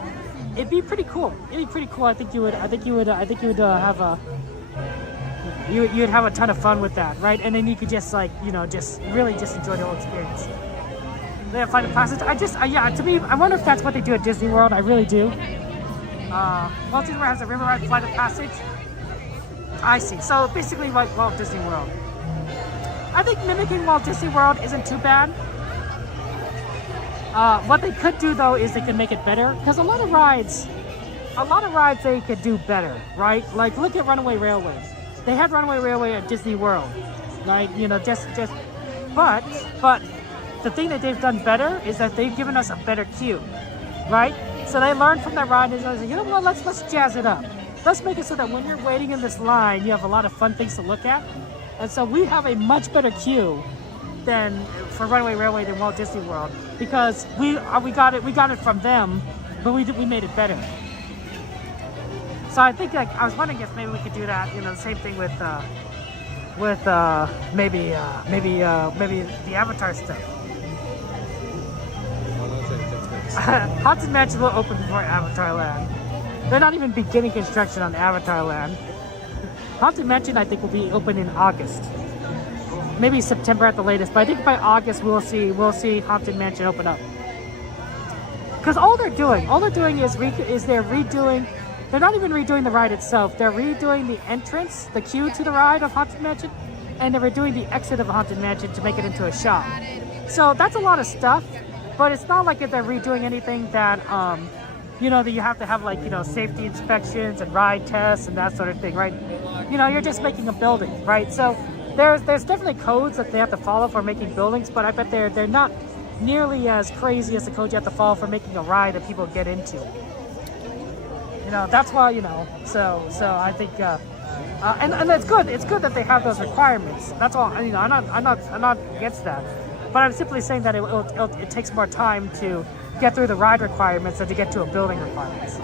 it'd be pretty cool. It'd be pretty cool. I think you would have a ton of fun with that, right? And then you could just really enjoy the whole experience. They have Flight of Passage. To me, I wonder if that's what they do at Disney World. I really do. Walt Disney World has a river ride, Flight of Passage. I see. So basically like Walt Disney World. I think mimicking Walt Disney World isn't too bad. What they could do though is they could make it better, because a lot of rides they could do better, right? Like look at Runaway Railway. They had Runaway Railway at Disney World, right? You know, but the thing that they've done better is that they've given us a better queue, right? So they learned from that ride and they said, you know what, let's jazz it up. Let's make it so that when you're waiting in this line, you have a lot of fun things to look at. And so we have a much better queue for Runaway Railway than Walt Disney World, because we got it from them, but we made it better. So I think I was wondering if maybe we could do that, you know, the same thing with maybe the Avatar stuff. Haunted Mansion will open before Avatar Land. They're not even beginning construction on Avatar Land. Haunted Mansion, I think, will be open in August, maybe September at the latest. But I think by August we'll see Haunted Mansion open up. Because all they're doing is they're redoing. They're not even redoing the ride itself. They're redoing the entrance, the queue to the ride of Haunted Mansion, and they're redoing the exit of Haunted Mansion to make it into a shop. So that's a lot of stuff. But it's not like if they're redoing anything that you know, that you have to have like, you know, safety inspections and ride tests and that sort of thing, right? You know, you're just making a building, right? So there's definitely codes that they have to follow for making buildings, but I bet they're not nearly as crazy as the codes you have to follow for making a ride that people get into. You know, that's why, you know, so I think and it's good. It's good that they have those requirements. That's all. You know, I'm not against that. But I'm simply saying that it takes more time to get through the ride requirements than to get to a building requirements.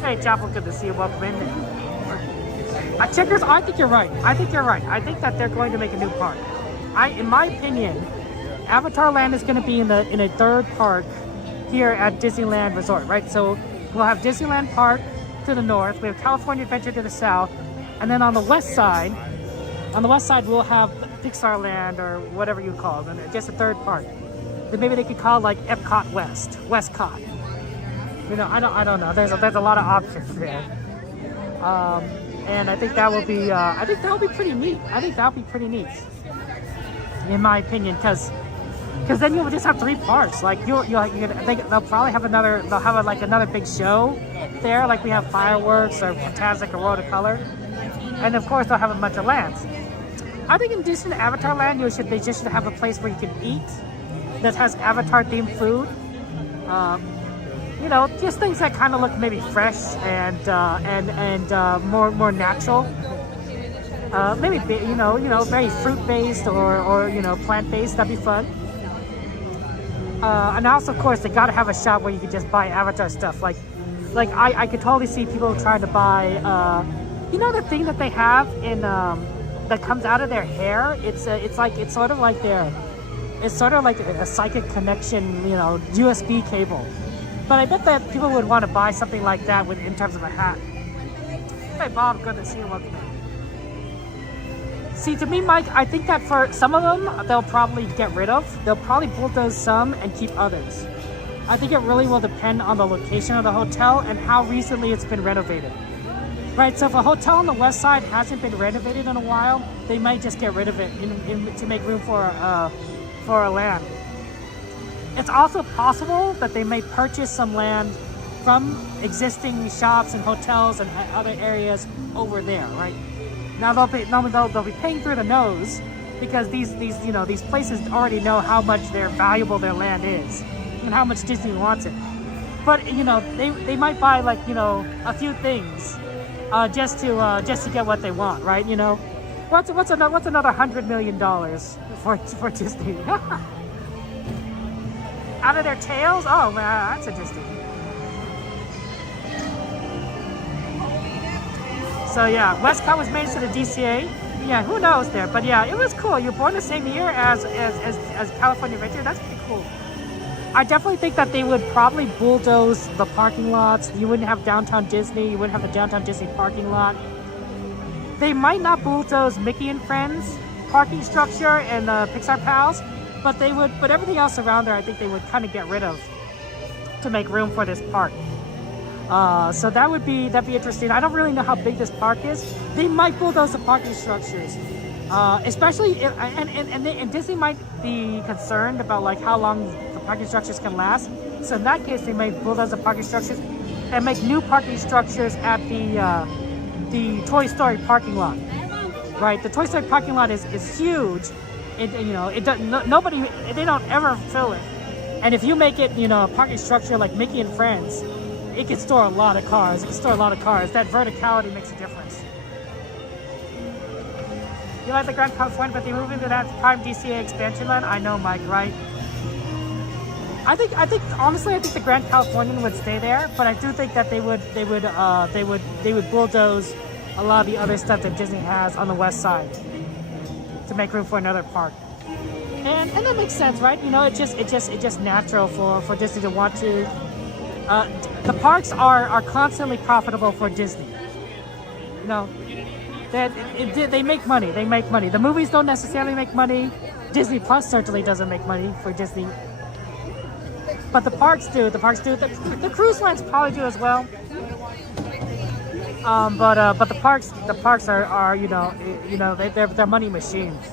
Hey, Chapel, good to see you. Welcome in. Checkers, I think you're right. I think that they're going to make a new park. In my opinion, Avatar Land is going to be in a 3rd park here at Disneyland Resort, right? So we'll have Disneyland Park to the north, we have California Adventure to the south, and then on the west side we'll have Pixar Land, or whatever you call it, and just a 3rd park. Then maybe they could call it like Epcot Westcott. You know, I don't know. There's a lot of options there, and I think that will be pretty neat. In my opinion, because then you'll just have 3 parks. Like they'll probably have another big show there, like we have fireworks or Fantastic or World of Color, and of course they'll have a bunch of lands. I think in addition to Avatar Land, they just should have a place where you can eat that has Avatar-themed food. You know, just things that kind of look maybe fresh and more natural. Maybe very fruit-based or plant-based. That'd be fun. And also, of course, they gotta have a shop where you can just buy Avatar stuff. Like I could totally see people trying to buy. The thing that they have in that comes out of their hair. It's sort of like a psychic connection, USB cable. But I bet that people would want to buy something like that in terms of a hat. Hey Bob, good to see you. Welcome in. See, to me, Mike, I think that for some of them, they'll probably get rid of. They'll probably bulldoze some and keep others. I think it really will depend on the location of the hotel and how recently it's been renovated. Right, so if a hotel on the west side hasn't been renovated in a while, they might just get rid of it to make room for a land. It's also possible that they may purchase some land from existing shops and hotels and other areas over there, right? Now they'll be paying through the nose because these places already know how much valuable their land is and how much Disney wants it. But they might buy like a few things just to get what they want, right? What's another $100 million for Disney? Out of their tails? Oh man, that's interesting. So yeah, Westcott was made to the DCA. Yeah, who knows there? But yeah, it was cool. You're born the same year as California Adventure. That's pretty cool. I definitely think that they would probably bulldoze the parking lots. You wouldn't have downtown Disney. You wouldn't have the downtown Disney parking lot. They might not bulldoze Mickey and Friends parking structure and Pixar Pals, but they would. But everything else around there, I think they would kind of get rid of to make room for this park. So that'd be interesting. I don't really know how big this park is. They might bulldoze the parking structures, especially and Disney might be concerned about like how long the parking structures can last. So in that case, they may bulldoze the parking structures and make new parking structures at the Toy Story parking lot. Right, the Toy Story parking lot is huge. They don't ever fill it. And if you make it a parking structure like Mickey and Friends, it can store a lot of cars. That verticality makes a difference. You like the Grand California, but they move into that prime DCA expansion land? I know, Mike, right? I think honestly, I think the Grand Californian would stay there, but I do think that they would bulldoze a lot of the other stuff that Disney has on the west side to make room for another park. And that makes sense, right? It's just natural for Disney to want to. The parks are constantly profitable for Disney. They make money. The movies don't necessarily make money. Disney Plus certainly doesn't make money for Disney. But the parks do. The cruise lines probably do as well. But the parks are they're money machines.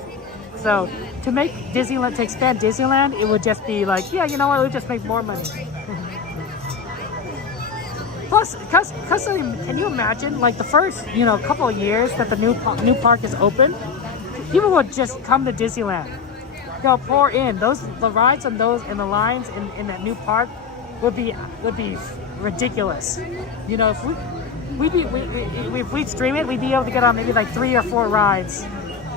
So to expand Disneyland, it would just be like, it would just make more money. Plus, can you imagine, like the first, couple of years that the new park is open, people would just come to Disneyland, pour in. The rides and the lines in that new park would be ridiculous. If we'd stream it, we'd be able to get on maybe like 3 or 4 rides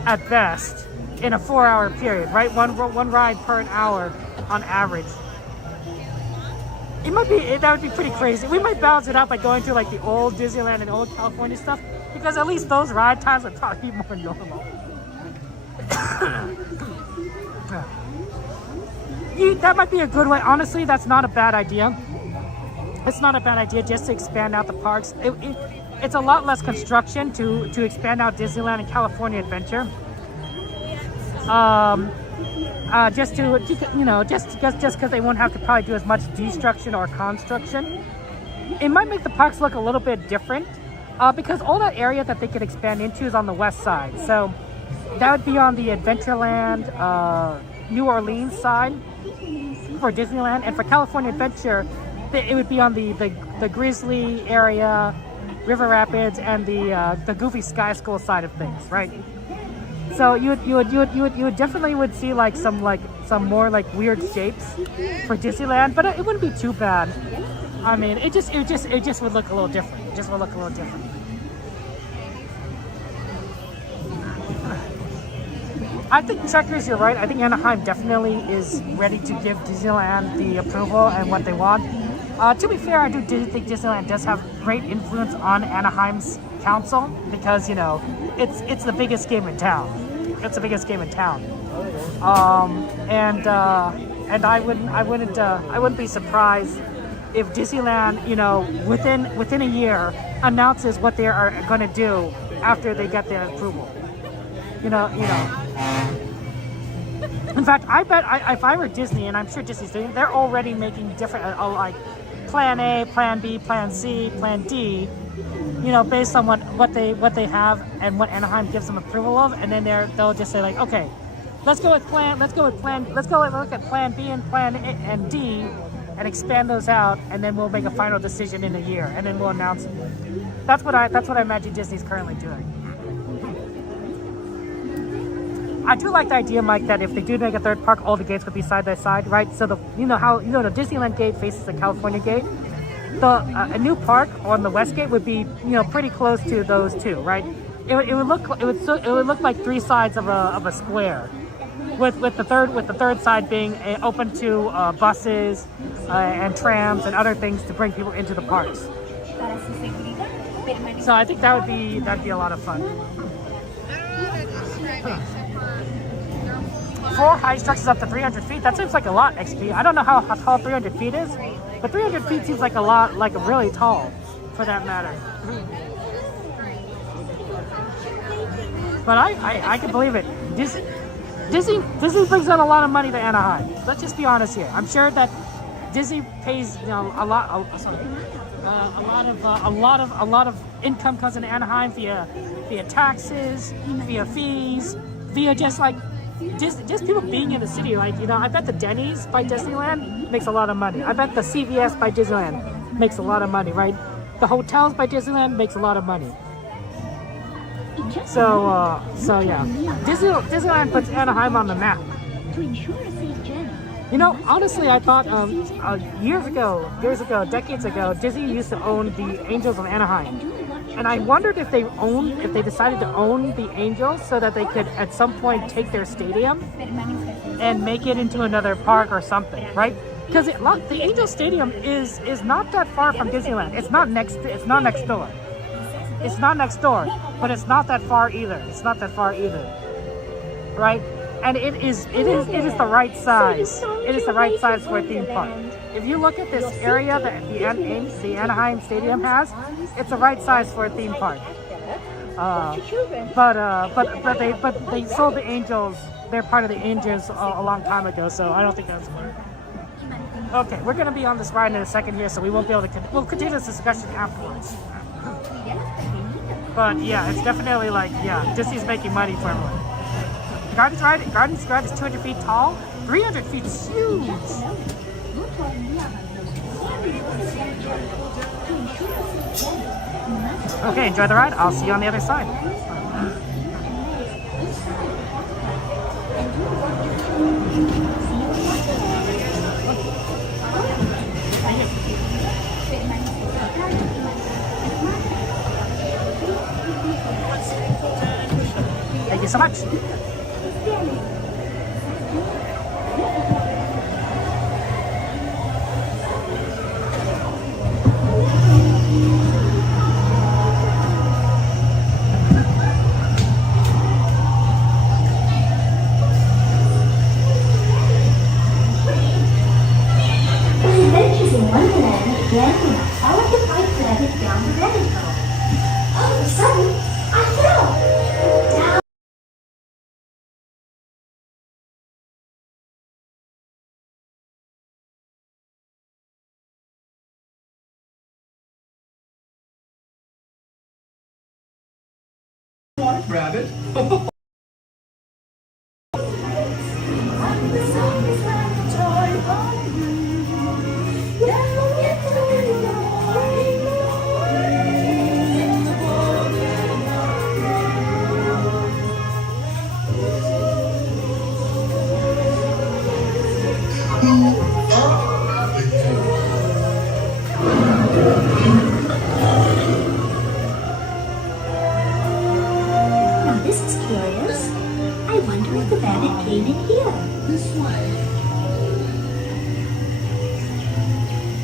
at best in a 4-hour period, right? One ride per an hour on average. That would be pretty crazy. We might balance it out by going to like the old Disneyland and old California stuff, because at least those ride times would probably be more normal. That might be a good way. Honestly, that's not a bad idea. It's not a bad idea just to expand out the parks. It's a lot less construction to expand out Disneyland and California Adventure. Just because they won't have to probably do as much destruction or construction. It might make the parks look a little bit different because all that area that they could expand into is on the west side. So that would be on the Adventureland, New Orleans side for Disneyland, and for California Adventure, it would be on the Grizzly area, River Rapids, and the Goofy Sky School side of things, right? So you would definitely would see like some more like weird shapes for Disneyland, but it wouldn't be too bad. I mean, it just would look a little different. It just would look a little different. I think, Checkers, you're right. I think Anaheim definitely is ready to give Disneyland the approval and what they want. To be fair, I do think Disneyland does have great influence on Anaheim's council because it's the biggest game in town. It's the biggest game in town. And I wouldn't be surprised if Disneyland, within a year, announces what they are going to do after they get the approval. You know. In fact, I bet if I were Disney, and I'm sure Disney's doing, they're already making different, like Plan A, Plan B, Plan C, Plan D. You know, based on what they have and what Anaheim gives them approval of, and then they'll just say like, okay, let's look at Plan B and Plan A and D, and expand those out, and then we'll make a final decision in a year, and then we'll announce it. That's what I imagine Disney's currently doing. I do like the idea, Mike, that if they do make a third park, all the gates would be side by side, right? So the Disneyland gate faces the California gate. A new park on the West Gate would be, pretty close to those two, right? It would look like three sides of a square, with the third side being open to buses and trams and other things to bring people into the parks. So I think that'd be a lot of fun. Floor height structures up to 300 feet. That seems like a lot, XP. I don't know how tall 300 feet is, but 300 feet seems like a lot, like really tall, for that matter. But I can believe it. Disney brings in a lot of money to Anaheim. Let's just be honest here. I'm sure that Disney pays a lot of income comes into Anaheim via taxes, via fees, via just people being in the city. I bet the Denny's by Disneyland makes a lot of money. I bet the CVS by Disneyland makes a lot of money, right? The hotels by Disneyland makes a lot of money. So yeah, Disneyland puts Anaheim on the map. Honestly, I thought years ago, decades ago, Disney used to own the Angels of Anaheim. And I wondered if they decided to own the Angels so that they could at some point take their stadium and make it into another park or something, right? Because the Angels Stadium is not that far from Disneyland. It's not next door. It's not next door, but it's not that far either. Right? And it is the right size. It is the right size for a theme park. If you look at this area that the Anaheim Stadium has, it's the right size for a theme park. But they sold the Angels. They're part of the Angels a long time ago, so I don't think that's fair. Okay, we're gonna be on this ride in a second here, so we won't be able to. We'll continue this discussion afterwards. But yeah, it's definitely Disney's making money for everyone. Guardians Ride is 200 feet tall. 300 feet is huge. Okay, enjoy the ride. I'll see you on the other side. Thank you so much. Rabbit. This is curious. I wonder if the bandit came in here. This way.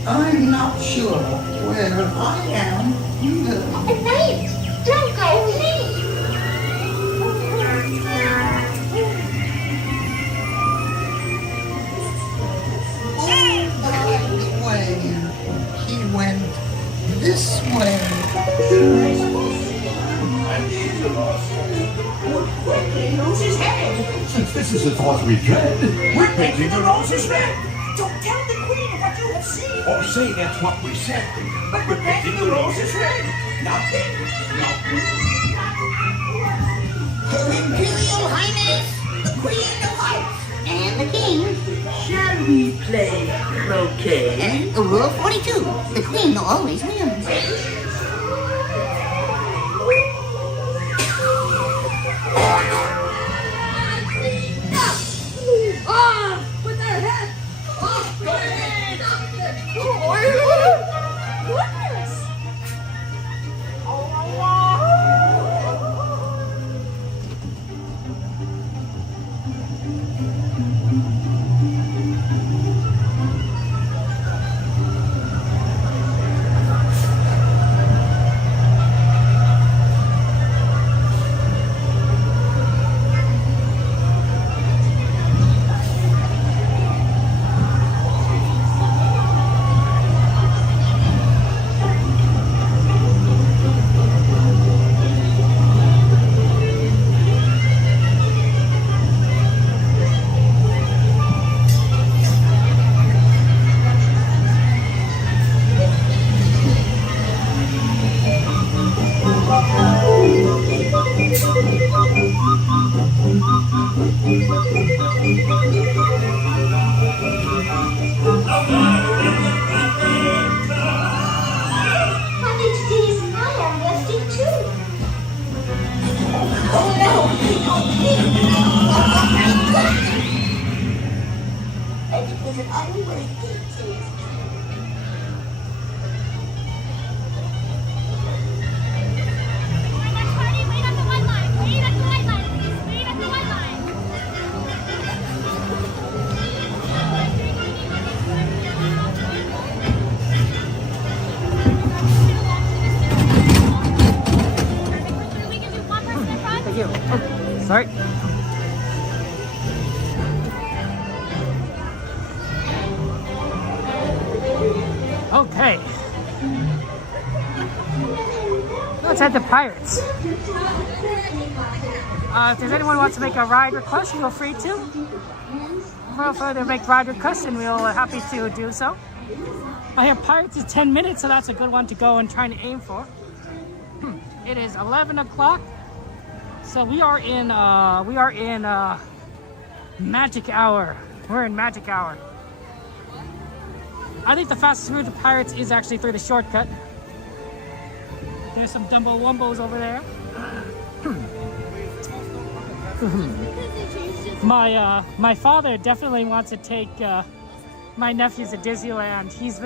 I'm not sure where I am either. Wait! Don't go, please! By the way, he went this way. would quickly lose his head. Since this is the thought we dread, we're painting the roses red. Don't tell the queen what you have seen. Or say that's what we said. But we're painting the roses red. Nothing. Her Imperial Highness, the Queen of Hearts, and the King. Shall we play croquet? Rule 42, the Queen always wins. Off with their head! Off with their head! Goodness! Sorry. Okay. Let's head to Pirates. If there's anyone who wants to make a ride request, feel free to. Feel free to make ride requests and we'll happy to do so. I have Pirates is 10 minutes, so that's a good one to go and try to aim for. It is 11 o'clock. So we are in Magic Hour. We're in Magic Hour. I think the fastest route to Pirates is actually through the shortcut. There's some Dumbo Wumbos over there. My father definitely wants to take my nephews to Disneyland. He's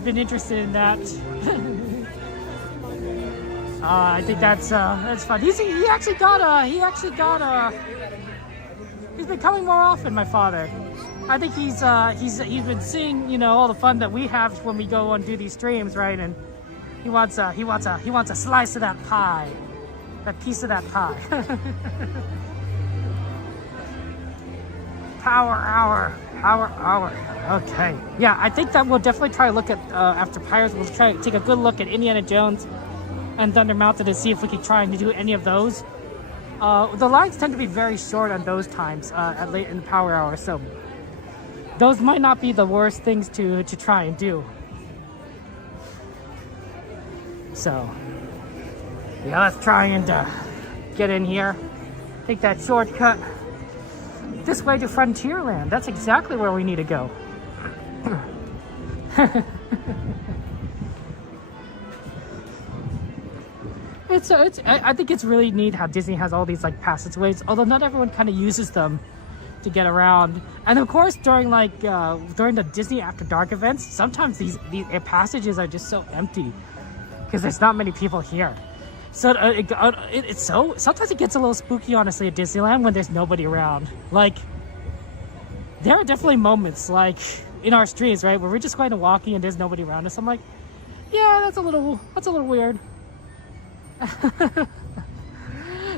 been interested in that. I think that's fun. He's been coming more often, my father. I think he's been seeing, you know, all the fun that we have when we go and do these streams, right? And he wants a slice of that pie, that piece of that pie. Power hour. Okay, yeah, I think that we'll definitely try to look at after Pirates. We'll try to take a good look at Indiana Jones and Thunder Mountain to see if we can try and do any of those. The lines tend to be very short on those times at late in the power hour, so those might not be the worst things to try and do. So yeah, let's try and get in here. Take that shortcut this way to Frontierland. That's exactly where we need to go. I think it's really neat how Disney has all these like passageways, although not everyone kind of uses them to get around. And of course, during the Disney After Dark events, sometimes these passages are just so empty because there's not many people here. So sometimes it gets a little spooky, honestly, at Disneyland when there's nobody around. Like, there are definitely moments like in our streams, right, where we're just going to walking and there's nobody around us. I'm like, yeah, that's a little weird.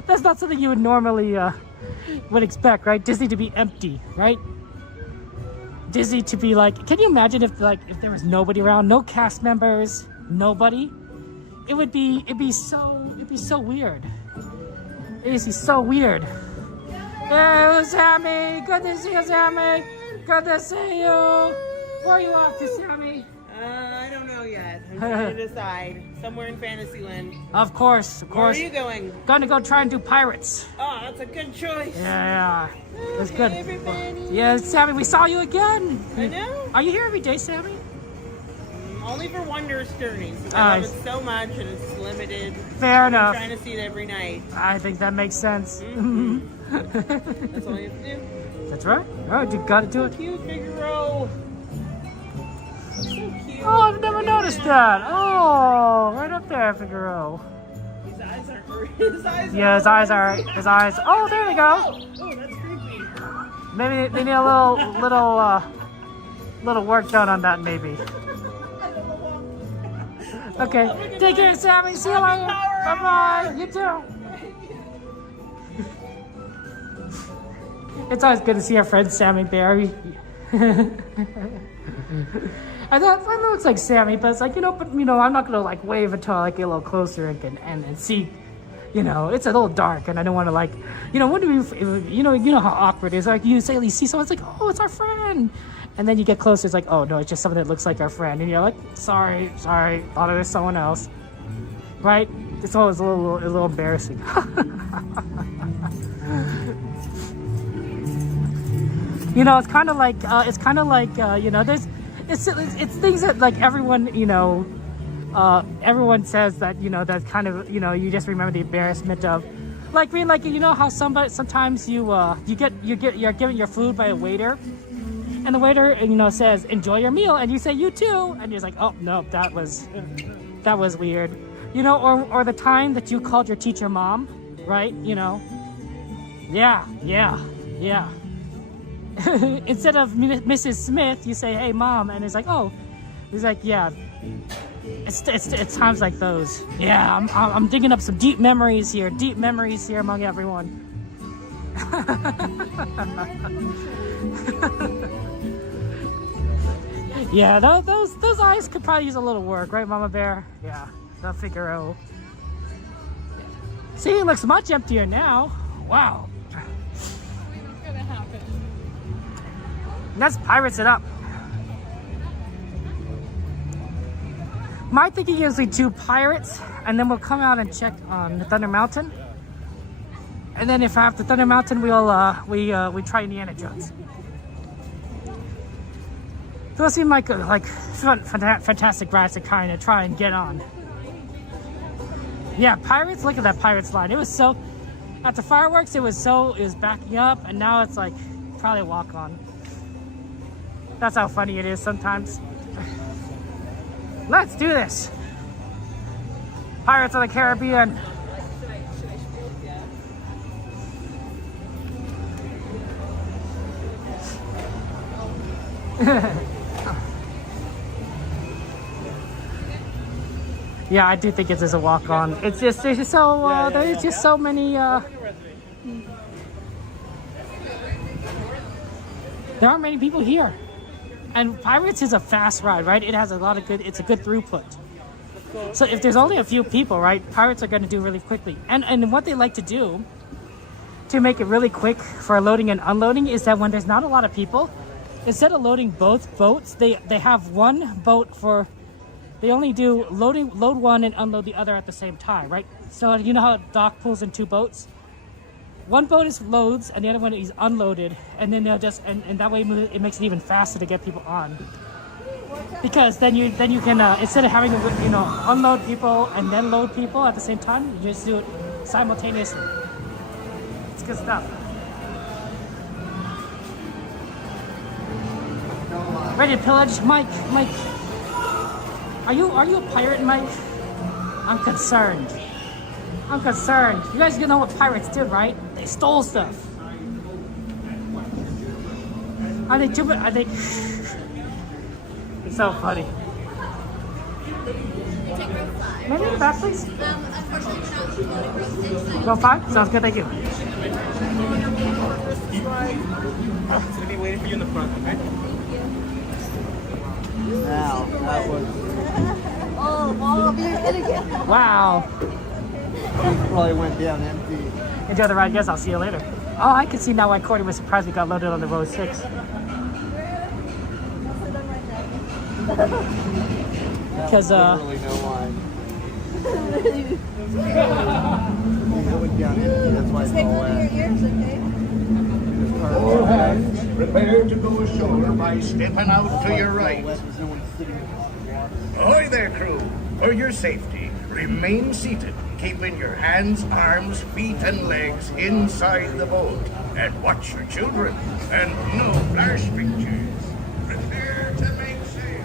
That's not something you would normally would expect, right? Disney to be empty, right? Disney to be like, can you imagine if there was nobody around, no cast members, nobody? It'd be so He's so weird. He's so weird. Hey, Sammy! Good to see you, Sammy! Good to see you! Where are you off to, Sammy? I don't know yet. I'm trying to decide. Somewhere in Fantasyland. Of course. Where are you going? Gonna go try and do pirates. Oh, that's a good choice. Yeah. That's good. Everybody. Yeah, Sammy, we saw you again. I know. Are you here every day, Sammy? Only for Wondrous Journeys. I love it so much and it's limited. Fair enough. I'm trying to see it every night. I think that makes sense. That's all you have to do. That's right. All right, you gotta do it. Cute Figaro. So cute. Oh, I've never noticed that. Oh, right up there, Figaro. His eyes are. Yeah, his eyes are. His eyes. Oh, there they go. Oh, that's creepy. Maybe they need a little work done on that, maybe. Okay, take care, Sammy. See you later. Bye bye. You too. It's always good to see our friend Sammy Barry. I know it's like Sammy, but it's like, I'm not gonna like wave until I like get a little closer and see, it's a little dark and I don't want to like, when do we, you know how awkward it is. Like you see someone, it's like, oh, it's our friend. And then you get closer, it's like, oh no, it's just someone that looks like our friend. And you're like, sorry, thought it was someone else. Right? It's always a little embarrassing. It's kind of like, there's, it's things that like everyone, everyone says that, that kind of, you just remember the embarrassment of, like, how sometimes you're given your food by a waiter, and the waiter, says, enjoy your meal, and you say, you too, and you're like, oh no, that was weird, or the time that you called your teacher mom, right? Yeah. Instead of Mrs. Smith, you say, hey mom, and it's like, oh, he's like, yeah, it's times like those. Yeah, I'm digging up some deep memories here among everyone. Yeah, those eyes could probably use a little work, right, Mama Bear? Yeah, the Figaro. See, it looks much emptier now. Wow. Let's pirates it up. My thinking is we do pirates, and then we'll come out and check on the Thunder Mountain. And then if after Thunder Mountain, we try Indiana Jones. Those seem like fantastic rides to kind of try and get on. Yeah, pirates. Look at that pirates line. It was so. After fireworks, it was backing up, and now it's like probably a walk on. That's how funny it is sometimes. Let's do this. Pirates of the Caribbean. Yeah, I do think it's just a walk on. It's just there's just so many. There aren't many people here. And Pirates is a fast ride, right? It has it's a good throughput. So if there's only a few people, right, Pirates are going to do really quickly. And what they like to do to make it really quick for loading and unloading is that when there's not a lot of people, instead of loading both boats, they have one boat they only do load one and unload the other at the same time, right? So you know how dock pulls in two boats? One boat is loads and the other one is unloaded, and then they'll just and that way it makes it even faster to get people on. Because then you can instead of having to unload people and then load people at the same time, you just do it simultaneously. It's good stuff. Ready to pillage, Mike. Are you a pirate, Mike? I'm concerned. You guys know what pirates did, right? They stole stuff. Are they stupid? It's so funny. Maybe the back, please. Go 5? Sounds good, thank you. It's gonna be waiting for you in the front, okay? Wow, that was. Oh, Mom, you're gonna get. Wow. Probably went down empty. Enjoy the ride, guys. I'll see you later. Oh, I can see now why Cordy was surprised we got loaded on the row 6. Because, Literally no line. It went down empty, that's why it's all wet. All hands, prepare to go ashore by stepping out to your right. Ahoy there, crew. For your safety, remain seated, keeping your hands, arms, feet, and legs inside the boat. And watch your children, and no flash pictures. Prepare to make sail.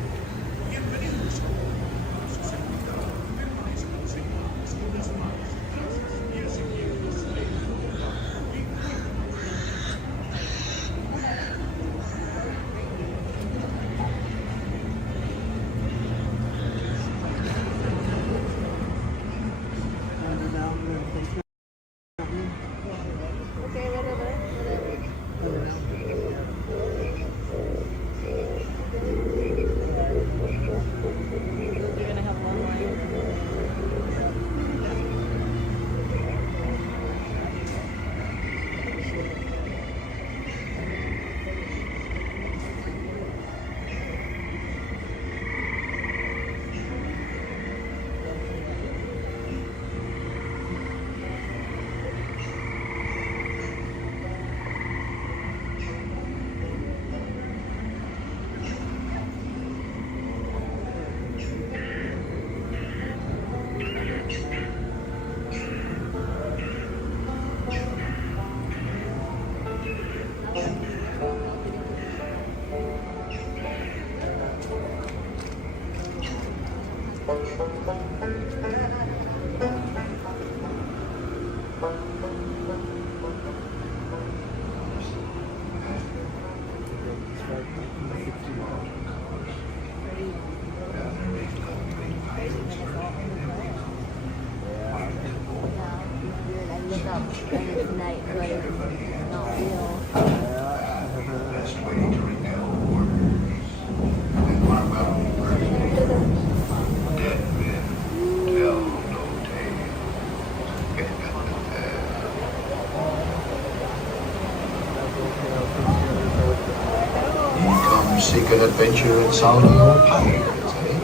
Seek an adventure in Saudi or pirates, eh?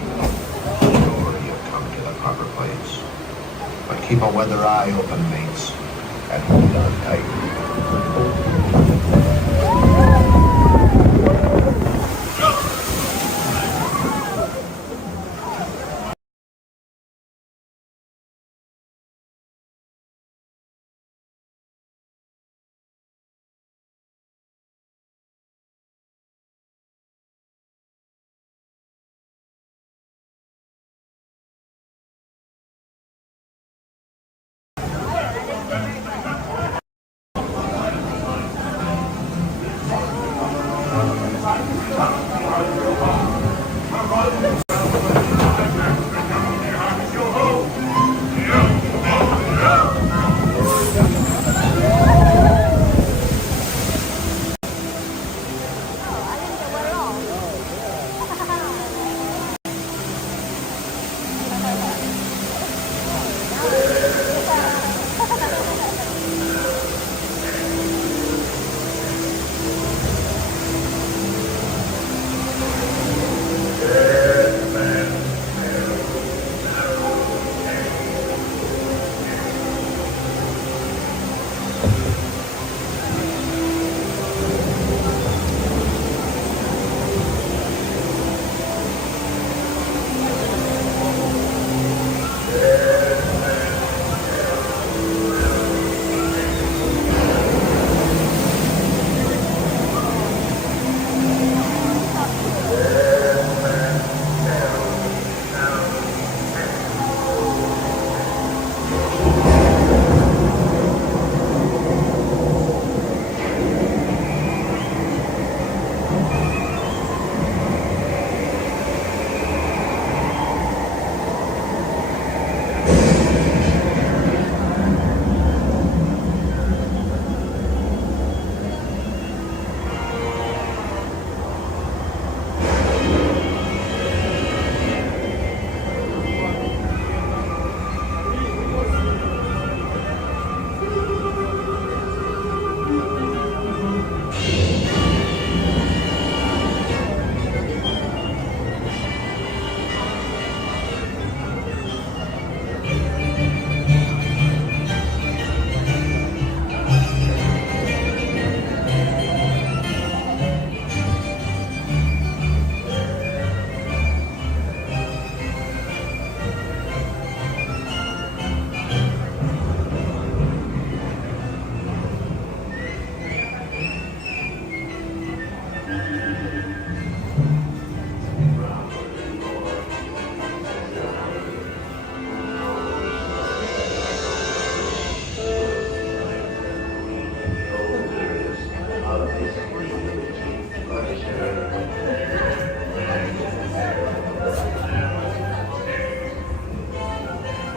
Sure, you've come to the proper place. But keep a weather eye open, mates, and hold on tight.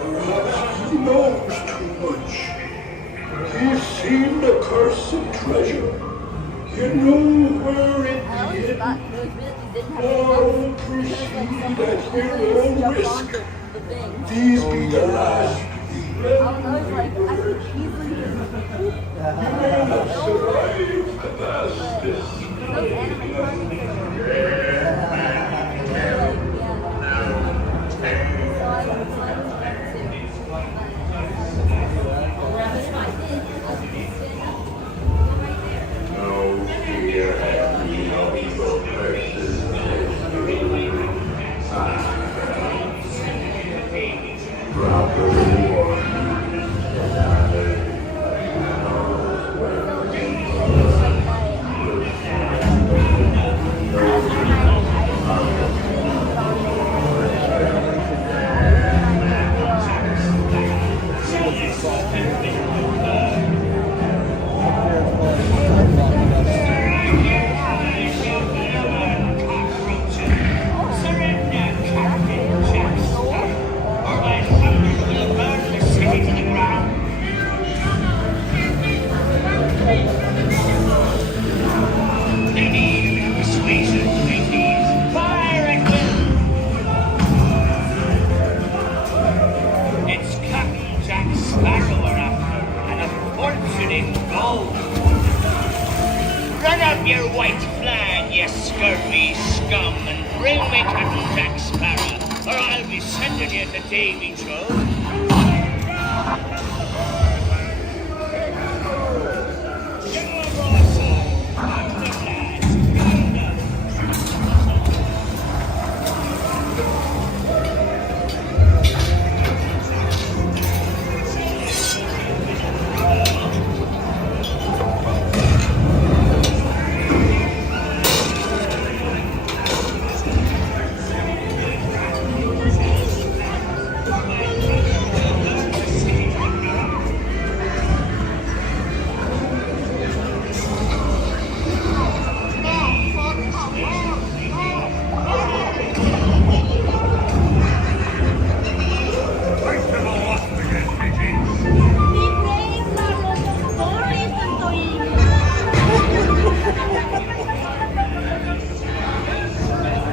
Perhaps he knows too much. He's seen the cursed treasure. You know where it hid. Now proceed at your own risk. These be your last. You may not survive past this. No fear has no evil curses. Proper reward. It's Captain Jack Sparrow we're after, and a fortune in gold. Run up your white flag, you scurvy scum, and bring me Captain Jack Sparrow, or I'll be sending you to Davy Joe.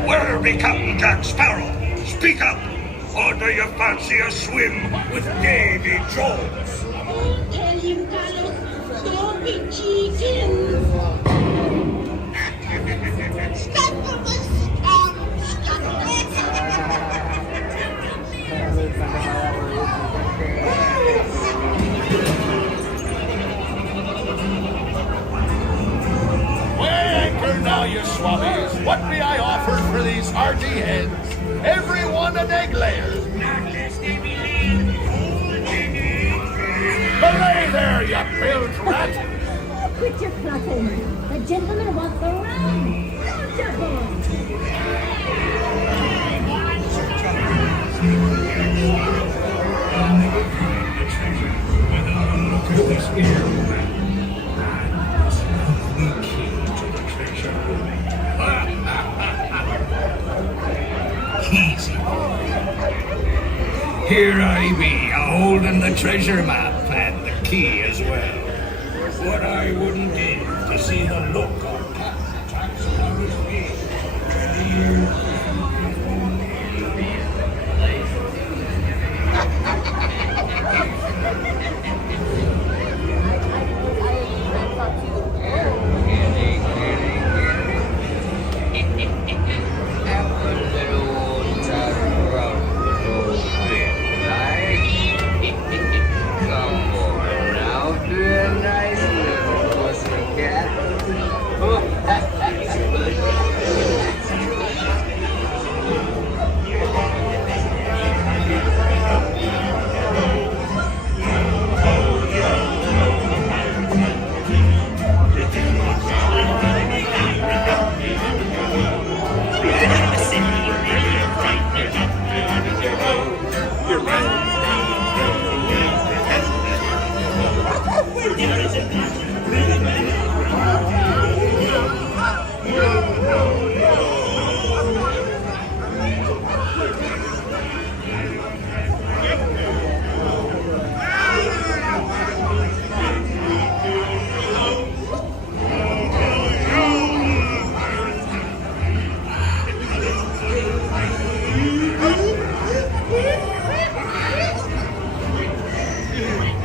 Where be Captain Jack Sparrow? Speak up! Or do you fancy a swim with Davy Jones? Tell him, Carlos, don't be cheating. Stop for the Weigh anchor now, you swabbies. What be I offered for these hearty heads? Every one an egg layer. Belay there, you bilge rat! Quit your clucking. The gentleman wants the rum. Don't jump in. Look at this here. Easy. Here I be, a-holding the treasure map and the key as well. What I wouldn't give to see the look on Captain Jack Sparrow's face.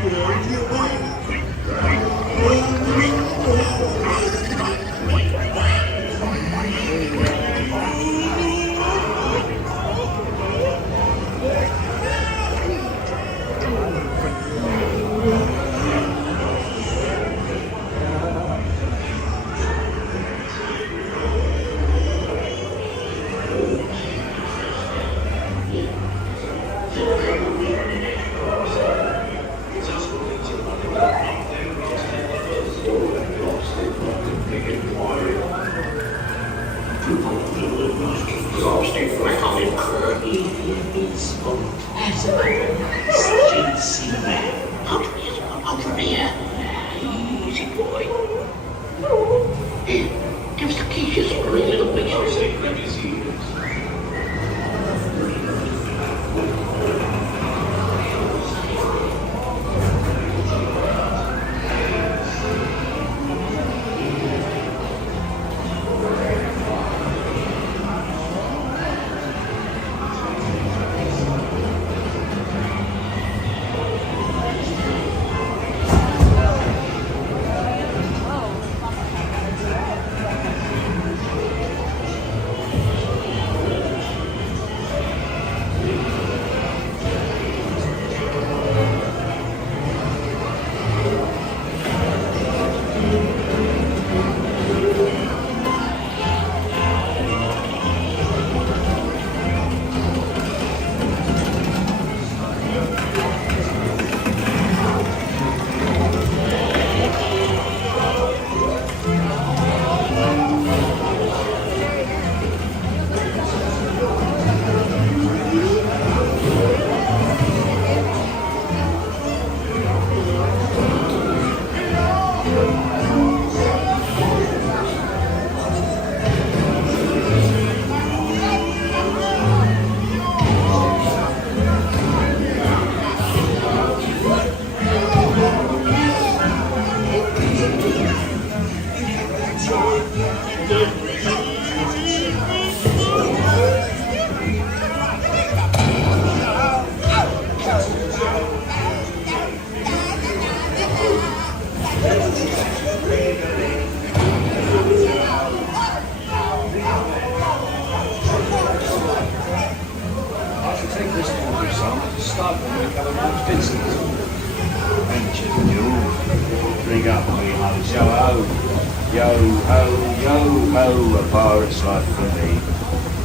Easy boy. Hey, give us the keys for a little bit. I'll say, grab his ears.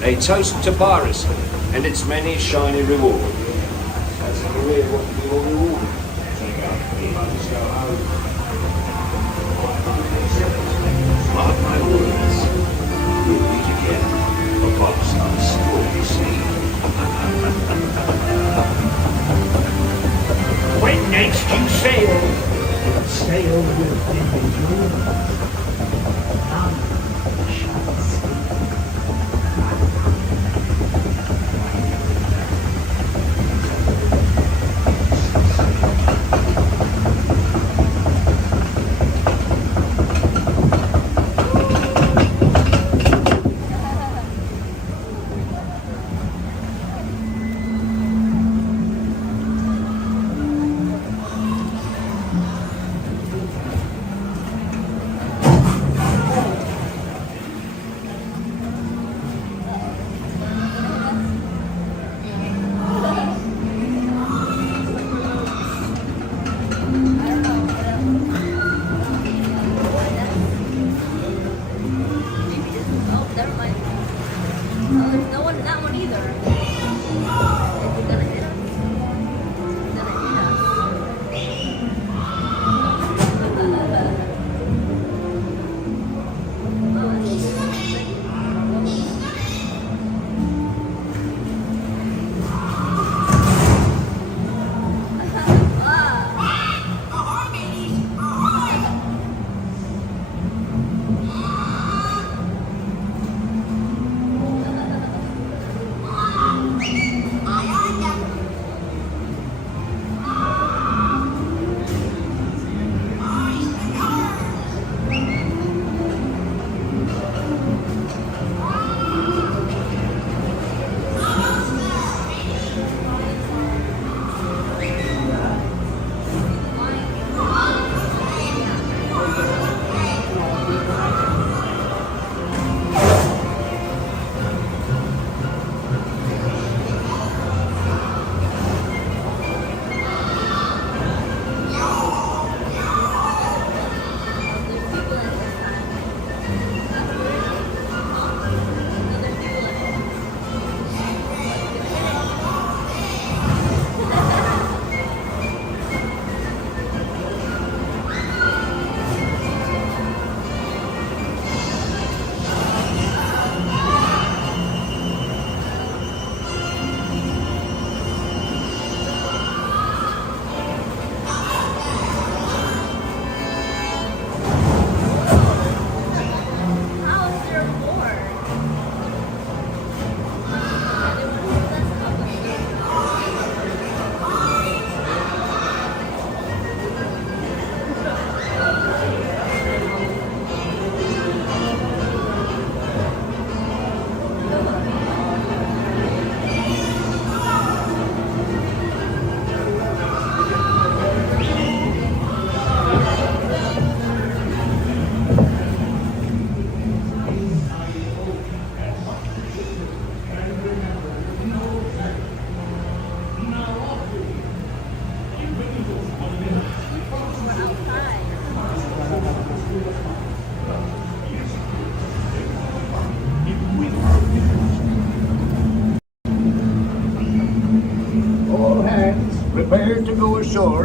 A toast to piracy and its many shiny rewards. As a career, what can be all rewarded? Mark my words, we'll meet again upon some stormy sea. When next you sail with individual.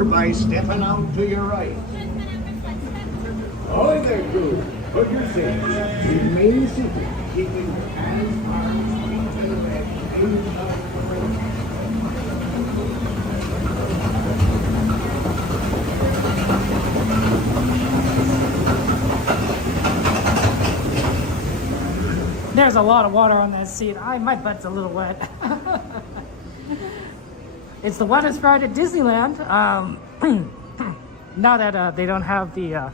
over by stepping out to your right. Ahoy there, crew. Put your seats. Remain seated, keeping your hands, arms, feet to the bed. Aims up the right. There's a lot of water on that seat. My butt's a little wet. It's the wettest ride at Disneyland. Now that they don't have the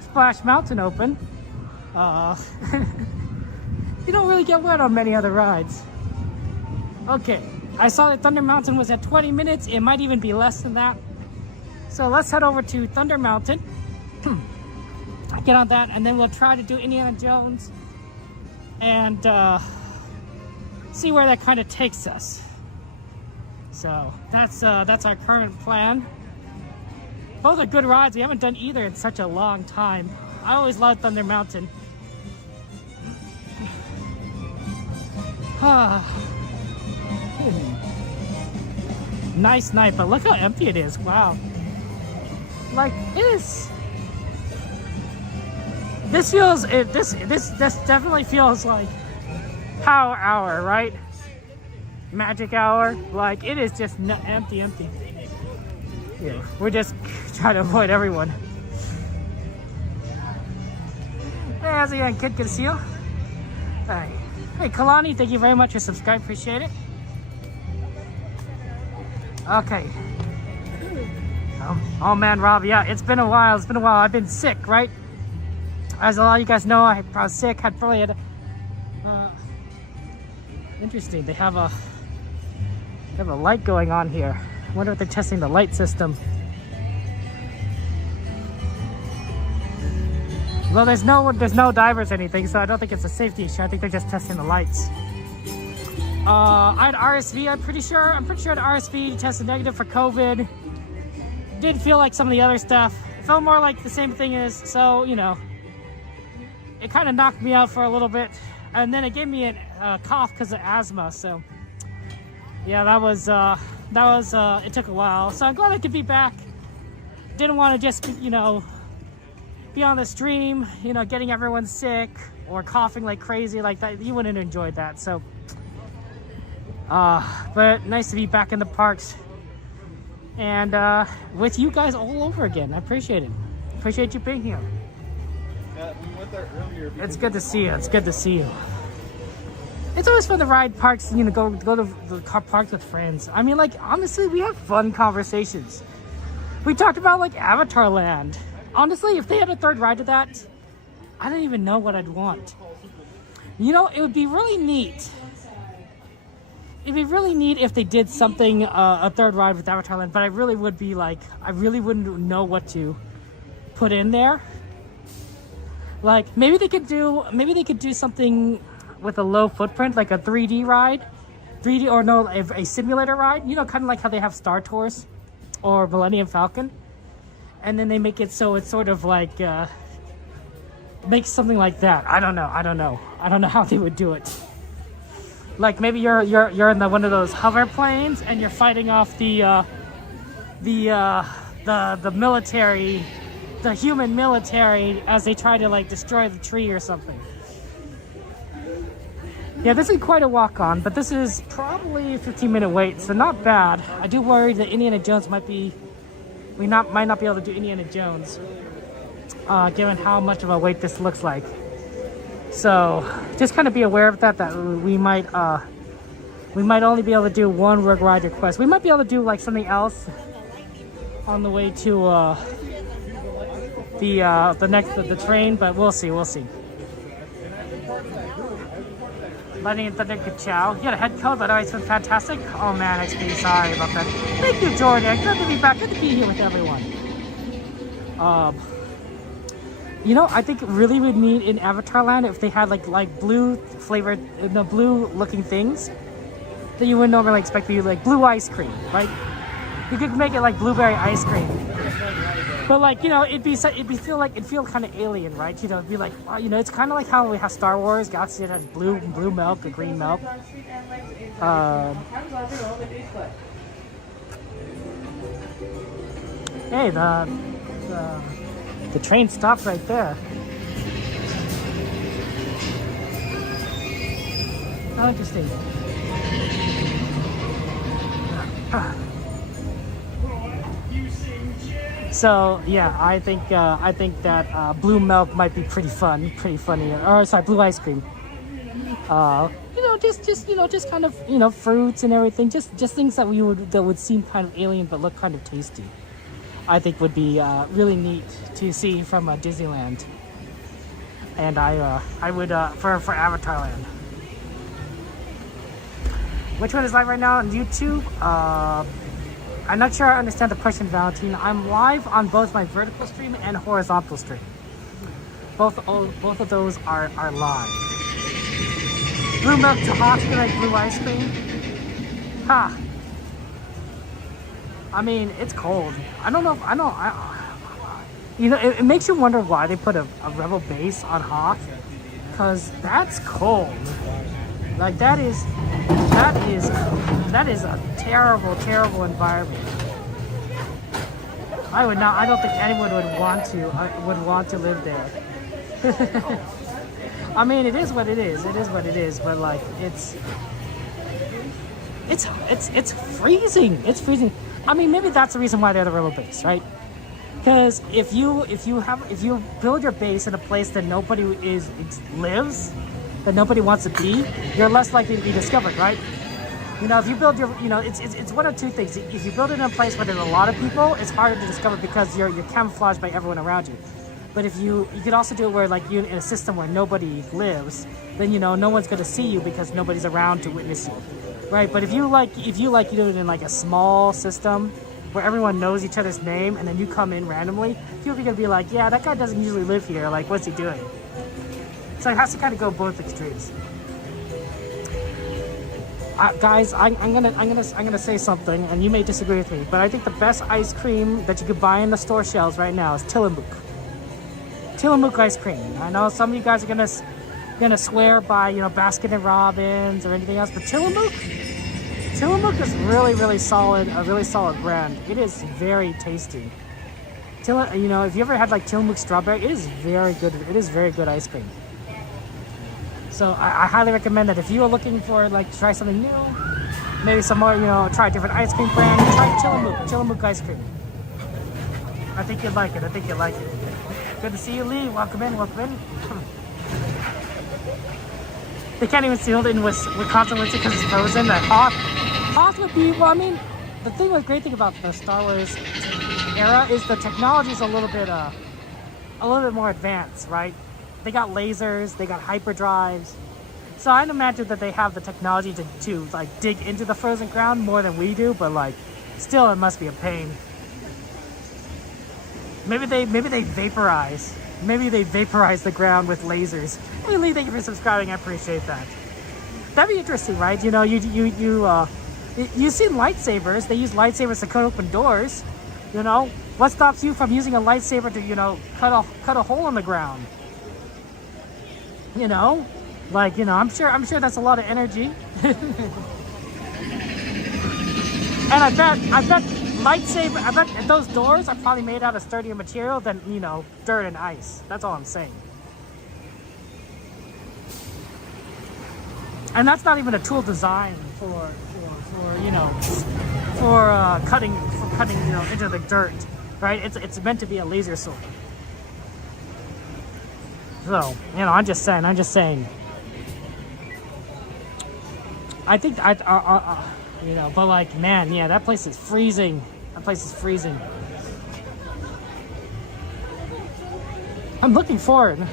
Splash Mountain open, you don't really get wet on many other rides. Okay, I saw that Thunder Mountain was at 20 minutes. It might even be less than that. So let's head over to Thunder Mountain. Get on that, and then we'll try to do Indiana Jones and see where that kind of takes us. So that's our current plan. Both are good rides. We haven't done either in such a long time. I always loved Thunder Mountain. Nice night, but look how empty it is. Wow. Like this definitely feels like Power Hour, right? Magic Hour. Like, it is just empty. Yeah, we're just trying to avoid everyone. Hey, how's it going? Good to see you. Hey, Kalani, thank you very much for subscribing. Appreciate it. Okay. Oh man, Rob, yeah, it's been a while. I've been sick, right? As a lot of you guys know, I was sick. Interesting. They have a light going on here. I wonder if they're testing the light system. Well, there's no divers or anything, so I don't think it's a safety issue. I think they're just testing the lights. I had RSV. I'm pretty sure the RSV tested negative for COVID. Did feel like some of the other stuff. It felt more like the same thing as, so, you know, it kind of knocked me out for a little bit. And then it gave me a cough because of asthma. So yeah, that was it took a while. So I'm glad I could be back. Didn't want to just, you know, be on the stream, you know, getting everyone sick or coughing like crazy like that. You wouldn't enjoy that. So, but nice to be back in the parks and with you guys all over again. I appreciate it. Appreciate you being here. We went there earlier. It's good to see you. It's good to see you. It's always fun to ride parks, you know, go to the car parks with friends. I mean, like, honestly, we have fun conversations. We talked about, like, Avatar Land. Honestly, if they had a third ride to that, I don't even know what I'd want. You know, it would be really neat. It'd be really neat if they did something, a third ride with Avatar Land, but I really would be like, I really wouldn't know what to put in there. Like, maybe they could do something with a low footprint, like a 3D ride. A simulator ride. You know, kind of like how they have Star Tours or Millennium Falcon. And then they make it so it's sort of like, make something like that. I don't know how they would do it. Like, maybe you're in one of those hover planes and you're fighting off the military, the human military, as they try to, like, destroy the tree or something. Yeah, this is quite a walk on, but this is probably a 15-minute wait, so not bad. I do worry that Indiana Jones might not be able to do Indiana Jones, given how much of a wait this looks like. So just kind of be aware of that we might only be able to do one work ride request. We might be able to do, like, something else on the way to the train, but we'll see. Lightning and Thunder, good chow. You had a head cold, but it's been fantastic. Oh man, XP, sorry about that. Thank you, Jordan. Good to be back. Good to be here with everyone. You know, I think really would need in Avatar Land if they had like blue flavored, blue looking things that you wouldn't normally expect to be, like blue ice cream, right? You could make it like blueberry ice cream. But, like, you know, it'd feel kind of alien, right? You know, it'd be like, you know, it's kind of like how we have Star Wars Galaxy that has blue milk or green milk. Hey, the train stopped right there. How interesting. So yeah, I think that blue milk might be pretty fun, pretty funny. Or sorry, blue ice cream. Just kind of fruits and everything. Just things that would seem kind of alien but look kind of tasty. I think would be really neat to see from Disneyland. And I would for Avatar Land. Which one is live right now on YouTube? I'm not sure I understand the question, Valentine. I'm live on both my vertical stream and horizontal stream. Both of those are live. Blue milk to Hawks be like blue ice cream? Ha! I mean, it's cold. I don't know if, it makes you wonder why they put a Rebel base on Hawk. Because that's cold. Like, that is a terrible, terrible environment. I don't think anyone would want to live there. I mean, it is what it is. It is what it is. But like, it's freezing. It's freezing. I mean, maybe that's the reason why they're the Rebel base, right? Because if you build your base in a place that nobody lives, that nobody wants to be, you're less likely to be discovered, right? If you build your, it's one of two things. If you build it in a place where there's a lot of people, it's harder to discover because you're camouflaged by everyone around you. But if you could also do it where like you're in a system where nobody lives, then no one's going to see you because nobody's around to witness you, right? But if you do it in like a small system where everyone knows each other's name and then you come in randomly, people are going to be like, yeah, that guy doesn't usually live here. Like, what's he doing? So it has to kind of go both extremes. Guys, I'm gonna say something, and you may disagree with me, but I think the best ice cream that you could buy in the store shelves right now is Tillamook. Tillamook ice cream. I know some of you guys are gonna swear by Baskin and Robbins or anything else, but Tillamook is really, really solid. A really solid brand. It is very tasty. If you ever had like Tillamook strawberry, it is very good. It is very good ice cream. So I highly recommend that if you are looking for to try something new, maybe some more, try a different ice cream brand, try Tillamook ice cream. I think you'd like it. Good to see you, Lee. Welcome in. They can't even seal it in Wisconsin winter because it's frozen. That Hoth would be, well, I mean, the great thing about the Star Wars era is the technology is a little bit more advanced, right? They got lasers, they got hyperdrives. So I'd imagine that they have the technology to dig into the frozen ground more than we do, but still it must be a pain. Maybe they vaporize. Maybe they vaporize the ground with lasers. Hey Lee, thank you for subscribing, I appreciate that. That'd be interesting, right? You've seen lightsabers, they use lightsabers to cut open doors. What stops you from using a lightsaber to, cut a hole in the ground? I'm sure that's a lot of energy. And I bet those doors are probably made out of sturdier material than, dirt and ice. That's all I'm saying. And that's not even a tool designed for cutting into the dirt, right? It's meant to be a laser sword. So, I'm just saying. I think but man, yeah, that place is freezing. I'm looking forward to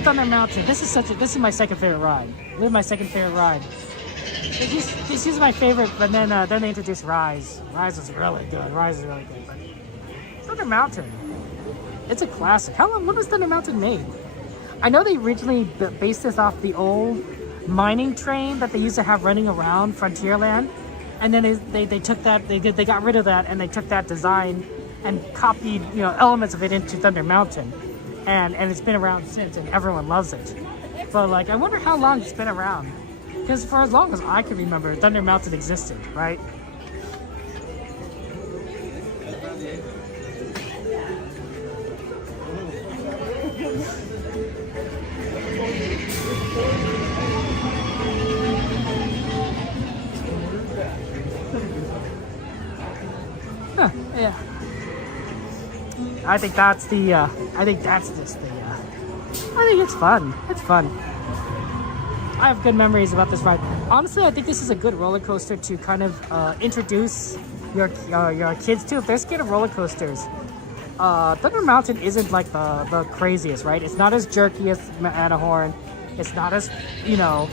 Thunder Mountain. This is my second favorite ride. My second favorite ride. This is my favorite, but then they introduced Rise. Rise is really good. But Thunder Mountain, it's a classic. When was Thunder Mountain made? I know they originally based this off the old mining train that they used to have running around Frontierland, and then they took that, they got rid of that, and they took that design and copied elements of it into Thunder Mountain, and it's been around since, and everyone loves it. But I wonder how long it's been around, because for as long as I can remember, Thunder Mountain existed, right? I think that's the. I think that's just the. I think it's fun. It's fun. I have good memories about this ride. Honestly, I think this is a good roller coaster to kind of introduce your kids to. If they're scared of roller coasters, Thunder Mountain isn't like the craziest, right? It's not as jerky as Matterhorn. It's not as, you know,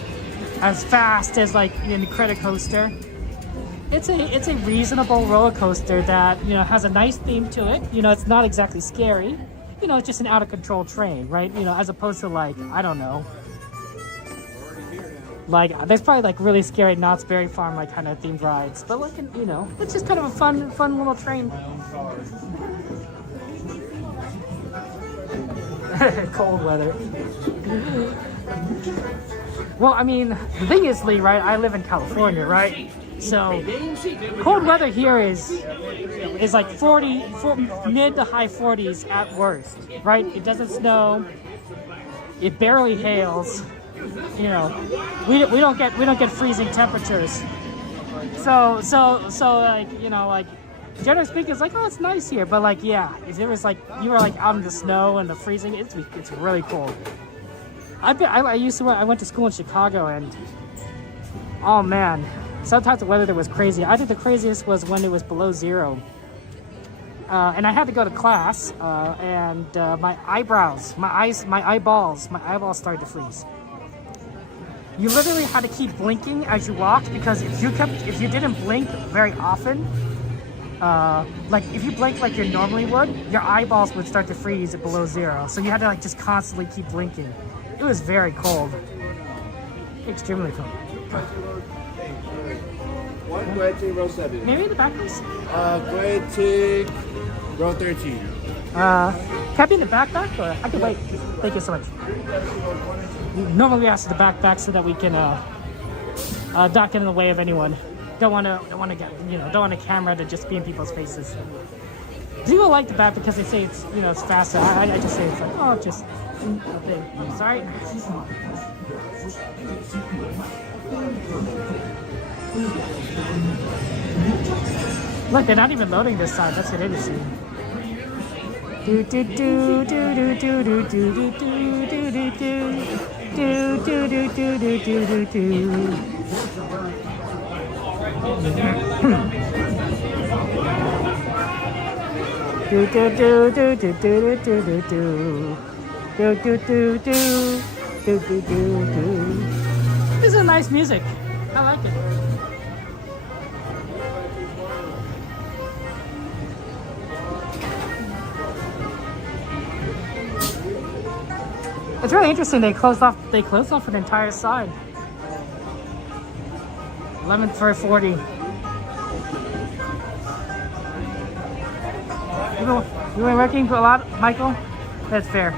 as fast as like an Incredicoaster. It's a reasonable roller coaster that, you know, has a nice theme to it. You know, it's not exactly scary. You know, it's just an out of control train, right? You know, as opposed to like, I don't know. Like, there's probably like really scary Knott's Berry Farm like kind of themed rides, but like, you know, it's just kind of a fun little train. Cold weather. Well, I mean, the thing is, Lee, right? I live in California, right? So cold weather here is like 40 mid to high 40s at worst, right? It doesn't snow. It barely hails. You know, we don't get freezing temperatures. So like, you know, like generally speaking, it's like, oh, it's nice here, but like, yeah, if it was like you were like out in the snow and the freezing, it's really cold. I went to school in Chicago, and oh man, sometimes the weather there was crazy. I think the craziest was when it was below zero. And I had to go to class, and my eyeballs started to freeze. You literally had to keep blinking as you walked, because if you didn't blink very often, like if you blinked like you normally would, your eyeballs would start to freeze at below zero. So you had to like just constantly keep blinking. It was very cold, extremely cold. One grade to row 7. Maybe in the back, please. Grade to row 13. Can I be in the backpack, or I can wait? Thank you so much. Normally we ask the backpack so that we can not get in the way of anyone. Don't want to get, you know, don't want a camera to just be in people's faces. People like the back because they say it's, you know, it's faster. I just say it's like, oh, just okay. Sorry. Look, they're not even loading this time. That's what it is. Do do do do do do do do do do do do. Do do do do do do do do. Do do do do do do do do do. Do do do do do do do do. This is nice music. I like it. It's really interesting. They closed off an entire side. 11 for 40. You been working a lot, Michael? That's fair.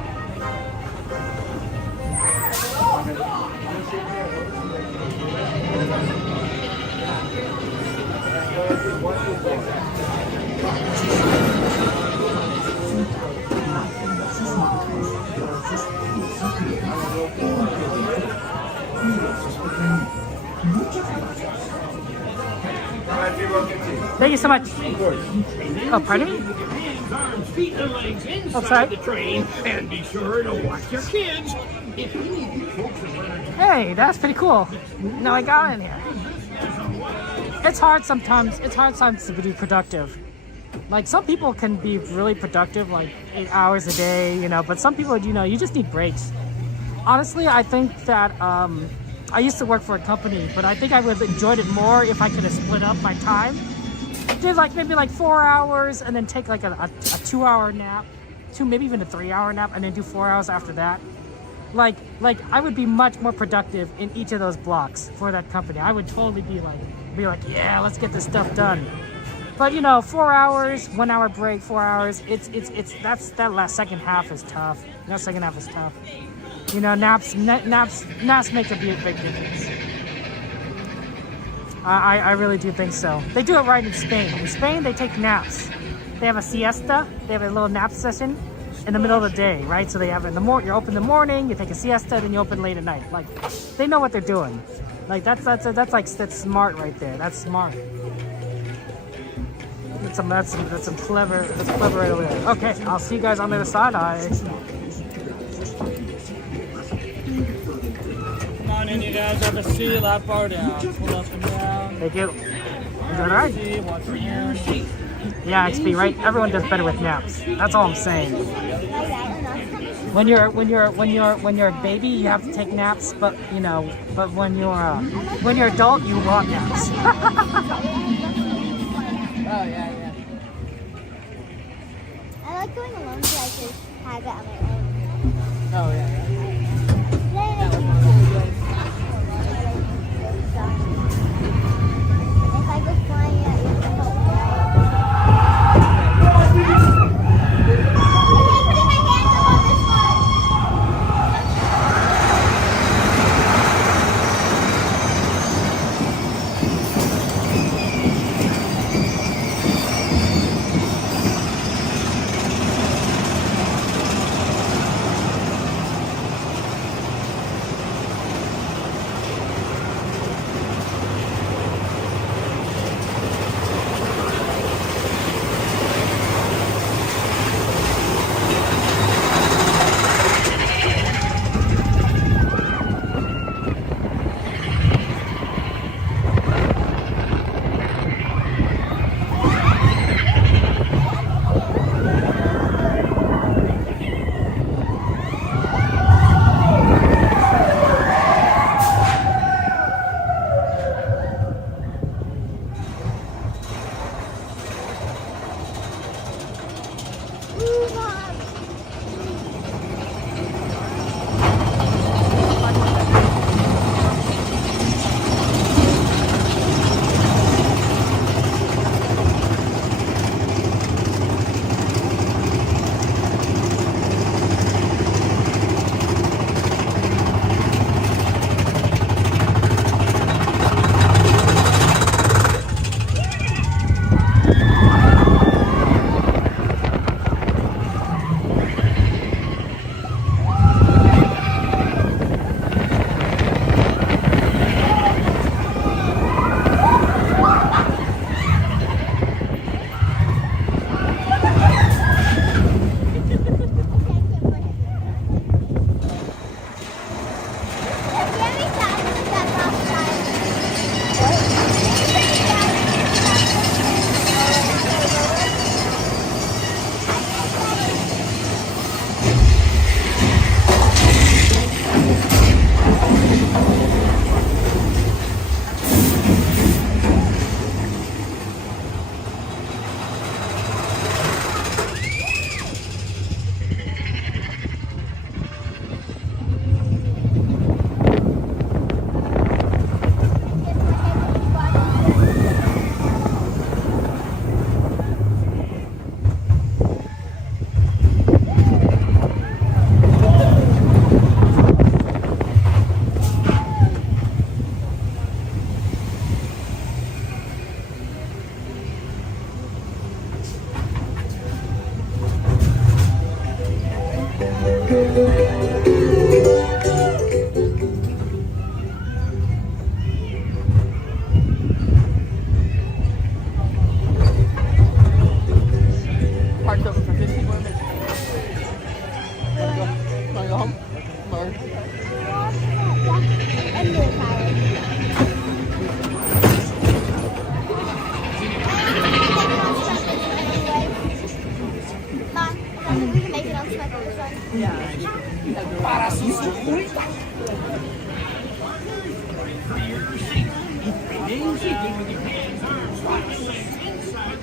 Thank you so much. Oh, pardon me? Feet and legs inside outside the train, and be sure to watch your kids. Hey, that's pretty cool. Now I got in here. It's hard sometimes. It's hard sometimes to be productive. Like, some people can be really productive, like 8 hours a day, you know, but some people, you know, you just need breaks. Honestly, I think that I used to work for a company, but I think I would have enjoyed it more if I could have split up my time. Did like maybe like 4 hours and then take like a 2-hour nap, maybe even a 3-hour nap, and then do 4 hours after that. Like I would be much more productive in each of those blocks for that company. I would totally be like, yeah, let's get this stuff done. But you know, 4 hours, 1 hour break, 4 hours. That last second half is tough. That second half is tough. You know, naps make a big difference. I really do think so. They do it right in Spain. In Spain, they take naps. They have a siesta. They have a little nap session in the middle of the day, right? So they have in the morning. You're open in the morning. You take a siesta, then you open late at night. Like, they know what they're doing. Like that's smart right there. That's smart. That's some clever right over there. Okay, I'll see you guys on the other side. Come on in, you guys. Have a seat. Lap bar down. Pull up and down. Thank you. Is that all right? Watch your hands. Yeah, XP, right? Everyone does better with naps. That's all I'm saying. When you're a baby, you have to take naps, but when you're adult, you want naps. Oh, yeah. I like going alone because I just have it on my own. Oh, yeah. If I go flying at you,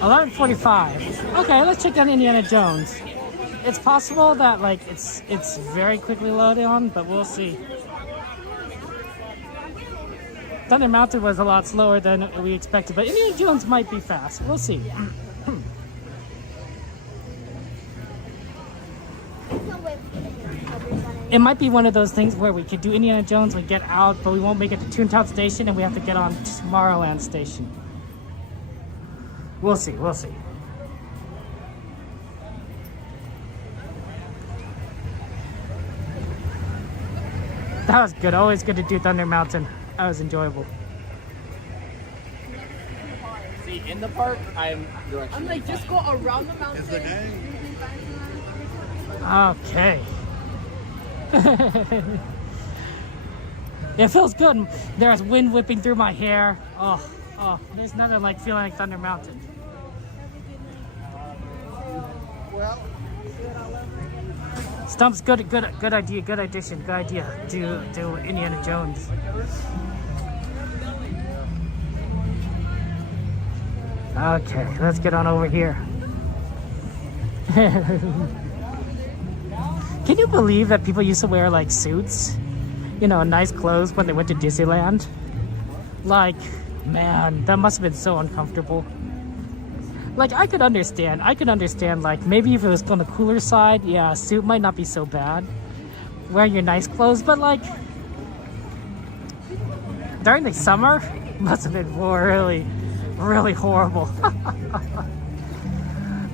$11:45. Okay, let's check out Indiana Jones. It's possible that it's very quickly loaded on, but we'll see. Thunder Mountain was a lot slower than we expected, but Indiana Jones might be fast. We'll see. It might be one of those things where we could do Indiana Jones, we get out, but we won't make it to Toontown Station, and we have to get on Tomorrowland Station. We'll see, we'll see. That was good. Always good to do Thunder Mountain. That was enjoyable. in the park, I'm directionally. I'm like, just go around the mountain. It's the day. Okay. It feels good. There's wind whipping through my hair. Oh, there's nothing like feeling like Thunder Mountain. Well, Stump's good idea, good addition, good idea to Indiana Jones. Okay, let's get on over here. Can you believe that people used to wear like suits, you know, nice clothes when they went to Disneyland? Like, man, that must have been so uncomfortable. Like, I could understand, like, maybe if it was on the cooler side, yeah, a suit might not be so bad. Wearing your nice clothes, but like, during the summer, must have been really, really horrible.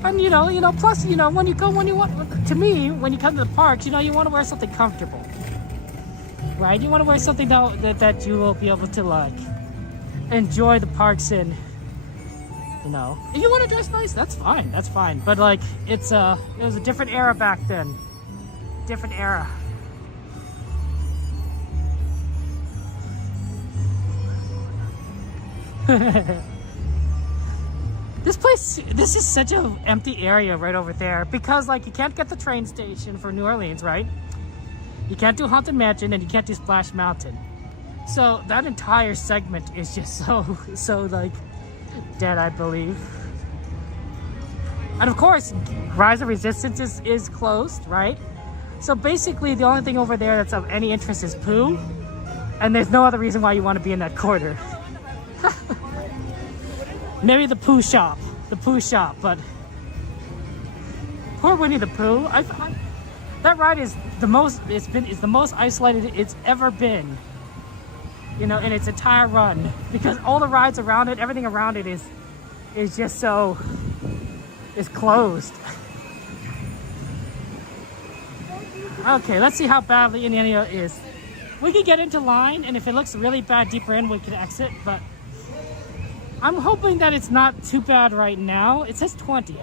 And you know, plus, you know, when you want, to me, when you come to the parks, you know, you want to wear something comfortable. Right? You want to wear something that you will be able to, like, enjoy the parks in. You know, if you want to dress nice, that's fine. But like, it was a different era back then. Different era. This is such an empty area right over there because like you can't get the train station for New Orleans, right? You can't do Haunted Mansion and you can't do Splash Mountain. So that entire segment is just so like dead, I believe. And of course, Rise of Resistance is closed, right? So basically the only thing over there that's of any interest is Pooh, and there's no other reason why you want to be in that corner. Maybe the Pooh shop, but poor Winnie the Pooh. That ride is the most isolated it's ever been. You know, in its entire run, because all the rides around it, everything around it is just so is closed. Okay, let's see how badly Indiana is. We could get into line, and if it looks really bad deeper in, we can exit. But I'm hoping that it's not too bad right now. It says 20.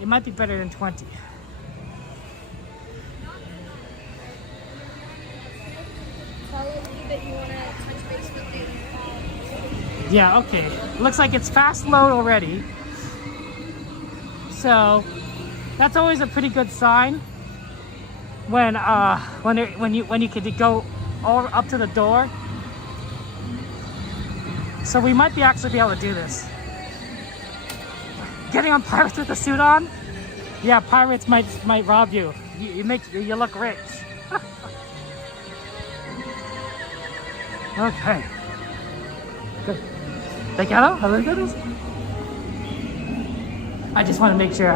It might be better than 20. Yeah, okay. Looks like it's fast load already. So that's always a pretty good sign when you could go all up to the door. So we might actually be able to do this. Getting on Pirates with the suit on? Yeah, Pirates might rob you. You look rich. Okay. Good. ¿Te quedó? A ver, good. I just want to make sure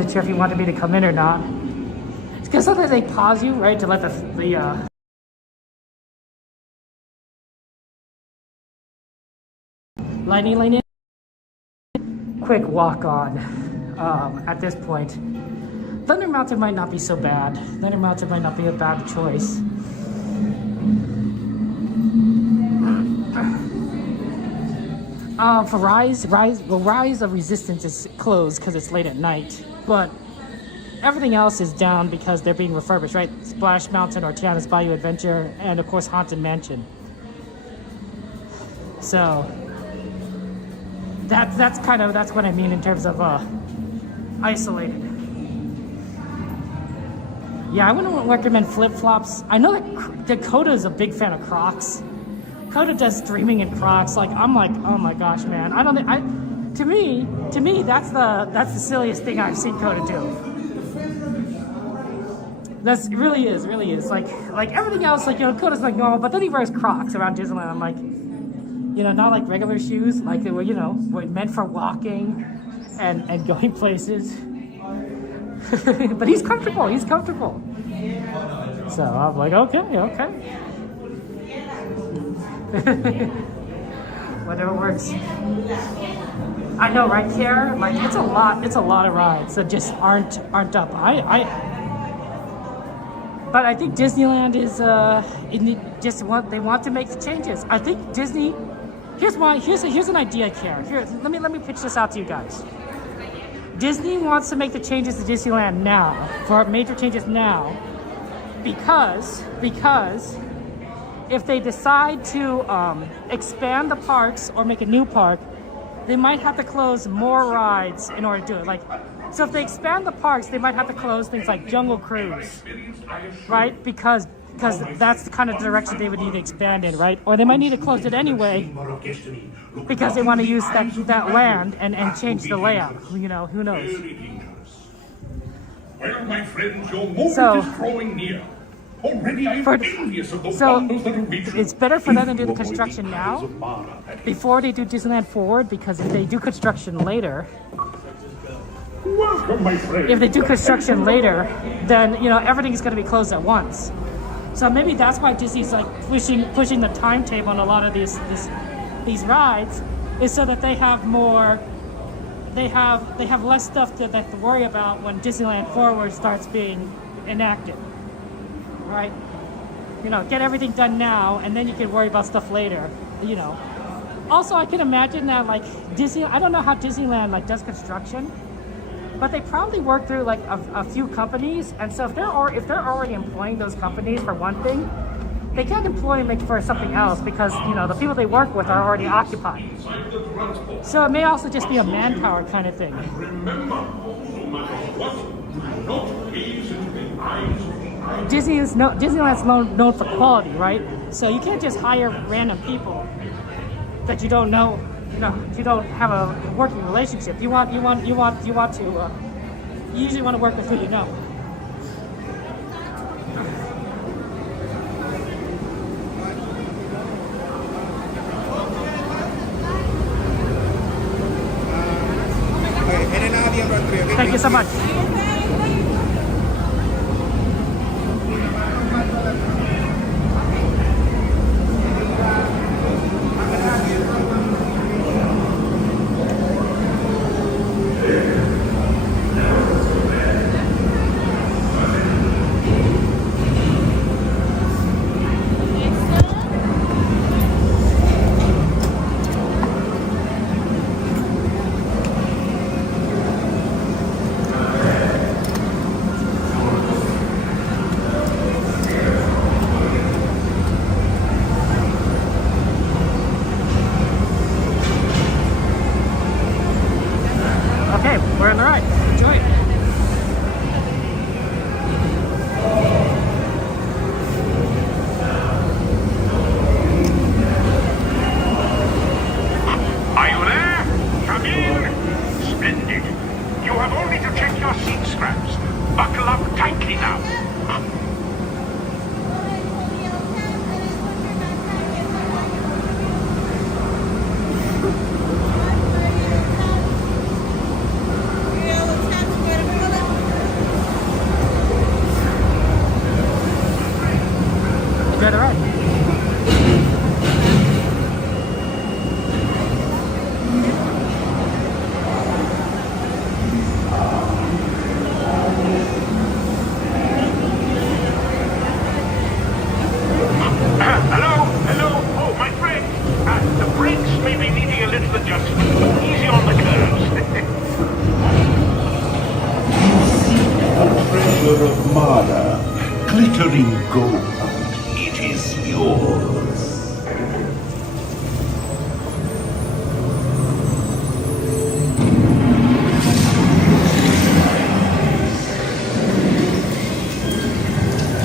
wasn't sure if you wanted me to come in or not. It's because sometimes they pause you, right, to let the lightning lane in. Quick walk on at this point. Thunder Mountain might not be so bad. Thunder Mountain might not be a bad choice. For Rise of Resistance is closed because it's late at night, but everything else is down because they're being refurbished, right? Splash Mountain or Tiana's Bayou Adventure, and of course Haunted Mansion. So that's what I mean in terms of isolated. Yeah, I wouldn't recommend flip-flops. I know that Dakota is a big fan of Crocs. Dakota does streaming in Crocs. Like, I'm like, oh my gosh, man. I don't think to me that's the silliest thing I've seen Coda do. It really is. Like everything else, like, you know, Coda's like normal, but then he wears Crocs around Disneyland. I'm like, you know, not like regular shoes, like they were, you know, were meant for walking and going places. But he's comfortable. So I'm like, okay. Whatever works. I know, right, Kara? Like it's a lot of rides that just aren't up. But I think Disneyland is they want to make the changes. I think Disney. Here's an idea, Kara. Here, let me pitch this out to you guys. Disney wants to make the changes to Disneyland now, for major changes now, because if they decide to expand the parks or make a new park, they might have to close more rides in order to do it. Like, so if they expand the parks, they might have to close things like Jungle Cruise, right? Because that's the kind of direction they would need to expand in, right? Or they might need to close it anyway because they want to use that land and change the layout. You know, who knows? Well, my friends, your moment is drawing near. Already I am envious of the wonders that await you. It's better for them to do the construction now before they do Disneyland Forward, because if they do construction later, Welcome, my friend. if they do construction later, then everything is going to be closed at once. So maybe that's why Disney's like pushing the timetable on a lot of these rides, is so that they have more. They have less stuff that they have to worry about when Disneyland Forward starts being enacted. Right? Get everything done now, and then you can worry about stuff later. Also, I can imagine that like Disney. I don't know how Disneyland like does construction, but they probably work through like a few companies, and so if they're already employing those companies for one thing, they can't employ them for something else because the people they work with are already occupied. So it may also just be a manpower kind of thing. Disneyland's known for quality, right? So you can't just hire random people that you don't know. You don't have a working relationship. You usually want to work with who you know. Thank you so much. We're on the ride. Enjoy it. Are you there? Come in. Splendid. You have only to check your seat straps. Buckle up tightly now. Enjoy the ride. Hello. Oh, my friend. The brakes may be needing a little adjustment. Easy on the curves. The treasure of Mada, glittering gold. It is yours.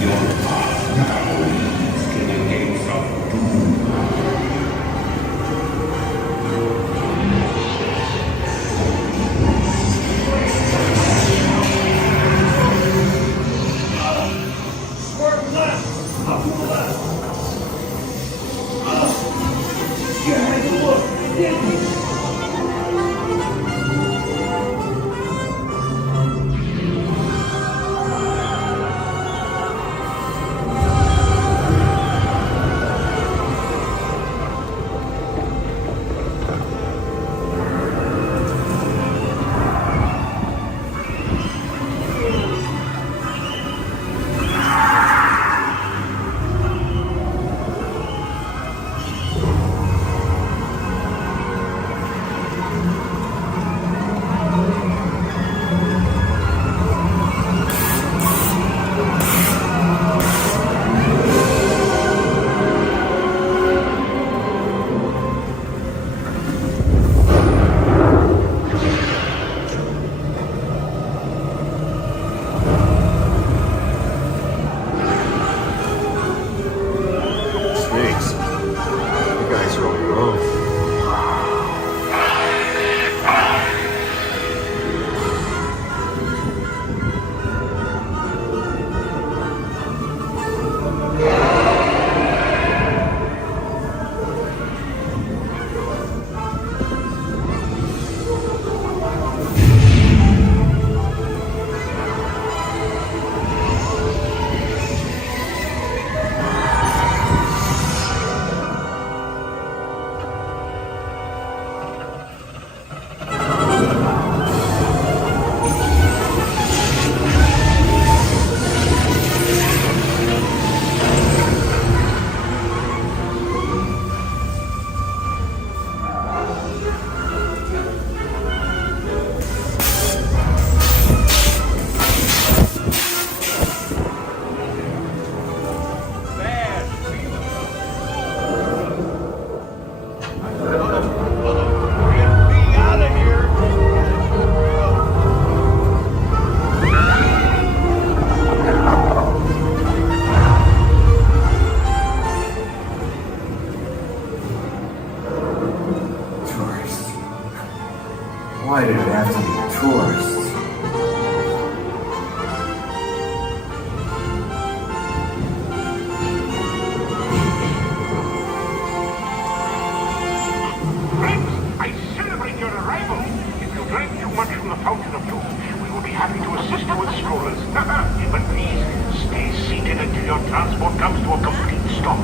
Your path now leads to the gates of doom. Swerve left. Why did it have to be tourists? Friends, I celebrate your arrival. If you drink too much from the Fountain of Youth, we will be happy to assist you with strollers. But please, stay seated until your transport comes to a complete stop.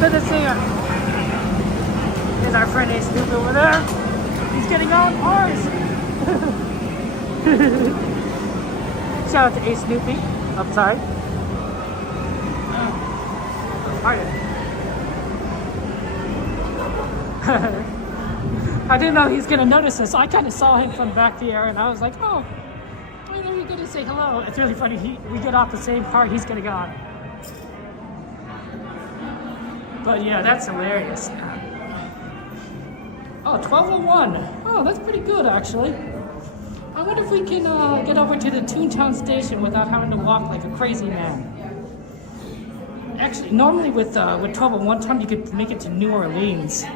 Good to see you. There's our friend Ace Snoopy over there. He's getting on ours. Shout out to Ace Snoopy. I'm sorry. I didn't know he was gonna notice us. I kind of saw him from back there, and I was like, "Oh, I know you're gonna say hello." It's really funny. We get off the same car. He's gonna go on. But yeah, that's hilarious. Oh, 1201. Oh, that's pretty good, actually. I wonder if we can get over to the Toontown station without having to walk like a crazy man. Actually, normally with 1201 time, you could make it to New Orleans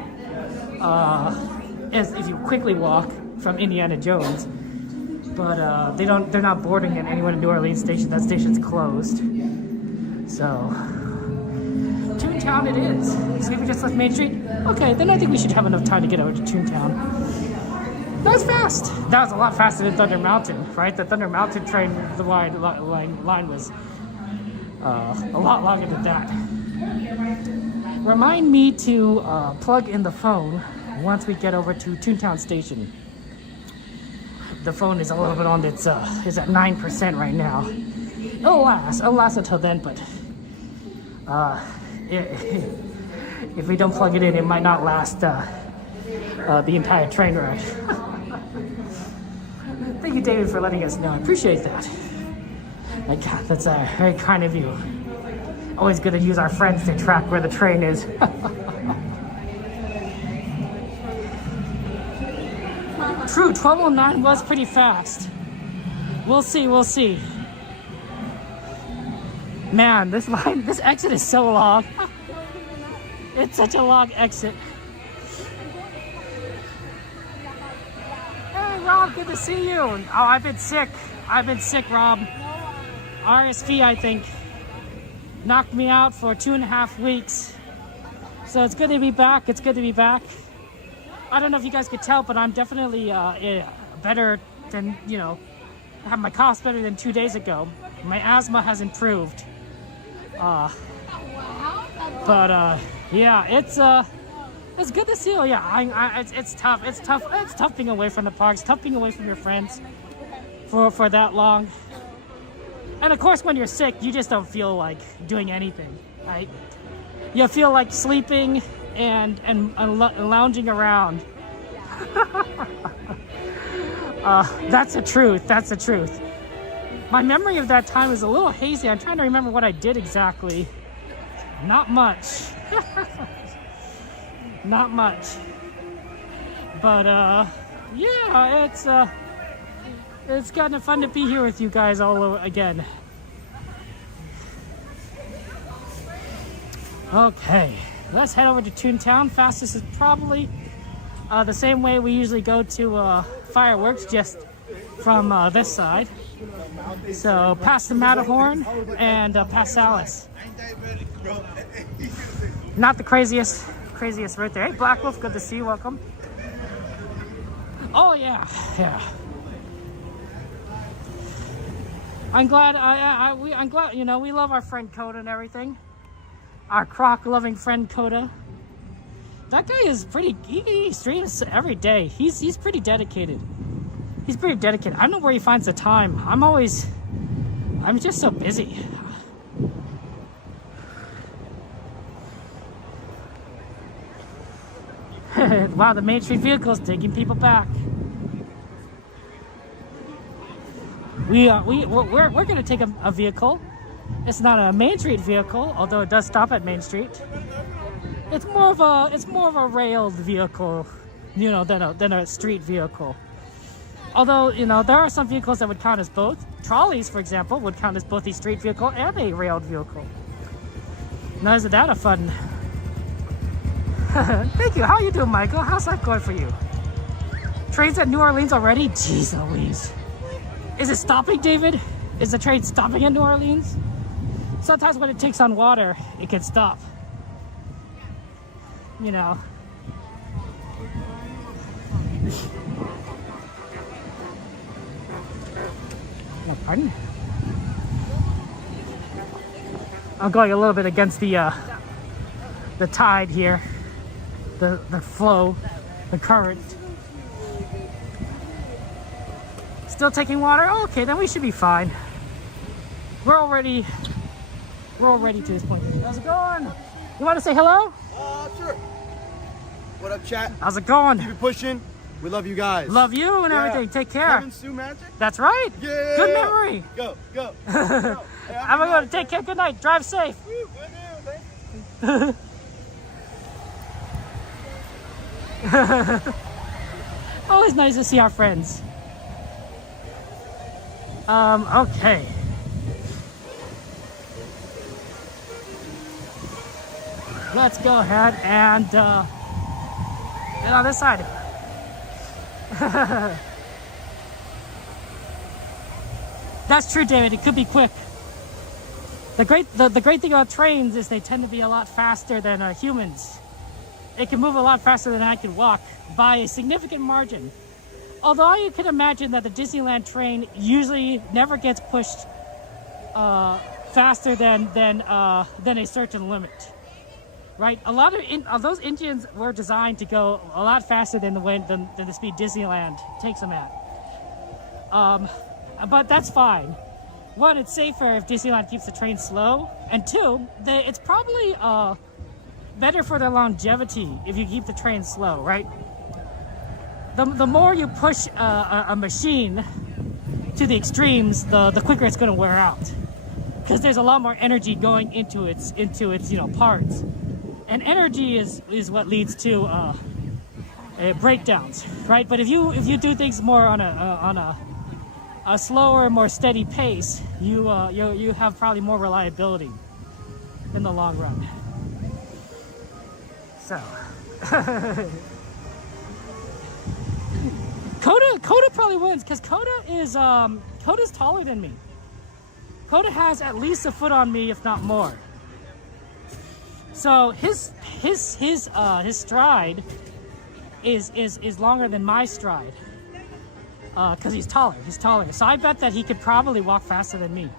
if you quickly walk from Indiana Jones. But they're not boarding at anyone in New Orleans station. That station's closed. So Toontown it is. So we just left Main Street. Okay, then I think we should have enough time to get over to Toontown. That was fast. That was a lot faster than Thunder Mountain, right? The Thunder Mountain train, the line was a lot longer than that. Remind me to plug in the phone once we get over to Toontown Station. The phone is a little bit on its, is at 9% right now. It'll last until then, but if we don't plug it in, it might not last the entire train ride. Thank you, David, for letting us know. I appreciate that. My God, that's very kind of you. Always good to use our friends to track where the train is. True, 1209 was pretty fast. We'll see, we'll see. Man, this exit is so long. It's such a long exit. Hey, Rob, good to see you. Oh, I've been sick, Rob. RSV, I think, knocked me out for 2.5 weeks. So it's good to be back. It's good to be back. I don't know if you guys could tell, but I'm definitely better than, you know, I have my cough's better than 2 days ago. My asthma has improved. Yeah, it's good to see you. Yeah, it's tough. It's tough being away from the parks, tough being away from your friends for that long. And of course, when you're sick, you just don't feel like doing anything, right? You feel like sleeping and lounging around. That's the truth. That's the truth. My memory of that time is a little hazy. I'm trying to remember what I did exactly. Not much. Not much. But yeah, it's kind of fun to be here with you guys all over again. Okay, let's head over to Toontown. Fastest is probably the same way we usually go to fireworks, just from this side. So past the Matterhorn and past Alice. Not the craziest route there. Hey, Black Wolf, good to see you. Welcome. Oh yeah. I'm glad. I'm glad. You know, we love our friend Coda and everything. Our croc-loving friend Coda. That guy is pretty. He streams every day. He's pretty dedicated. He's pretty dedicated. I don't know where he finds the time. I'm just so busy. Wow, the Main Street vehicle is taking people back. We're gonna take a vehicle. It's not a Main Street vehicle, although it does stop at Main Street. It's more of a railed vehicle, you know, than a street vehicle. Although, you know, there are some vehicles that would count as both. Trolleys, for example, would count as both a street vehicle and a railed vehicle. Now, isn't that a fun? Thank you. How are you doing, Michael? How's life going for you? Trains at New Orleans already? Jeez Louise. Is it stopping, David? Is the train stopping in New Orleans? Sometimes when it takes on water, it can stop. You know. No, pardon? I'm going a little bit against the tide here. The flow, the current. Still taking water? Oh, okay, then we should be fine. We're all ready to this point. How's it going? You want to say hello? Sure. What up, chat? How's it going? Keep it pushing. We love you guys. Love you and everything. Take care. Kevin Sue Magic? That's right. Yeah. Good memory. Go. I'm going to take care. Good night. Drive safe. Always nice to see our friends. Okay. Let's go ahead and get on this side. That's true, David. It could be quick. The great thing about trains is they tend to be a lot faster than humans. It can move a lot faster than I can walk by a significant margin. Although you can imagine that the Disneyland train usually never gets pushed faster than a certain limit, right? A lot of those engines were designed to go a lot faster than the speed Disneyland takes them at. But that's fine. One, it's safer if Disneyland keeps the train slow, and two, it's probably better for their longevity if you keep the train slow, right? The more you push a machine to the extremes, the quicker it's going to wear out, because there's a lot more energy going into its parts, and energy is what leads to breakdowns, right? But if you do things more on a slower, more steady pace, you have probably more reliability in the long run. So, Coda probably wins because Coda's taller than me. Coda has at least a foot on me, if not more. So his stride is longer than my stride. Because he's taller. So I bet that he could probably walk faster than me.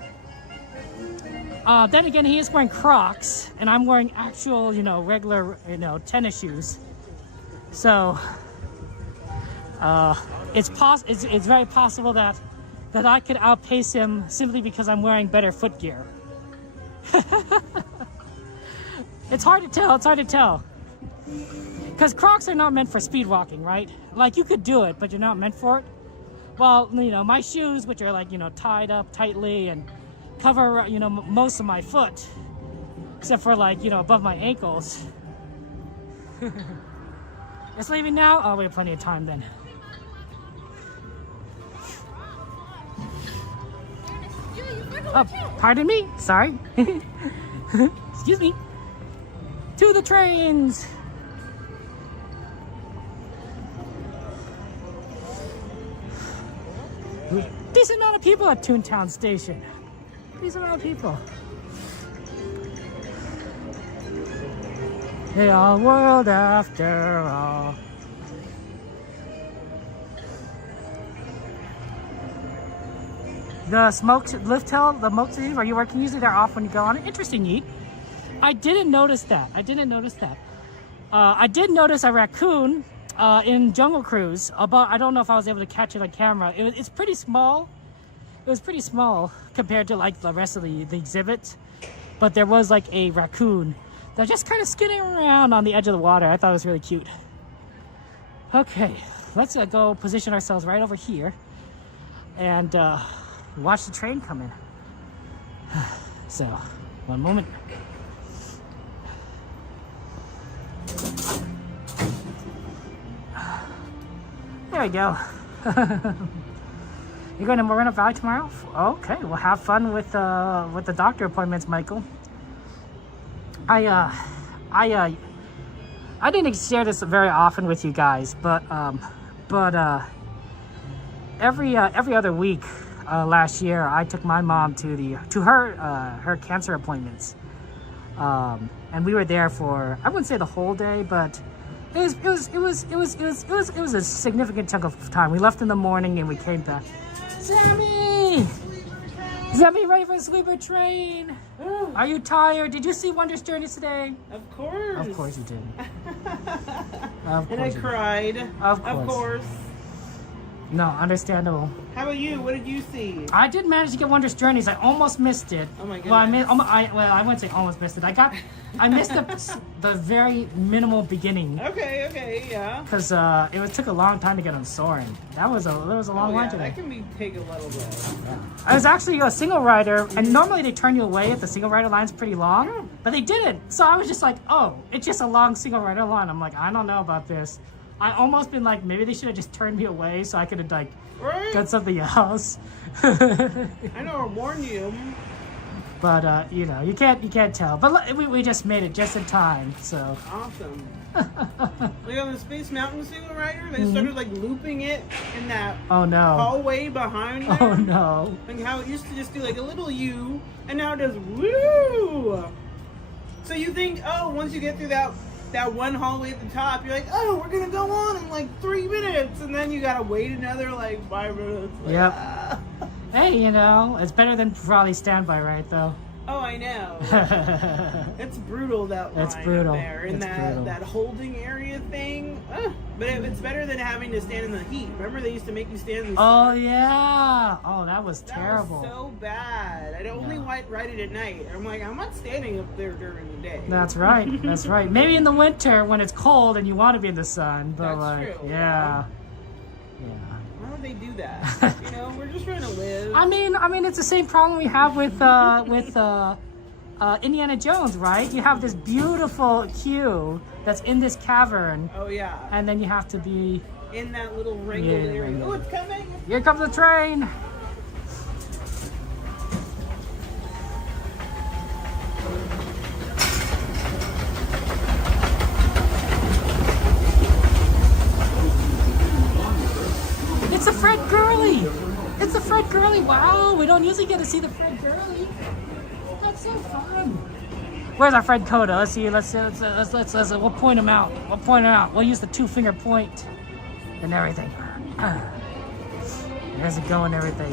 Then again, he is wearing Crocs, and I'm wearing actual, regular, tennis shoes. So it's very possible that I could outpace him simply because I'm wearing better foot gear. It's hard to tell. Because Crocs are not meant for speed walking, right? Like, you could do it, but you're not meant for it. Well, my shoes, which are like, tied up tightly and cover, most of my foot, except for like, above my ankles. It's leaving now? Oh, we have plenty of time then. Oh, pardon me. Sorry. Excuse me. To the trains. Decent amount of people at Toontown Station. Decent amount of people. They are world after all. The lift hill, the moats, are you working? Usually they're off when you go on it. Interesting, Yeet. I didn't notice that. I did notice a raccoon in Jungle Cruise, but I don't know if I was able to catch it on camera. It's pretty small. It was pretty small compared to like the rest of the exhibit, but there was like a raccoon that just kind of skidding around on the edge of the water. I thought it was really cute. Okay, let's go position ourselves right over here and watch the train come in. So, one moment. There we go. You're going to Moreno Valley tomorrow? Okay, well, have fun with the doctor appointments, Michael. I didn't share this very often with you guys, but every other week last year, I took my mom to her cancer appointments, and we were there for, I wouldn't say the whole day, but it was a significant chunk of time. We left in the morning and we came back. Sammy, ready for the sleeper train? Oh. Are you tired? Did you see Wondrous Journeys today? Of course. Of course you did. And I cried. Of course. No, understandable. How about you? What did you see? I did manage to get Wondrous Journeys. I almost missed it. Oh my goodness. Well, I wouldn't say almost missed it. I missed the very minimal beginning. Okay, yeah. Because it took a long time to get on Soaring. There was a long line today. That can take a little bit. Yeah. I was actually a single rider, and normally they turn you away if the single rider line's pretty long, but they didn't. So I was just like, oh, it's just a long single rider line. I'm like, I don't know about this. I almost been like, maybe they should have just turned me away so I could have like got something else. I know, I warned you. But you can't tell. But we just made it just in time. So awesome. Like on the Space Mountain single rider, they started like looping it in that hallway behind there. Oh no! Like how it used to just do like a little U, and now it does woo. So you think, oh, once you get through that one hallway at the top, you're like, oh, we're gonna go on in like 3 minutes, and then you gotta wait another like 5 minutes. Like, yep. Hey, it's better than probably Standby, right? Though. Oh, I know. It's brutal, that line. It's brutal. Up there. And that holding area thing. But it's better than having to stand in the heat. Remember they used to make you stand in the sun? Oh, yeah. Oh, that was terrible. That was so bad. I'd only ride it at night. I'm like, I'm not standing up there during the day. That's right. That's right. Maybe in the winter when it's cold and you want to be in the sun. But that's true. Yeah. Why would they do that? We're just trying to live. I mean, it's the same problem we have with Indiana Jones, right? You have this beautiful queue that's in this cavern. Oh yeah. And then you have to be in that little wrinkled area. Oh, it's coming! Here comes the train. cool. We don't usually get to see the Fred girly. That's so fun. Where's our friend Coda? Let's see. Let's we'll point him out. We'll point him out. We'll use the 2-finger point and everything. There's it going, everything.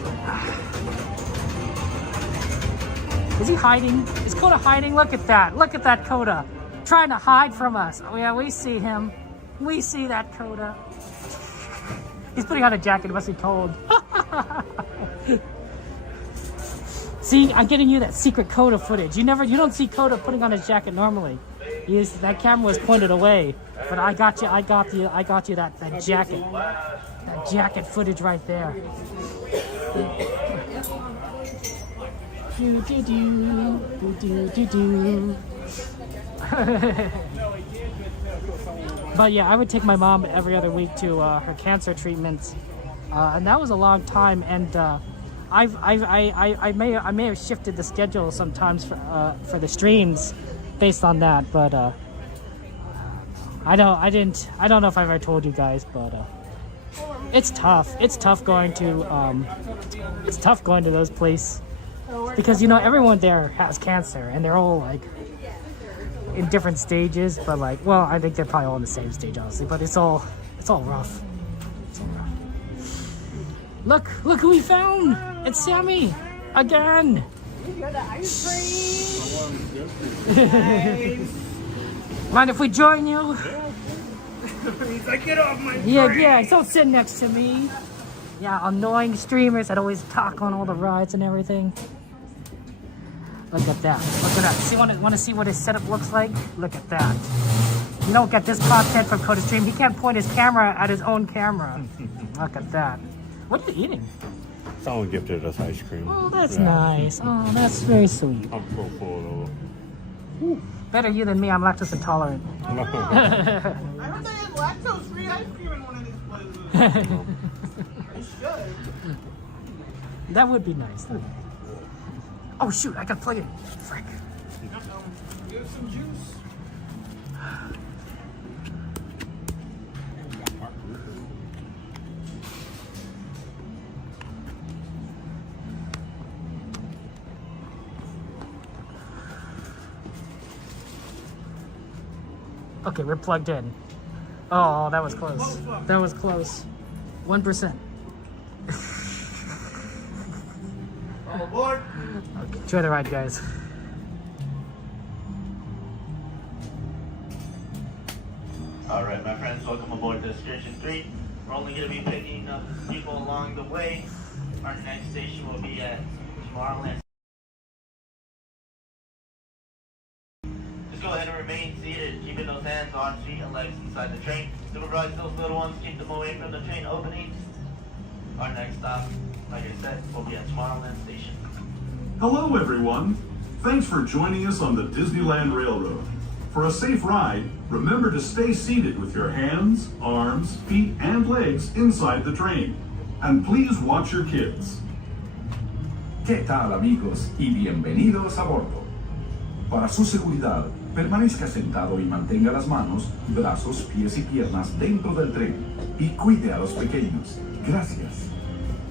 Is he hiding? Is Coda hiding? Look at that. Look at that Coda. Trying to hide from us. Oh yeah, we see him. We see that Coda. He's putting on a jacket. It must be cold. See, I'm getting you that secret Coda footage. You don't see Coda putting on his jacket normally. That camera was pointed away, but I got you that jacket. That jacket footage right there. Do do do do do do. But yeah, I would take my mom every other week to her cancer treatments, and that was a long time. And I may have shifted the schedule sometimes for the streams based on that. But I don't know if I've ever told you guys, but it's tough. It's tough going to those places because everyone there has cancer and they're all like in different stages, but like, well, I think they're probably all in the same stage, honestly. But it's all rough. It's all rough. Look who we found! It's Sammy again. We got the ice cream. Nice. Mind if we join you? He's like, get off my Yeah, brain. yeah. Don't sit next to me. Yeah, annoying streamers that always talk on all the rides and everything. Look at that. Look at that. See, want to see what his setup looks like? Look at that. You don't get this content from Coda Stream. He can't point his camera at his own camera. Look at that. What are you eating? Someone gifted us ice cream. Oh, that's nice. Oh, that's very sweet. I'm so full Ooh, better you than me. I'm lactose intolerant. I heard they had lactose-free ice cream in one of these places. I should. That would be nice. Oh shoot, I gotta plug it. Frick. Get some juice. Okay, we're plugged in. Oh, that was close. That was close. 1%. I'm aboard. Okay, enjoy the ride, guys. All right, my friends, welcome aboard to Station 3. We're only going to be picking up people along the way. Our next station will be at Tomorrowland. Just go ahead and remain seated, keeping those hands on feet and legs inside the train. Supervise those little ones, keep them away from the train opening. Our next stop, like I said, will be at Tomorrowland Station. Hello, everyone. Thanks for joining us on the Disneyland Railroad. For a safe ride, remember to stay seated with your hands, arms, feet, and legs inside the train. And please watch your kids. ¿Qué tal, amigos? Y bienvenidos a bordo. Para su seguridad, permanezca sentado y mantenga las manos, brazos, pies y piernas dentro del tren. Y cuide a los pequeños. Gracias.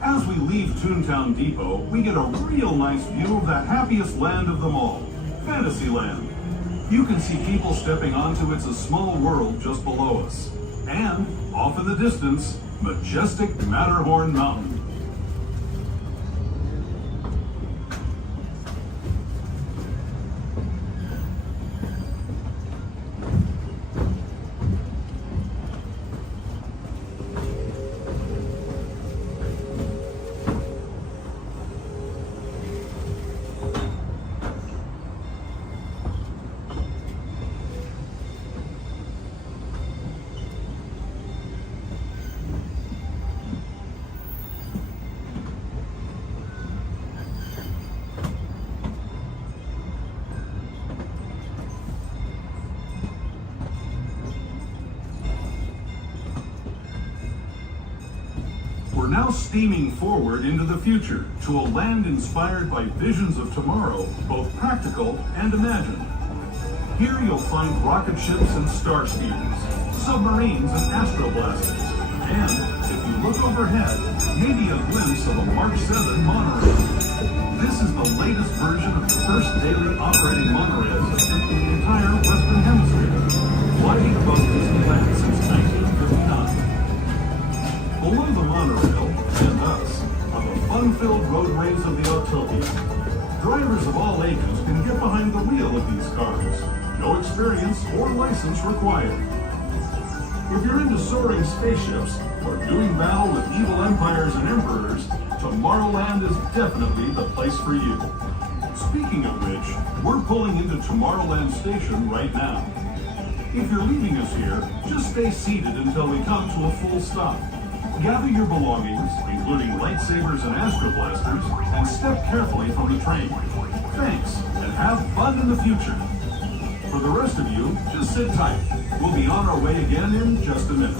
As we leave Toontown Depot, we get a real nice view of the happiest land of them all, Fantasyland. You can see people stepping onto It's a Small World just below us. And, off in the distance, majestic Matterhorn Mountain. We're now steaming forward into the future to a land inspired by visions of tomorrow, both practical and imagined. Here you'll find rocket ships and star speeders, submarines and astroblasters, and if you look overhead, maybe a glimpse of a Mark 7 monorail. This is the latest version of the first daily operating monorail system in the entire Western Hemisphere, gliding above Disneyland since 1959. Below the monorail, and us, are the fun-filled roadways of the Autopia. Drivers of all ages can get behind the wheel of these cars. No experience or license required. If you're into soaring spaceships or doing battle with evil empires and emperors, Tomorrowland is definitely the place for you. Speaking of which, we're pulling into Tomorrowland Station right now. If you're leaving us here, just stay seated until we come to a full stop. Gather your belongings, including lightsabers and astroblasters, and step carefully from the train. Thanks, and have fun in the future. For the rest of you, just sit tight. We'll be on our way again in just a minute.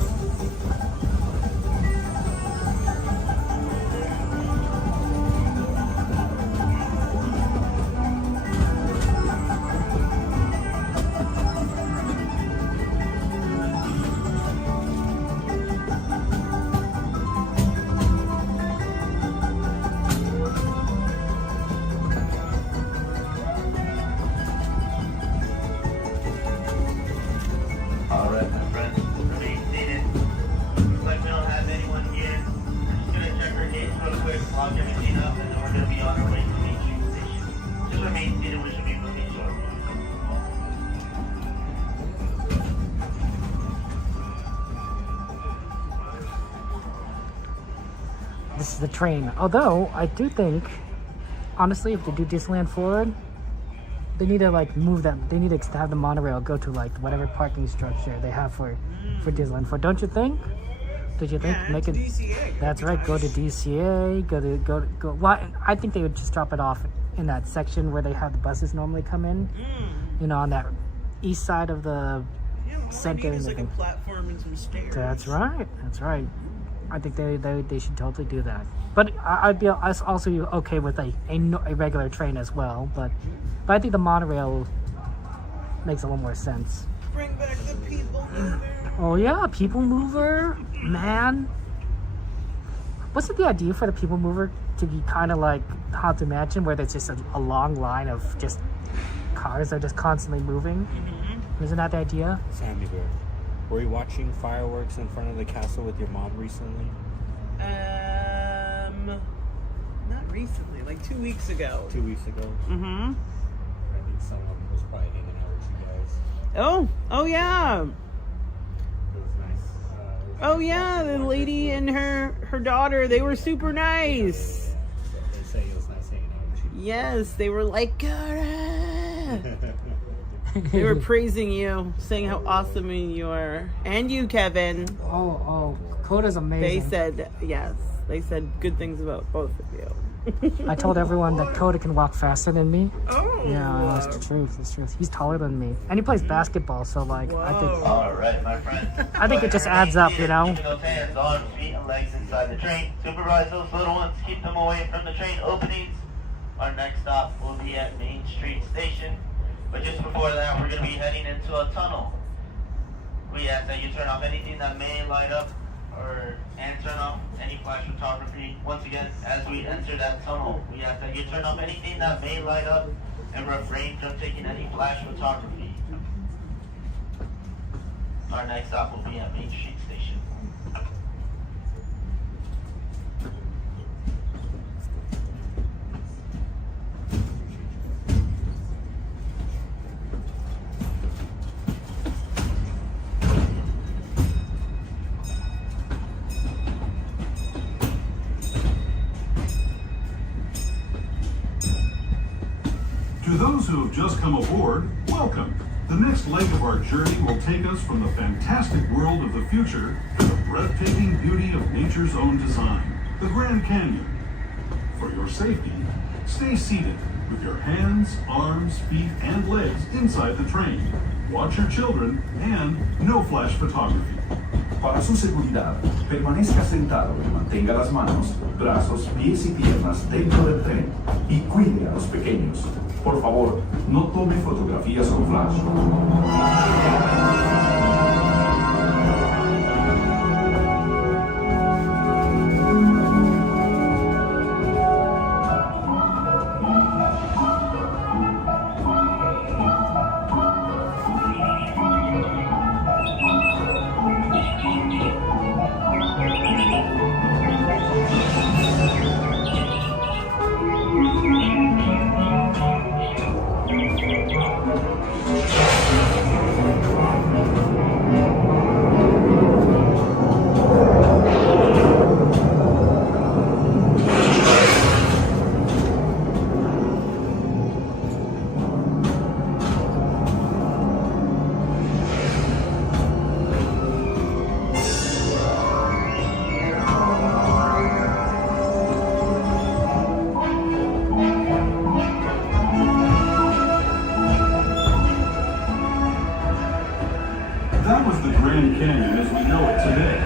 Alright, my friends, remain seated. Looks like we don't have anyone here. I'm just gonna check our gates real quick, lock everything up, and then we're gonna be on our way to Main Street Station. Just remain seated, we should be moving shortly. This is the train. Although, I do think, honestly, if they do Disneyland Forward, they need to like move them. They need to have the monorail go to like whatever parking structure they have for Disneyland Forward. Don't you think? Did you think? Yeah, Make it. DCA. That's right. Go to DCA. Go. Well, I think they would just drop it off in that section where they have the buses normally come in. You know, on that east side of the center. All I need is like a platform and some stairs. That's right. That's right. I think they should totally do that. But I'd be also okay with a regular train as well. But I think the monorail makes a little more sense. Bring back the people mover. Oh yeah, people mover, man. Wasn't the idea for the people mover to be kind of like Haunted Mansion, where there's just a long line of just cars that are just constantly moving? Isn't that the idea? Sammy Bear, were you watching fireworks in front of the castle with your mom recently? Not recently, like 2 weeks ago. 2 weeks ago? Mm-hmm. I think someone was probably hanging out with you guys. Oh yeah. It was nice. Oh yeah, the lady and her daughter, they were super nice. They say it was nice hanging out with you. Yes, they were like, Cara. They were praising you, saying how awesome you are. And you, Kevin. Oh, Coda's amazing. They said, yes, they said good things about both of you. I told everyone that Coda can walk faster than me. Oh. Yeah, that's the truth. That's the truth. He's taller than me, and he plays basketball. So like, I think. All right, my friend. I think it just adds up, you know. Keeping those hands, arms, feet, and legs inside the train. Supervise those little ones. Keep them away from the train openings. Our next stop will be at Main Street Station. But just before that, we're going to be heading into a tunnel. We ask that you turn off anything that may light up and turn off any flash photography. Once again, as we enter that tunnel, we ask that you turn off anything that may light up and refrain from taking any flash photography. Our next stop will be at Main Street Station. To those who have just come aboard, welcome. The next leg of our journey will take us from the fantastic world of the future to the breathtaking beauty of nature's own design, the Grand Canyon. For your safety, stay seated with your hands, arms, feet, and legs inside the train. Watch your children and no flash photography. Para su seguridad, permanezca sentado y mantenga las manos, brazos, pies y piernas dentro del tren y cuide a los pequeños. Por favor, no tome fotografías con flash. Canyon as we know it today.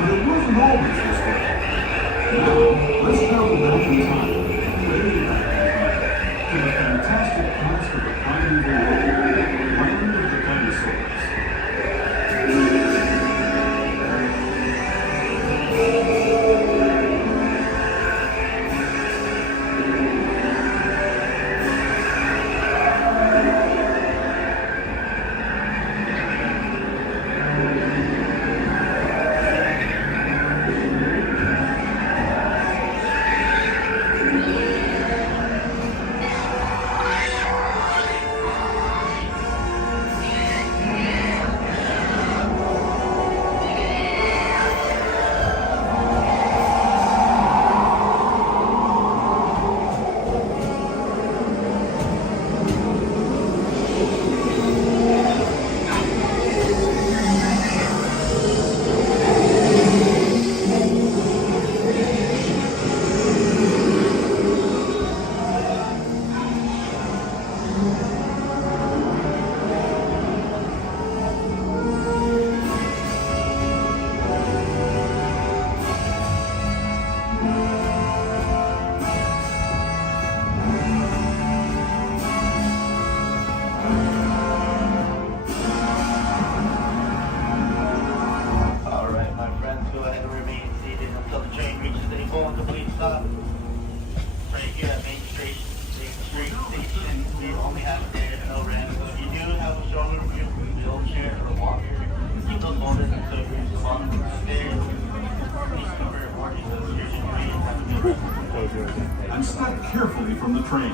But it wasn't always this way. Now, let's travel back in time, way back in time, to the fantastic past of the primeval world, land of the dinosaurs. And step carefully from the train.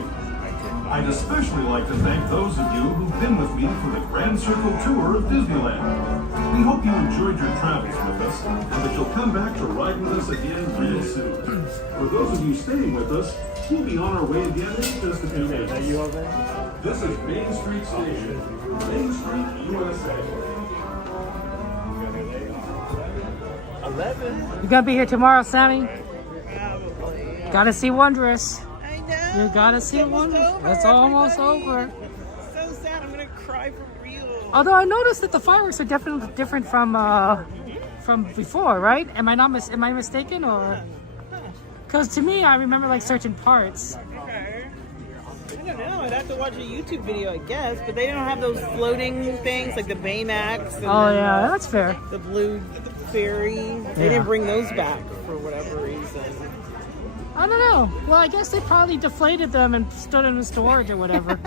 I'd especially like to thank those of you who've been with me for the Grand Circle Tour of Disneyland. We hope you enjoyed your travels with us and that you'll come back to ride with us again real soon. For those of you staying with us, we'll be on our way again in just a few minutes. This is Main Street Station, Main Street, USA. 11. You gonna be here tomorrow, Sammy? Gotta see Wondrous. I know. You gotta see Wondrous. It's almost over. So sad. I'm gonna cry for real. Although I noticed that the fireworks are definitely different from before, right? Am I mistaken, or? Because to me, I remember like certain parts. Okay. I don't know. I'd have to watch a YouTube video, I guess. But they don't have those floating things like the Baymax. And Oh yeah, that's fair. The blue fairy. They didn't bring those back for whatever reason. I don't know. Well, I guess they probably deflated them and stood in storage or whatever.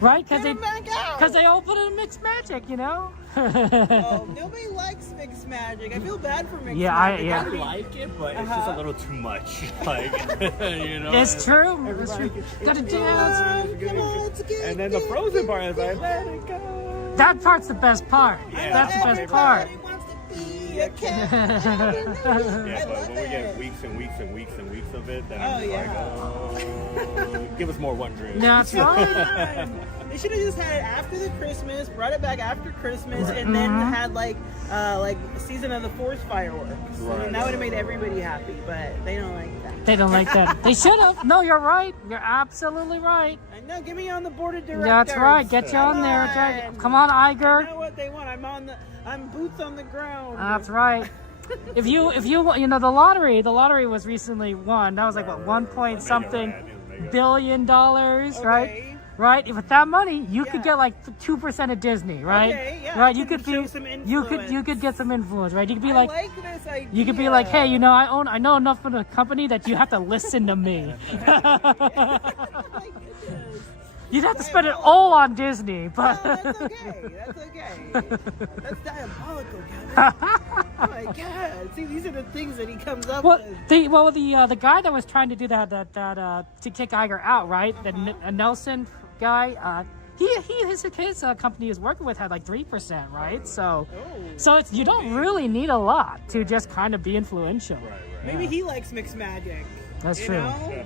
Right? Because they all put in mixed magic, you know? Oh, nobody likes mixed magic. I feel bad for mixed magic. I like it, but it's just a little too much. Like, you know? It's true. It's true. Gotta dance. Come on, let's get And then the frozen part is like, let it go. That part's the best part. Yeah, that's the best part. Yeah, but when we get weeks and weeks and weeks and weeks of it, then I'm like, give us more Wondrous. That's right. They should have just had it after the Christmas, brought it back after Christmas, and then had like season of the Force fireworks. Right. And that would have made everybody happy, but they don't like that. They don't like that. They should have. No, you're right. You're absolutely right. I know. Get me on the board of directors. That's right. Get you on there. That's right. Come on, Iger. I know what they want. I'm boots on the ground. That's right. If you the lottery was recently won. That was like what, 1 point something billion dollars, right? Right. With that money, you could get like 2% of Disney, right? Okay, yeah. Right. You could get some influence, right? You could be like, this idea. you could be like, hey, you know, I know enough of the company that you have to listen to me. You'd have to spend it all on Disney, but that's okay. That's okay. That's diabolical, Kevin. Oh my God! See, these are the things that he comes up with. The guy that was trying to do that to kick Iger out, right? The Nelson guy. His company he was working with had like 3%, right? So it's you don't really need a lot to just kind of be influential. Maybe he likes mixed magic. That's true.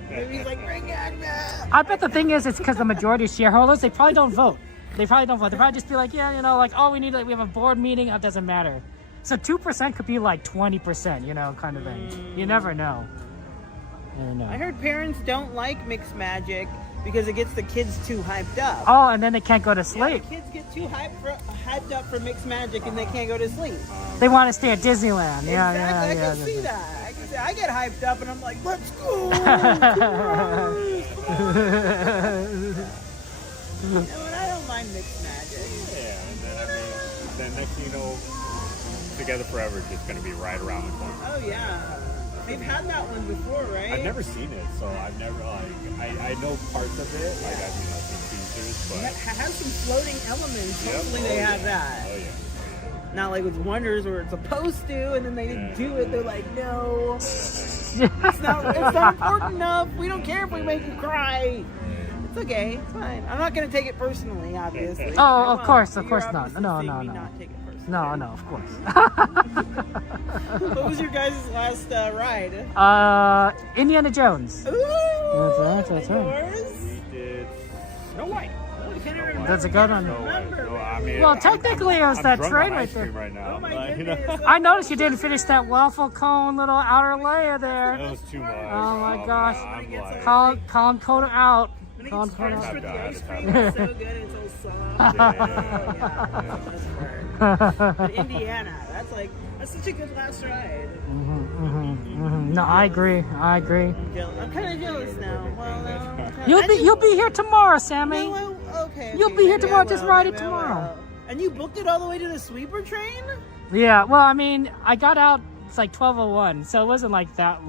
Maybe he's like, bring it back. I bet the thing is, it's because the majority of shareholders, they probably don't vote. They probably just be like, yeah, you know, like, oh, we have a board meeting. It doesn't matter. So 2% could be like 20%, you know, kind of thing. You never know. I heard parents don't like mixed magic because it gets the kids too hyped up. Oh, and then they can't go to sleep. Yeah, the kids get too hyped up for mixed magic and they can't go to sleep. They want to stay at Disneyland. Yeah, Exactly, yeah, I can see that. I can see. I get hyped up and I'm like, let's go. And I don't mind mixed magic. Yeah, and then then next thing you know, Together Forever is just gonna be right around the corner. Oh yeah. They've had that one before, right? I've never seen it, so I've never I know parts of it, like I've seen teasers, but It has some floating elements. Yep. Hopefully they have that. Oh yeah. Not like with Wonders where it's supposed to, and then they didn't do it. They're like, no, it's not important enough. We don't care if we make you cry. It's okay. It's fine. I'm not gonna take it personally, obviously. Oh, of course You're not. obviously No. saying me not take it personally. No, of course. What was your guys' last ride? Indiana Jones. Ooh, That's right. yours? We did Snow White. That's a good one. Well, technically, it was that train right there. Right now. I noticed you didn't finish that waffle cone little outer layer there. That was too much. Oh my gosh. I'm like, Colin Coda out. When it Colin gets Coda crushed out. with the ice cream, it's so good. It's all soft. But Indiana, that's such a good last ride. No, I agree. I'm kind of jealous now. Well, no. You'll be here tomorrow, Sammy. No, okay. You'll be here tomorrow. Just ride it tomorrow. And you booked it all the way to the sweeper train? Yeah. Well, I mean, I got out. It's like 12:01, so it wasn't like that.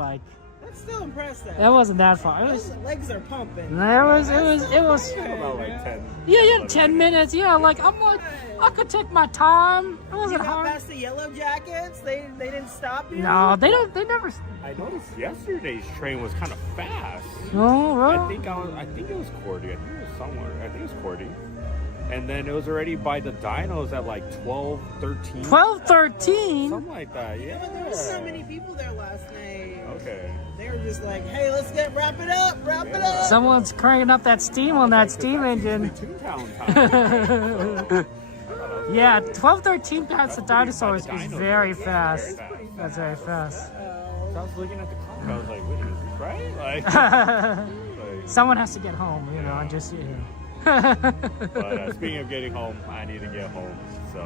That's still impressive. It wasn't that far. It was. Those legs are pumping. It was. about like 10. Yeah, 10 minutes. Yeah, I'm like, I could take my time. It wasn't You got hard. past the yellow jackets? They didn't stop you? No, they don't. They never. I noticed yesterday's train was kind of fast. Oh, right. I think it was Cordy. I think it was somewhere. I think it was Cordy. And then it was already by the dinos at like 12:13. 12:13. Something like that. Yeah. But there wasn't that many people there last night. Okay. They were just like, hey, let's wrap it up. Someone's cranking up that steam on that steam engine. Yeah, 12:13 past the dinosaurs is very fast. That's very fast. So I was looking at the clock. I was like, wait, is this right? Someone has to get home, and just. But speaking of getting home, I need to get home. So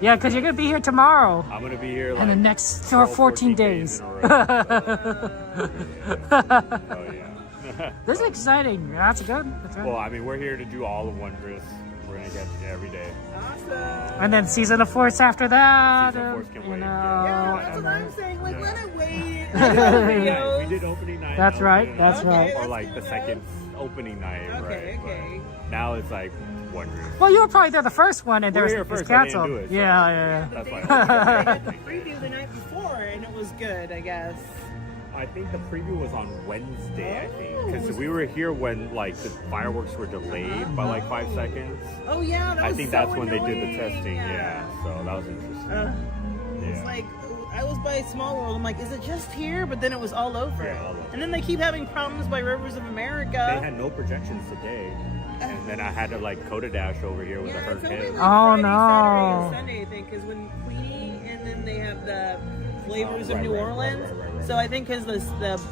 yeah, because you're gonna be here tomorrow. I'm gonna be here and the next 14 days. Oh yeah. This is exciting. That's good. That's right. Well, I mean, we're here to do all of Wondrous. We're gonna get every day. Awesome. And then Season of Force after that. Season of Force can wait. Yeah, that's what I'm saying. Like, let it wait. We did opening night. That's right. That's right. Or like the second opening night. Okay. Now it's like Wondrous. Well, you were probably there the first one, and We're there's here it's first, canceled. I didn't do it, so- Yeah. That's why. I had the preview the night before, and it was good, I guess. I think the preview was on Wednesday, I think. Because we were here when like the fireworks were delayed by like 5 seconds. Oh yeah, that was I think that's when they did the testing, yeah. So that was interesting. It's like, I was by Small World, I'm like, is it just here? But then it was all over. And then they keep having problems by Rivers of America. They had no projections today. And then I had to like Coda Dash over here with a hurt kid. Oh no. Saturday and Sunday, I think, because when Queenie and then they have the flavors of New Orleans. So I think because the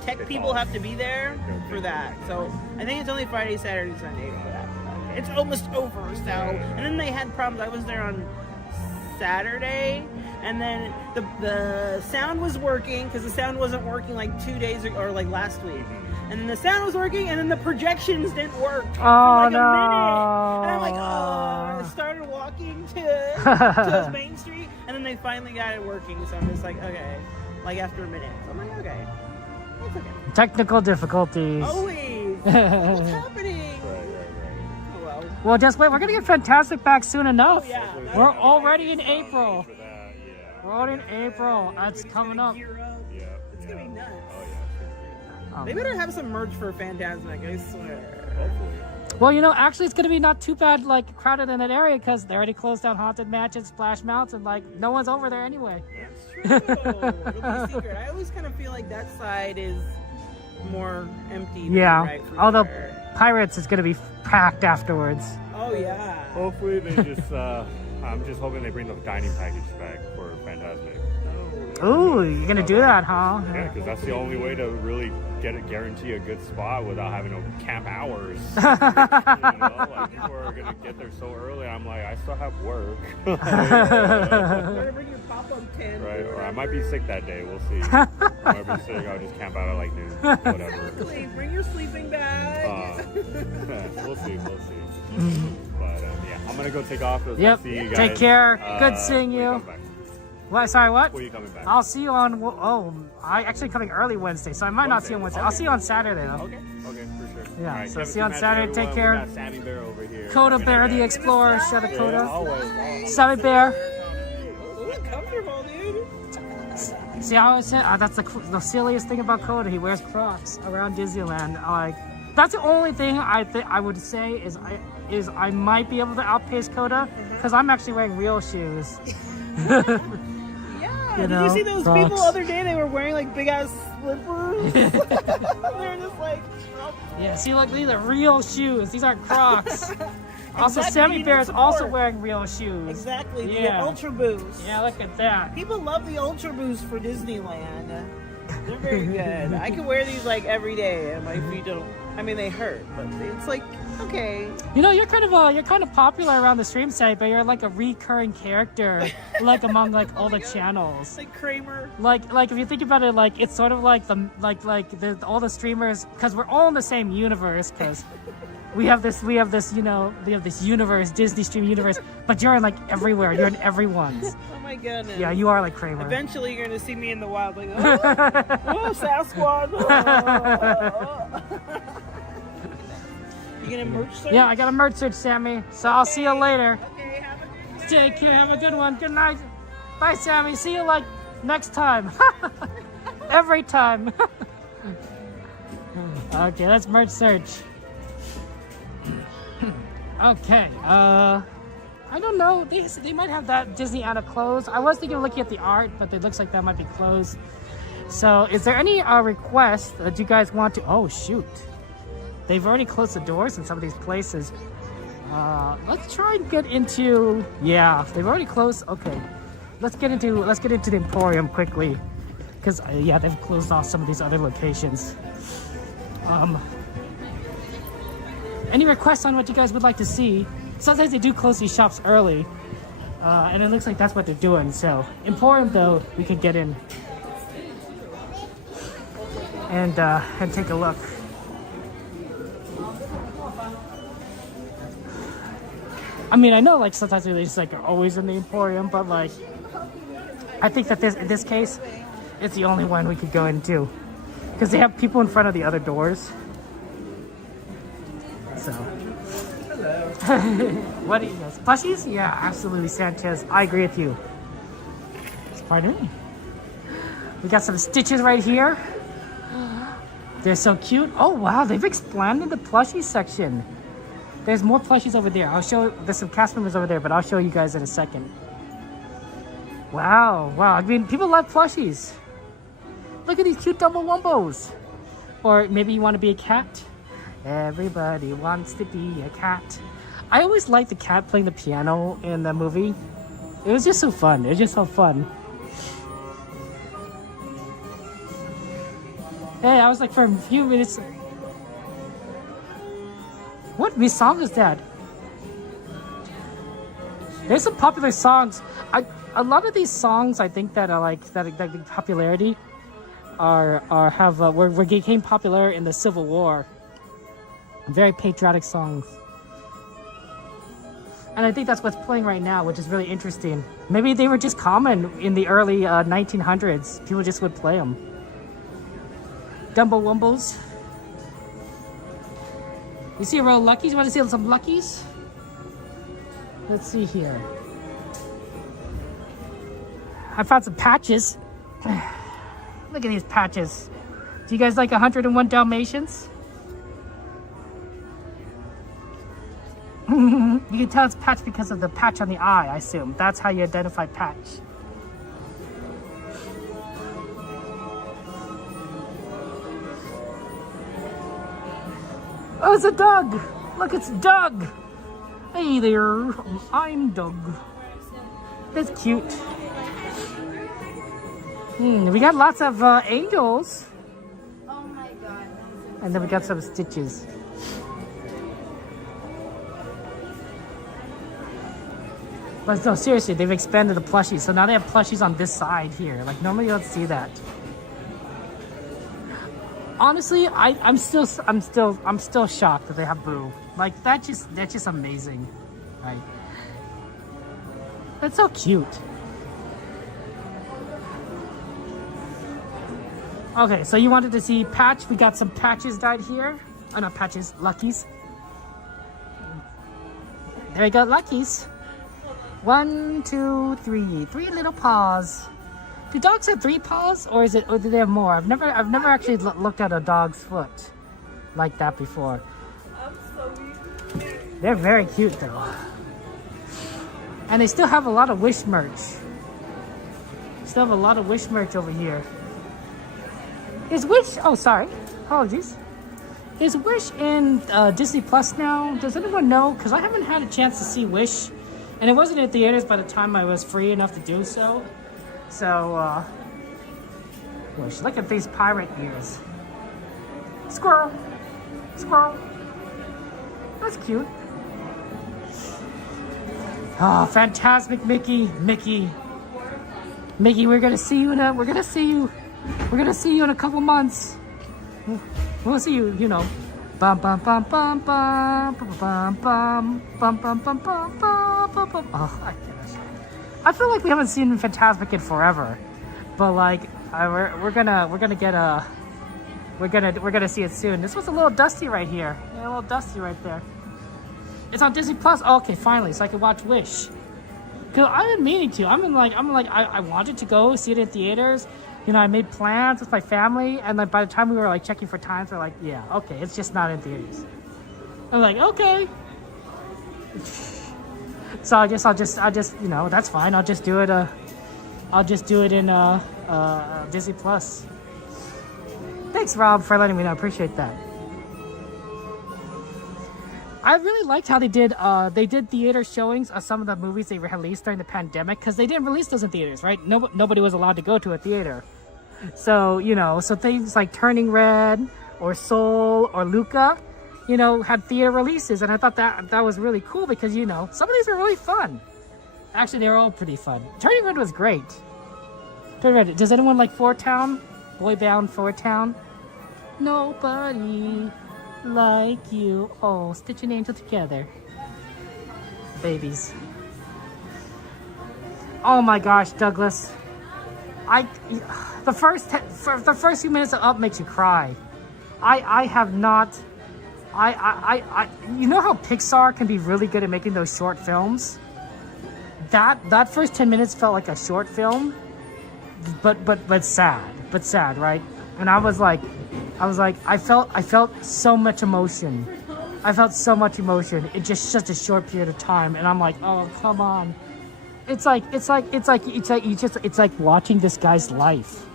tech people have to be there for that. So I think it's only Friday, Saturday, Sunday for that. It's almost over. So and then they had problems. I was there on Saturday, and then the sound was working because the sound wasn't working like 2 days ago or like last week. And then the sound was working, and then the projections didn't work for like a minute. And I'm like, oh. I started walking to Main Street, and then they finally got it working. So I'm just like, okay, like after a minute. So I'm like, okay, that's okay. Technical difficulties. Always. What's happening? Oh, well. Well, just wait. We're gonna get Fantastic back soon enough. Oh, yeah. We're already in April. We're already in April. That's coming up. It's gonna be nuts. They better have some merch for Fantasmic, I swear. Hopefully. Well, actually, it's going to be not too bad, like, crowded in that area because they already closed down Haunted Mansion, Splash Mountain. Like, no one's over there anyway. That's true. It'll be a secret. I always kind of feel like that side is more empty. Yeah. Right, Although sure. Pirates is going to be packed afterwards. Oh, yeah. Hopefully they just, I'm just hoping they bring the dining package back for Fantasmic. Ooh, you're gonna do that, huh? Yeah, because that's the only way to really guarantee a good spot without having to camp hours. You know, like people are gonna get there so early. I'm like, I still have work. We're gonna bring your pop-up tent. Right, or I might be sick that day. We'll see. I might be sick. I'll just camp out at like noon. Whatever. Exactly. Bring your sleeping bag. We'll see. We'll see. But yeah, I'm gonna go take off. Yep. See you guys. Take care. Good seeing you. What? Sorry, what? When are you coming back? I'll see you on. I actually coming early Wednesday, so I might not see you on Wednesday. Okay. I'll see you on Saturday though. Okay, for sure. Yeah. All right, So Kevin, see you on Matthew, Saturday. everyone. Take care. We got Sammy Bear over here. Coda Bear the Explorer. Shout out Coda. Always. Sammy Bear. Ooh, comfortable, dude. See how I said? That's the silliest thing about Coda. He wears Crocs around Disneyland. That's the only thing I would say is I might be able to outpace Coda because I'm actually wearing real shoes. Did you see those Crocs. people the other day? They were wearing like big ass slippers. They're just like. Yeah, see, look, these are real shoes. These aren't Crocs. Also, Exactly, Sammy you Bear need is also support. wearing real shoes. Exactly, the Yeah. Ultra Boost. Yeah, look at that. People love the Ultra Boost for Disneyland. They're very good. I can wear these like every day, and my feet don't. I mean, they hurt, but it's like okay. You know, you're kind of popular around the stream site, but you're like a recurring character, like among like all the channels. Like Kramer. Like if you think about it, like it's sort of like all the streamers, because we're all in the same universe, because we have this universe, Disney Stream universe, but you're in like everywhere. You're in everyone's. Oh my goodness. Yeah, you are like Kramer. Eventually, you're gonna see me in the wild, like oh, Sasquatch. You gonna merch search? Yeah, I got a merch search, Sammy. So I'll see you later. Take care. Have a good one. Good night. Bye, Sammy. See you like next time. Every time. Okay, let's merch search. Okay. I don't know. They might have that Disney Anna closed. I was thinking of looking at the art, but it looks like that might be closed. So, is there any requests that you guys want to? Oh shoot. They've already closed the doors in some of these places. Let's try and get into. Yeah, they've already closed. Okay, let's get into the Emporium quickly, because yeah, they've closed off some of these other locations. Any requests on what you guys would like to see? Sometimes they do close these shops early, and it looks like that's what they're doing. So Emporium, though, we could get in and take a look. I mean, I know like sometimes they just like are always in the Emporium, but like I think that in this case, it's the only one we could go into because they have people in front of the other doors. So, what do you guys? Plushies? Yeah, absolutely, Sanchez. I agree with you. Pardon me. We got some Stitches right here. They're so cute. Oh wow, they've expanded the plushie section. There's more plushies over there. There's some cast members over there, but I'll show you guys in a second. Wow. I mean, people love plushies. Look at these cute Dumbo-Wumbos. Or maybe you want to be a cat. Everybody wants to be a cat. I always liked the cat playing the piano in the movie. It was just so fun. It was just so fun. Hey, I was like for a few minutes. What song is that? There's some popular songs. A lot of these songs I think that are like that the popularity became popular in the Civil War. Very patriotic songs. And I think that's what's playing right now, which is really interesting. Maybe they were just common in the early 1900s. People just would play them. Dumbo-Wumbos. You see a row of Luckies? You want to see some Luckies? Let's see here. I found some patches. Look at these patches. Do you guys like 101 Dalmatians? You can tell it's patch because of the patch on the eye, I assume. That's how you identify patch. Oh, it's a Doug! Look, it's Doug! Hey there, I'm Doug. That's cute. We got lots of angels. Oh my god. And then we got some stitches. But no, seriously, they've expanded the plushies. So now they have plushies on this side here. Like normally you don't see that. Honestly, I'm still shocked that they have Boo. Like that's just amazing. Right? That's so cute. Okay, so you wanted to see Patch. We got some patches dyed here. Oh, not patches, Luckies. There we go, Luckies. 1, 2, 3. 3 little paws. Do dogs have 3 paws, or do they have more? I've never actually looked at a dog's foot like that before. They're very cute though. And they still have a lot of Wish merch. Still have a lot of Wish merch over here. Is Wish, oh sorry, apologies. Is Wish in Disney Plus now? Does anyone know? Because I haven't had a chance to see Wish. And it wasn't in theaters by the time I was free enough to do so. So, Wish, look at these pirate ears. Squirrel, squirrel. That's cute. Oh, Fantasmic Mickey, Mickey, we're gonna see you in a couple months. We'll see you, you know. Bum bum bum bum bum bum bum bum bum bum bum bum bum bum. Oh my gosh! I feel like we haven't seen Fantasmic in forever, but like we're gonna see it soon. This was a little dusty right here. Yeah, a little dusty right there. It's on Disney Plus. Oh, okay, finally, so I can watch Wish. Cause I've been meaning to. I wanted to go see it in theaters. You know, I made plans with my family, and like by the time we were like checking for times, we're like, yeah, okay, it's just not in theaters. I'm like, okay. So I'll just, you know, that's fine. I'll just do it in Disney Plus. Thanks, Rob, for letting me know. I appreciate that. I really liked how they did theater showings of some of the movies they released during the pandemic, because they didn't release those in theaters, right? Nobody was allowed to go to a theater. So, you know, so things like Turning Red or Soul or Luca, you know, had theater releases. And I thought that was really cool because, you know, some of these were really fun. Actually, they were all pretty fun. Turning Red was great. Turning Red. Does anyone like Four Town? Boy Bound Four Town? Nobody like you. Oh, Stitch and Angel together. Babies. Oh my gosh, Douglas. The first few minutes of Up makes you cry. I have not. You know how Pixar can be really good at making those short films? That first 10 minutes felt like a short film, but sad, right? And I felt so much emotion. I felt so much emotion in just such a short period of time, and I'm like, oh, come on. It's like watching this guy's life,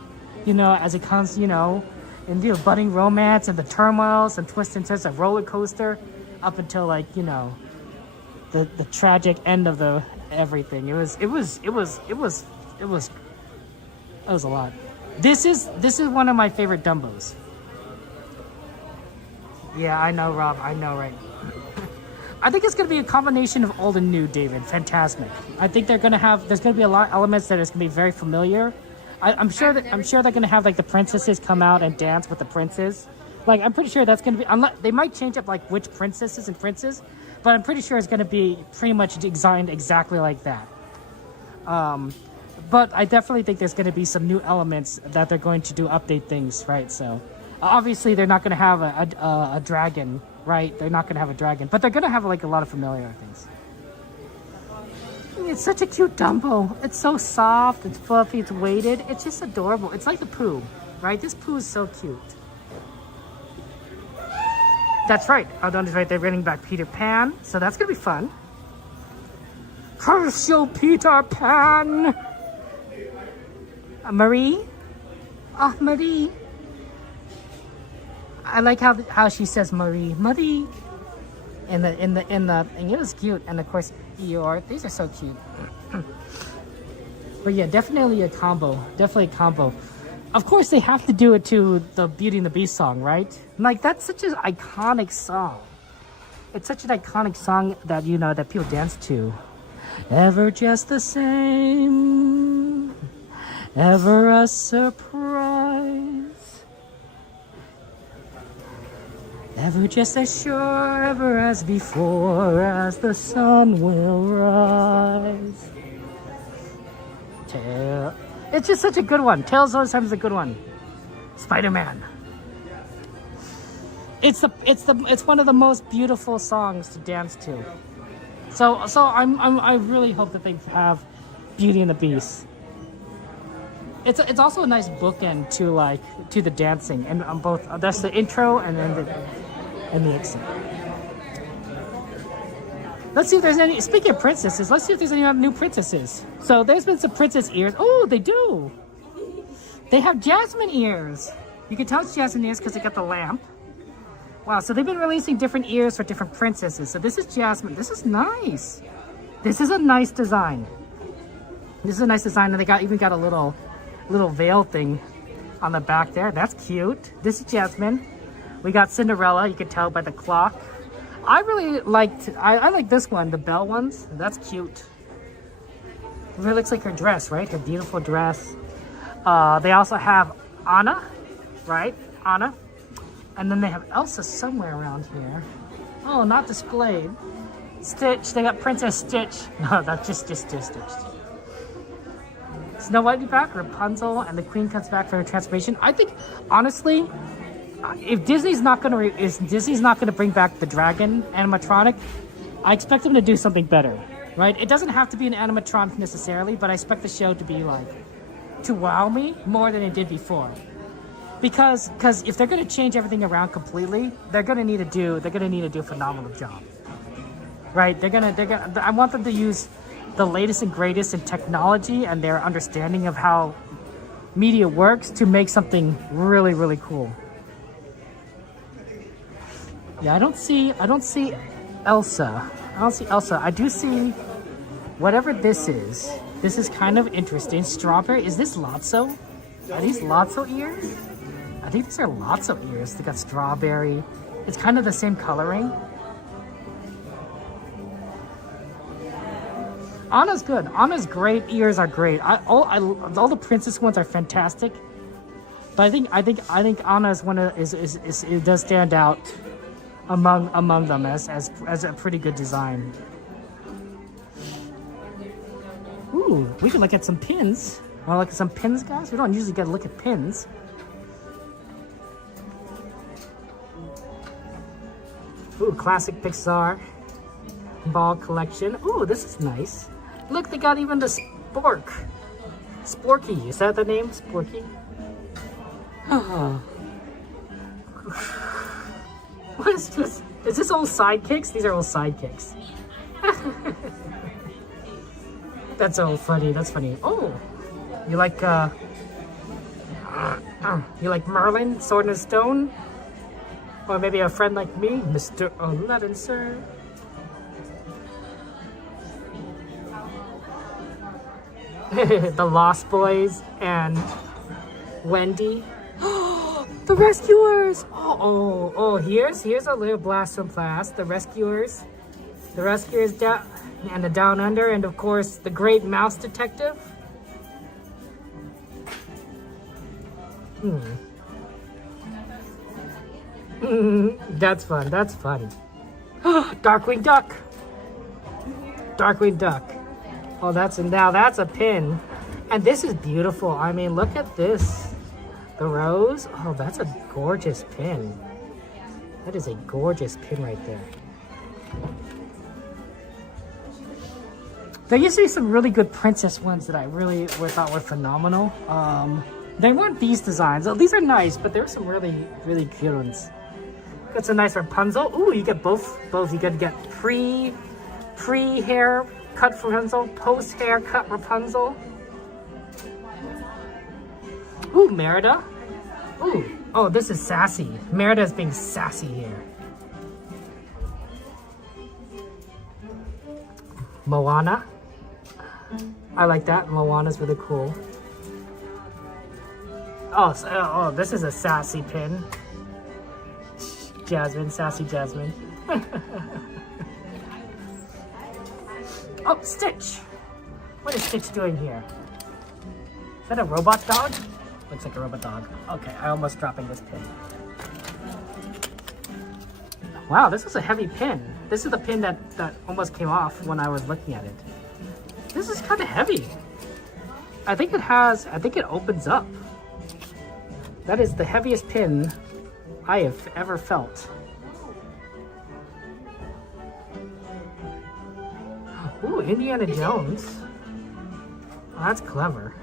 you know, as it comes, you know, in the budding romance and the turmoils and twists and turns of roller coaster, up until like, you know, the tragic end of the everything. It was a lot. This is one of my favorite Dumbos. Yeah, I know, Rob. I know, right? I think it's going to be a combination of old and new, David. Fantastic. I think there's going to be a lot of elements that is going to be very familiar. I'm sure they're going to have like the princesses come out and dance with the princes. Like, I'm pretty sure that's going to be, unless they might change up like which princesses and princes, but I'm pretty sure it's going to be pretty much designed exactly like that. But I definitely think there's going to be some new elements that they're going to do update things, right? So obviously they're not going to have a dragon, right? They're not going to have a dragon, but they're going to have like a lot of familiar things. It's such a cute Dumbo. It's so soft, it's fluffy, it's weighted. It's just adorable. It's like the Pooh, right? This Pooh is so cute. That's right. Aldon's right. They're bringing back Peter Pan, so that's going to be fun. Herschel Peter Pan. Marie? Oh, Marie. I like how she says Marie. Marie. And it was cute. And of course, Eeyore. These are so cute. But yeah, definitely a combo. Definitely a combo. Of course, they have to do it to the Beauty and the Beast song, right? Like, that's such an iconic song. It's such an iconic song that, you know, that people dance to. Ever just the same, ever a surprise, ever just as sure, ever as before, as the sun will rise. It's just such a good one. Tales always times is a good one. Spider-Man. It's one of the most beautiful songs to dance to. So I really hope that they have Beauty and the Beast. It's also a nice bookend to the dancing, and on both that's the intro and then the exit. Let's see if there's any. Speaking of princesses, let's see if there's any new princesses. So there's been some princess ears. Oh, they do. They have Jasmine ears. You can tell it's Jasmine ears because they got the lamp. Wow, so they've been releasing different ears for different princesses. So this is Jasmine. This is nice. This is a nice design. This is a nice design, and they even got a little veil thing on the back there. That's cute. This is Jasmine. We got Cinderella. You can tell by the clock. I really liked. I like this one, the bell ones. That's cute. It really looks like her dress, right? Her beautiful dress. They also have Anna, right? Anna. And then they have Elsa somewhere around here. Oh, not displayed. Stitch. They got Princess Stitch. No, that's just Stitch. Snow White be back, Rapunzel, and the Queen comes back for her transformation. I think, honestly, if Disney's not gonna bring back the dragon animatronic, I expect them to do something better, right? It doesn't have to be an animatronic necessarily, but I expect the show to be to wow me more than it did before. Because if they're gonna change everything around completely, they're gonna need to do a phenomenal job, right? I want them to use the latest and greatest in technology and their understanding of how media works to make something really, really cool. Yeah, I don't see Elsa. I don't see Elsa. I do see whatever this is. This is kind of interesting. Strawberry. Is this Lotso? Are these Lotso ears? I think these are Lotso ears. They got strawberry. It's kind of the same coloring. Anna's good. Anna's great. Ears are great. All the princess ones are fantastic. But I think Anna is it does stand out among them as a pretty good design. Ooh, we can look at some pins. Want to look at some pins, guys? We don't usually get to look at pins. Ooh, classic Pixar ball collection. Ooh, this is nice. Look, they got even the Spork. Sporky, is that the name? Sporky? Oh. What is this? Is this all sidekicks? These are all sidekicks. That's all funny. That's funny. Oh, you like Merlin, Sword and Stone? Or maybe a friend like me, Mr. Aladdin, sir. The Lost Boys and Wendy. The Rescuers! Oh, here's a little blast from past. The Rescuers down and the Down Under, and of course the Great Mouse Detective. That's fun. That's funny. Darkwing Duck. Darkwing Duck. Oh, that's a pin, and this is beautiful. I mean, look at this. The rose. Oh, that's a gorgeous pin. That is a gorgeous pin right there. There used to be some really good princess ones that I really thought were phenomenal. They weren't these designs. Oh, these are nice, but there were some really, really good ones. Got some nice Rapunzel. Ooh, you get both. You get pre-hair cut Rapunzel, post-hair cut Rapunzel. Ooh, Merida. Ooh, oh, this is sassy. Merida's being sassy here. Moana. I like that. Moana's really cool. Oh, oh, this is a sassy pin. Jasmine, sassy Jasmine. Oh, Stitch! What is Stitch doing here? Is that a robot dog? Looks like a robot dog. Okay, I almost dropping this pin. Wow, this is a heavy pin. This is the pin that almost came off when I was looking at it. This is kind of heavy. I think it opens up. That is the heaviest pin I have ever felt. Ooh, Indiana Jones. Oh, that's clever.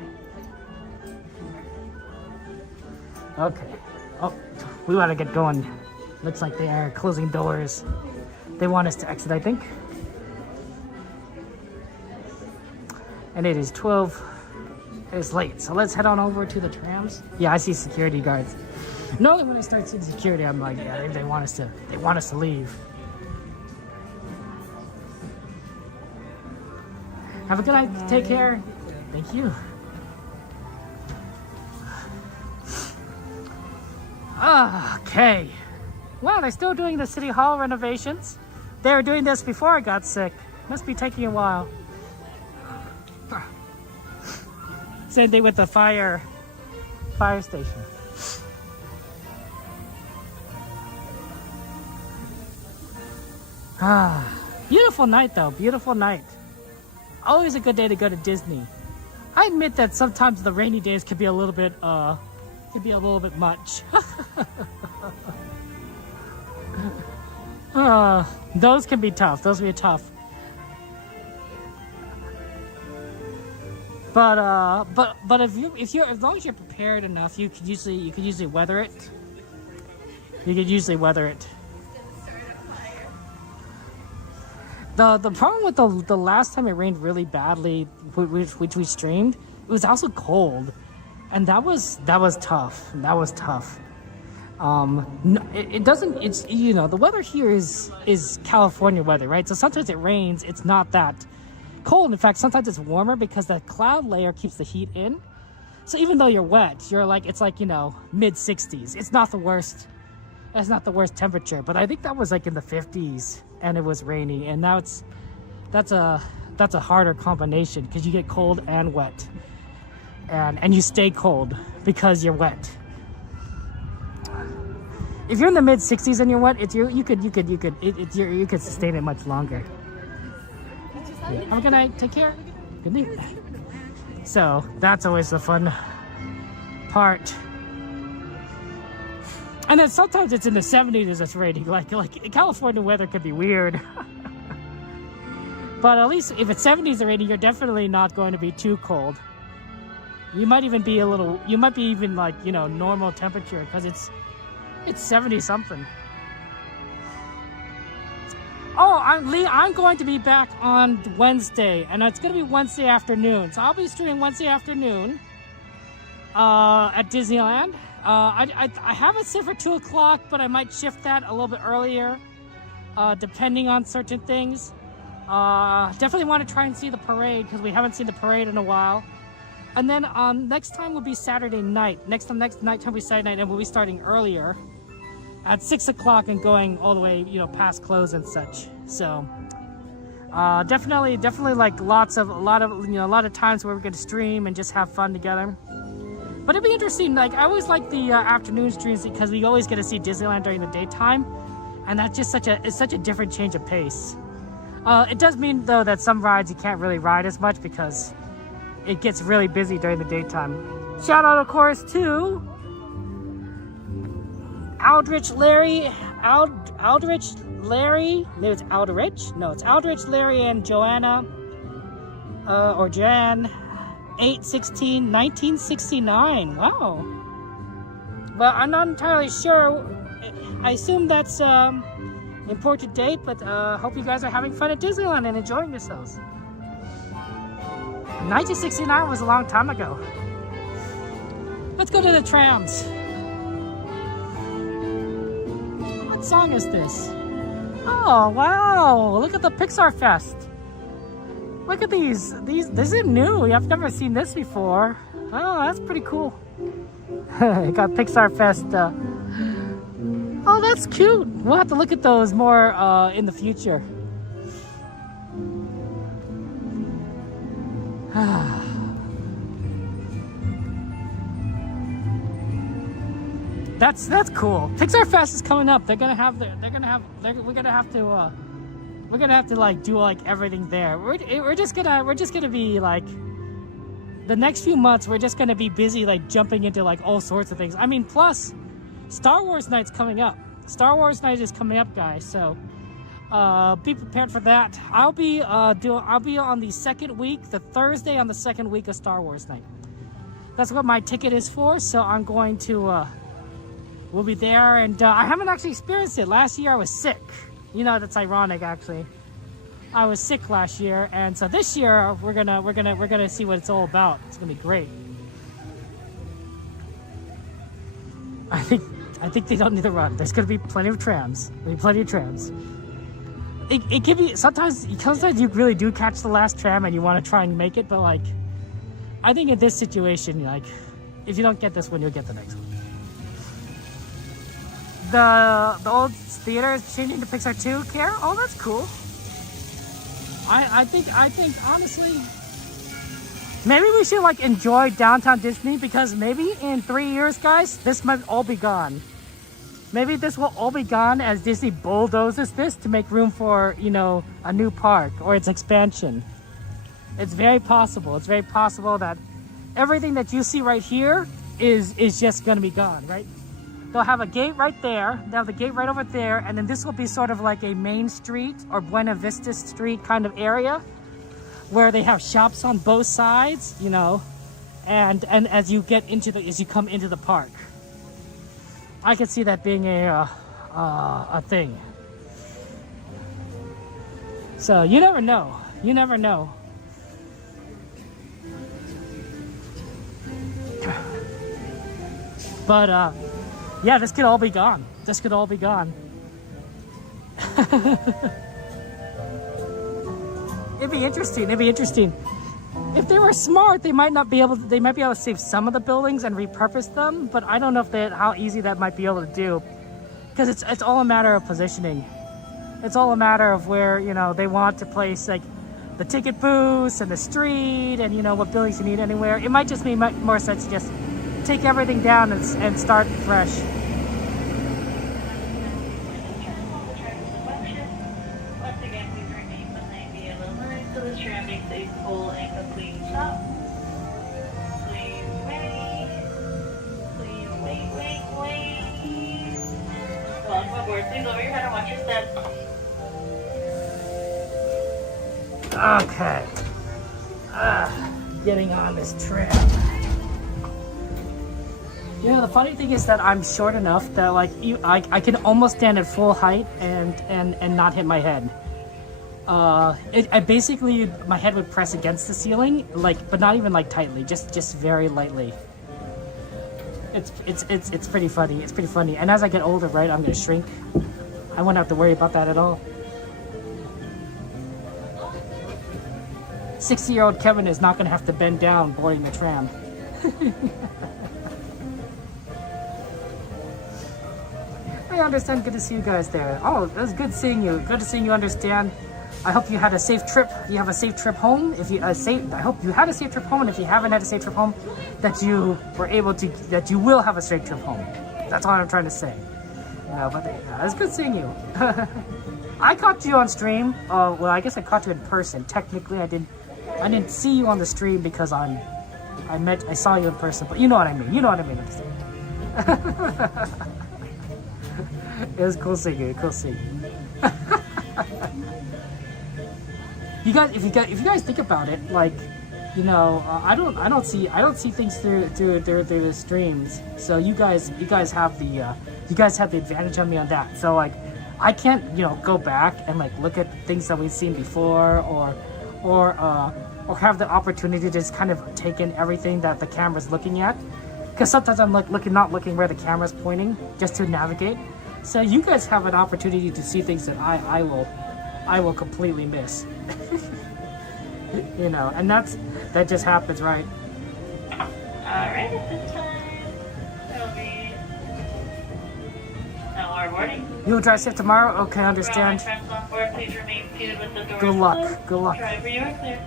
Okay. Oh, we want to get going. Looks like they are closing doors. They want us to exit, I think. And it is 12. It's late, so let's head on over to the trams. Yeah, I see security guards. Normally when I start seeing security, I'm like, yeah, they want us to leave. Have a good night. Take care. Thank you. Okay. Wow, they're still doing the City Hall renovations. They were doing this before I got sick. Must be taking a while. Same thing with the fire station. Beautiful night though, beautiful night. Always a good day to go to Disney. I admit that sometimes the rainy days could be a little bit much. Those can be tough. Those can be tough. But if you're as long as you're prepared enough, you could usually weather it. You could usually weather it. The problem with the last time it rained really badly, which we streamed, it was also cold, and that was tough. That was tough. It doesn't. It's, you know, the weather here is California weather, right? So sometimes it rains. It's not that cold. In fact, sometimes it's warmer because the cloud layer keeps the heat in. So even though you're wet, it's like, you know, mid 60s. It's not the worst. That's not the worst temperature, but I think that was like in the 50s and it was rainy, and now that's a harder combination because you get cold and wet, and you stay cold because you're wet. If you're in the mid 60s and you're wet, you could sustain it much longer. Yeah. Have a good night. Take care. Good night. So that's always the fun part. And then sometimes it's in the 70s as it's raining. Like California weather could be weird. But at least if it's 70s and raining, you're definitely not going to be too cold. You might even be like, you know, normal temperature because it's 70 something. Oh, I'm going to be back on Wednesday, and it's going to be Wednesday afternoon. So I'll be streaming Wednesday afternoon at Disneyland. I have it set for 2 o'clock, but I might shift that a little bit earlier, depending on certain things. Definitely want to try and see the parade because we haven't seen the parade in a while. And then next time will be Saturday night. Next night time will be Saturday night, and we'll be starting earlier at 6 o'clock and going all the way, you know, past close and such. So definitely like a lot of times where we're going to stream and just have fun together. But it'd be interesting. Like, I always like the afternoon streams because we always get to see Disneyland during the daytime, and that's just such a different change of pace. It does mean though that some rides you can't really ride as much because it gets really busy during the daytime. Shout out, of course, to Aldrich, Larry. Maybe it's Aldrich. No, it's Aldrich, Larry, and Joanna, or Jan. 8/16/1969. Wow. Well, I'm not entirely sure. I assume that's important date, but hope you guys are having fun at Disneyland and enjoying yourselves. 1969 was a long time ago. Let's go to the trams. What song is this? Oh, wow. Look at the Pixar Fest. Look at these. This is new. I've never seen this before. Oh, that's pretty cool. It got Pixar Fest. Oh, that's cute. We'll have to look at those more in the future. That's cool. Pixar Fest is coming up. We're gonna have to like do like everything there. We're just gonna be like, the next few months we're just gonna be busy like jumping into like all sorts of things. I mean, plus Star Wars Night's coming up. Star Wars Night is coming up, guys. So be prepared for that. I'll be on the second week, the Thursday on the second week of Star Wars Night. That's what my ticket is for. So I'm going to we'll be there, and I haven't actually experienced it. Last year I was sick. You know, that's ironic actually. I was sick last year, and so this year we're gonna see what it's all about. It's gonna be great. I think they don't need to run. There's gonna be plenty of trams. There'll be plenty of trams. It can be sometimes you really do catch the last tram and you want to try and make it, but like I think in this situation, like if you don't get this one, you'll get the next one. The old theater is changing to Pixar 2, Care? Oh, that's cool. I think honestly, maybe we should like enjoy downtown Disney, because maybe in 3 years, guys, this might all be gone. Maybe this will all be gone as Disney bulldozes this to make room for, you know, a new park or its expansion. It's very possible. It's very possible that everything that you see right here is just going to be gone, right? They'll have a gate right there. They'll have the gate right over there. And then this will be sort of like a Main Street or Buena Vista Street kind of area where they have shops on both sides, you know, and as you come into the park. I could see that being a thing. So you never know. You never know. But yeah, this could all be gone. This could all be gone. It'd be interesting. It'd be interesting. If they were smart, they might be able to save some of the buildings and repurpose them, but I don't know how easy that might be able to do, because it's all a matter of positioning. It's all a matter of where, you know, they want to place like the ticket booths and the street and, you know, what buildings you need anywhere. It might just make more sense to just take everything down and start fresh. Once again, please remain behind the yellow line so the tram makes a full and complete stop. Please wait. Please wait. Welcome aboard. Please over your head and watch your step. Okay. Getting on this tram. You know, the funny thing is that I'm short enough that like I can almost stand at full height and not hit my head. I basically, my head would press against the ceiling, like, but not even like tightly, just very lightly. It's pretty funny. It's pretty funny. And as I get older, right, I'm gonna shrink. I won't have to worry about that at all. 60-year-old Kevin is not gonna have to bend down boarding the tram. I understand. Good to see you guys there. Oh, it was good seeing you. Good to see you understand. I hope you had a safe trip. You have a safe trip home. I hope you had a safe trip home, and if you haven't had a safe trip home, that you will have a safe trip home. That's all I'm trying to say. No, but yeah, it's good seeing you. I caught you on stream. Well, I guess I caught you in person. Technically, I didn't see you on the stream because I saw you in person. But you know what I mean. You know what I mean. It was cool seeing you. Cool seeing you. You guys, if you guys think about it, like, you know, I don't see things through the streams. So you guys have the advantage on me on that. So like, I can't, you know, go back and like look at things that we've seen before, or have the opportunity to just kind of take in everything that the camera's looking at. Because sometimes I'm like not looking where the camera's pointing just to navigate. So you guys have an opportunity to see things that I will completely miss. You know, and that just happens, right? Alright, at this time, there'll be no more boarding. You'll drive safe tomorrow? Okay, I understand. For all my friends on board, please remain seated with the doors Good luck. closed. Good luck. Driver, you are clear.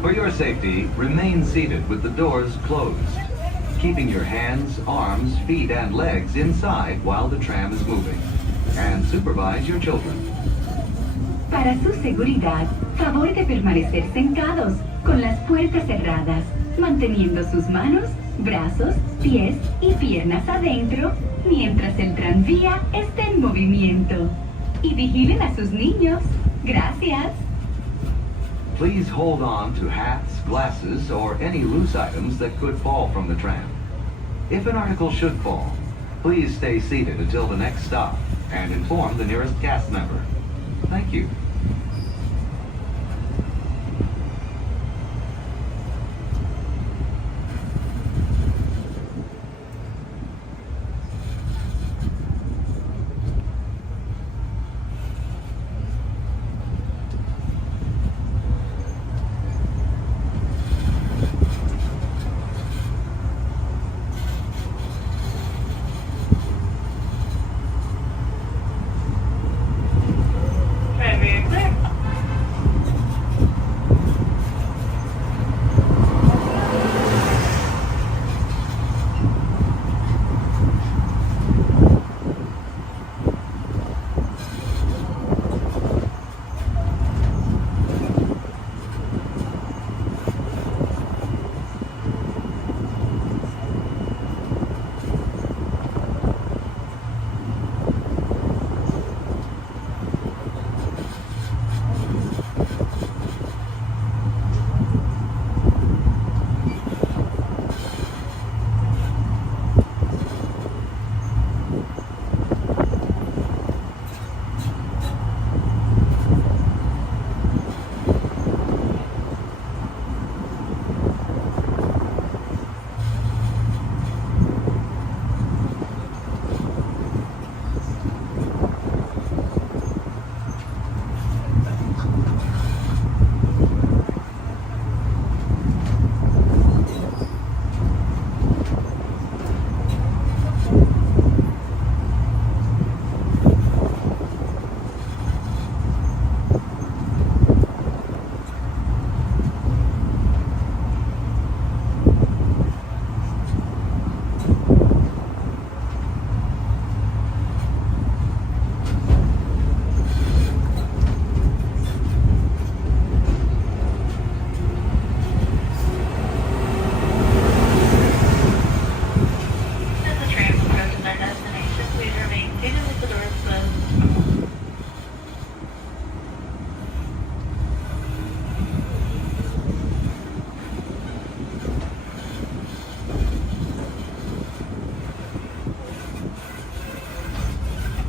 For your safety, remain seated with the doors closed, keeping your hands, arms, feet, and legs inside while the tram is moving, and supervise your children. Para su seguridad, favor de permanecer sentados, con las puertas cerradas, manteniendo sus manos, brazos, pies y piernas adentro, mientras el tranvía esté en movimiento. Y vigilen a sus niños. Gracias. Please hold on to hats, glasses, or any loose items that could fall from the tram. If an article should fall, please stay seated until the next stop and inform the nearest cast member. Thank you. Driver, you're clear. As the tram approaches our destination, please remain seated with the doors closed.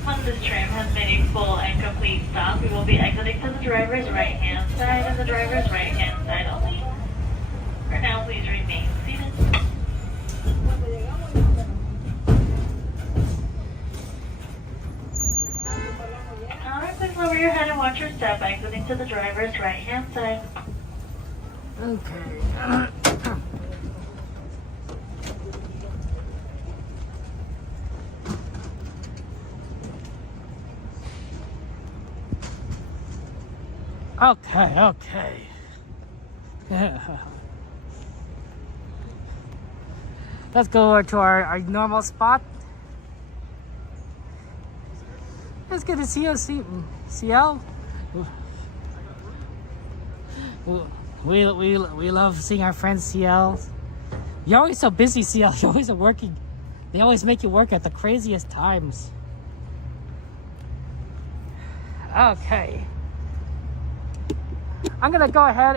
Once this tram has made a full and complete stop, we will be exiting to the driver's right-hand side and the driver's right-hand side only. For now, please remain seated. Alright, please lower your head and watch your step, exiting to the driver's right-hand side. Okay. Okay. Let's go over to our normal spot. It's good to see you, CL. We love seeing our friends, CL. You're always so busy, CL. You're always working. They always make you work at the craziest times. Okay. I'm gonna go ahead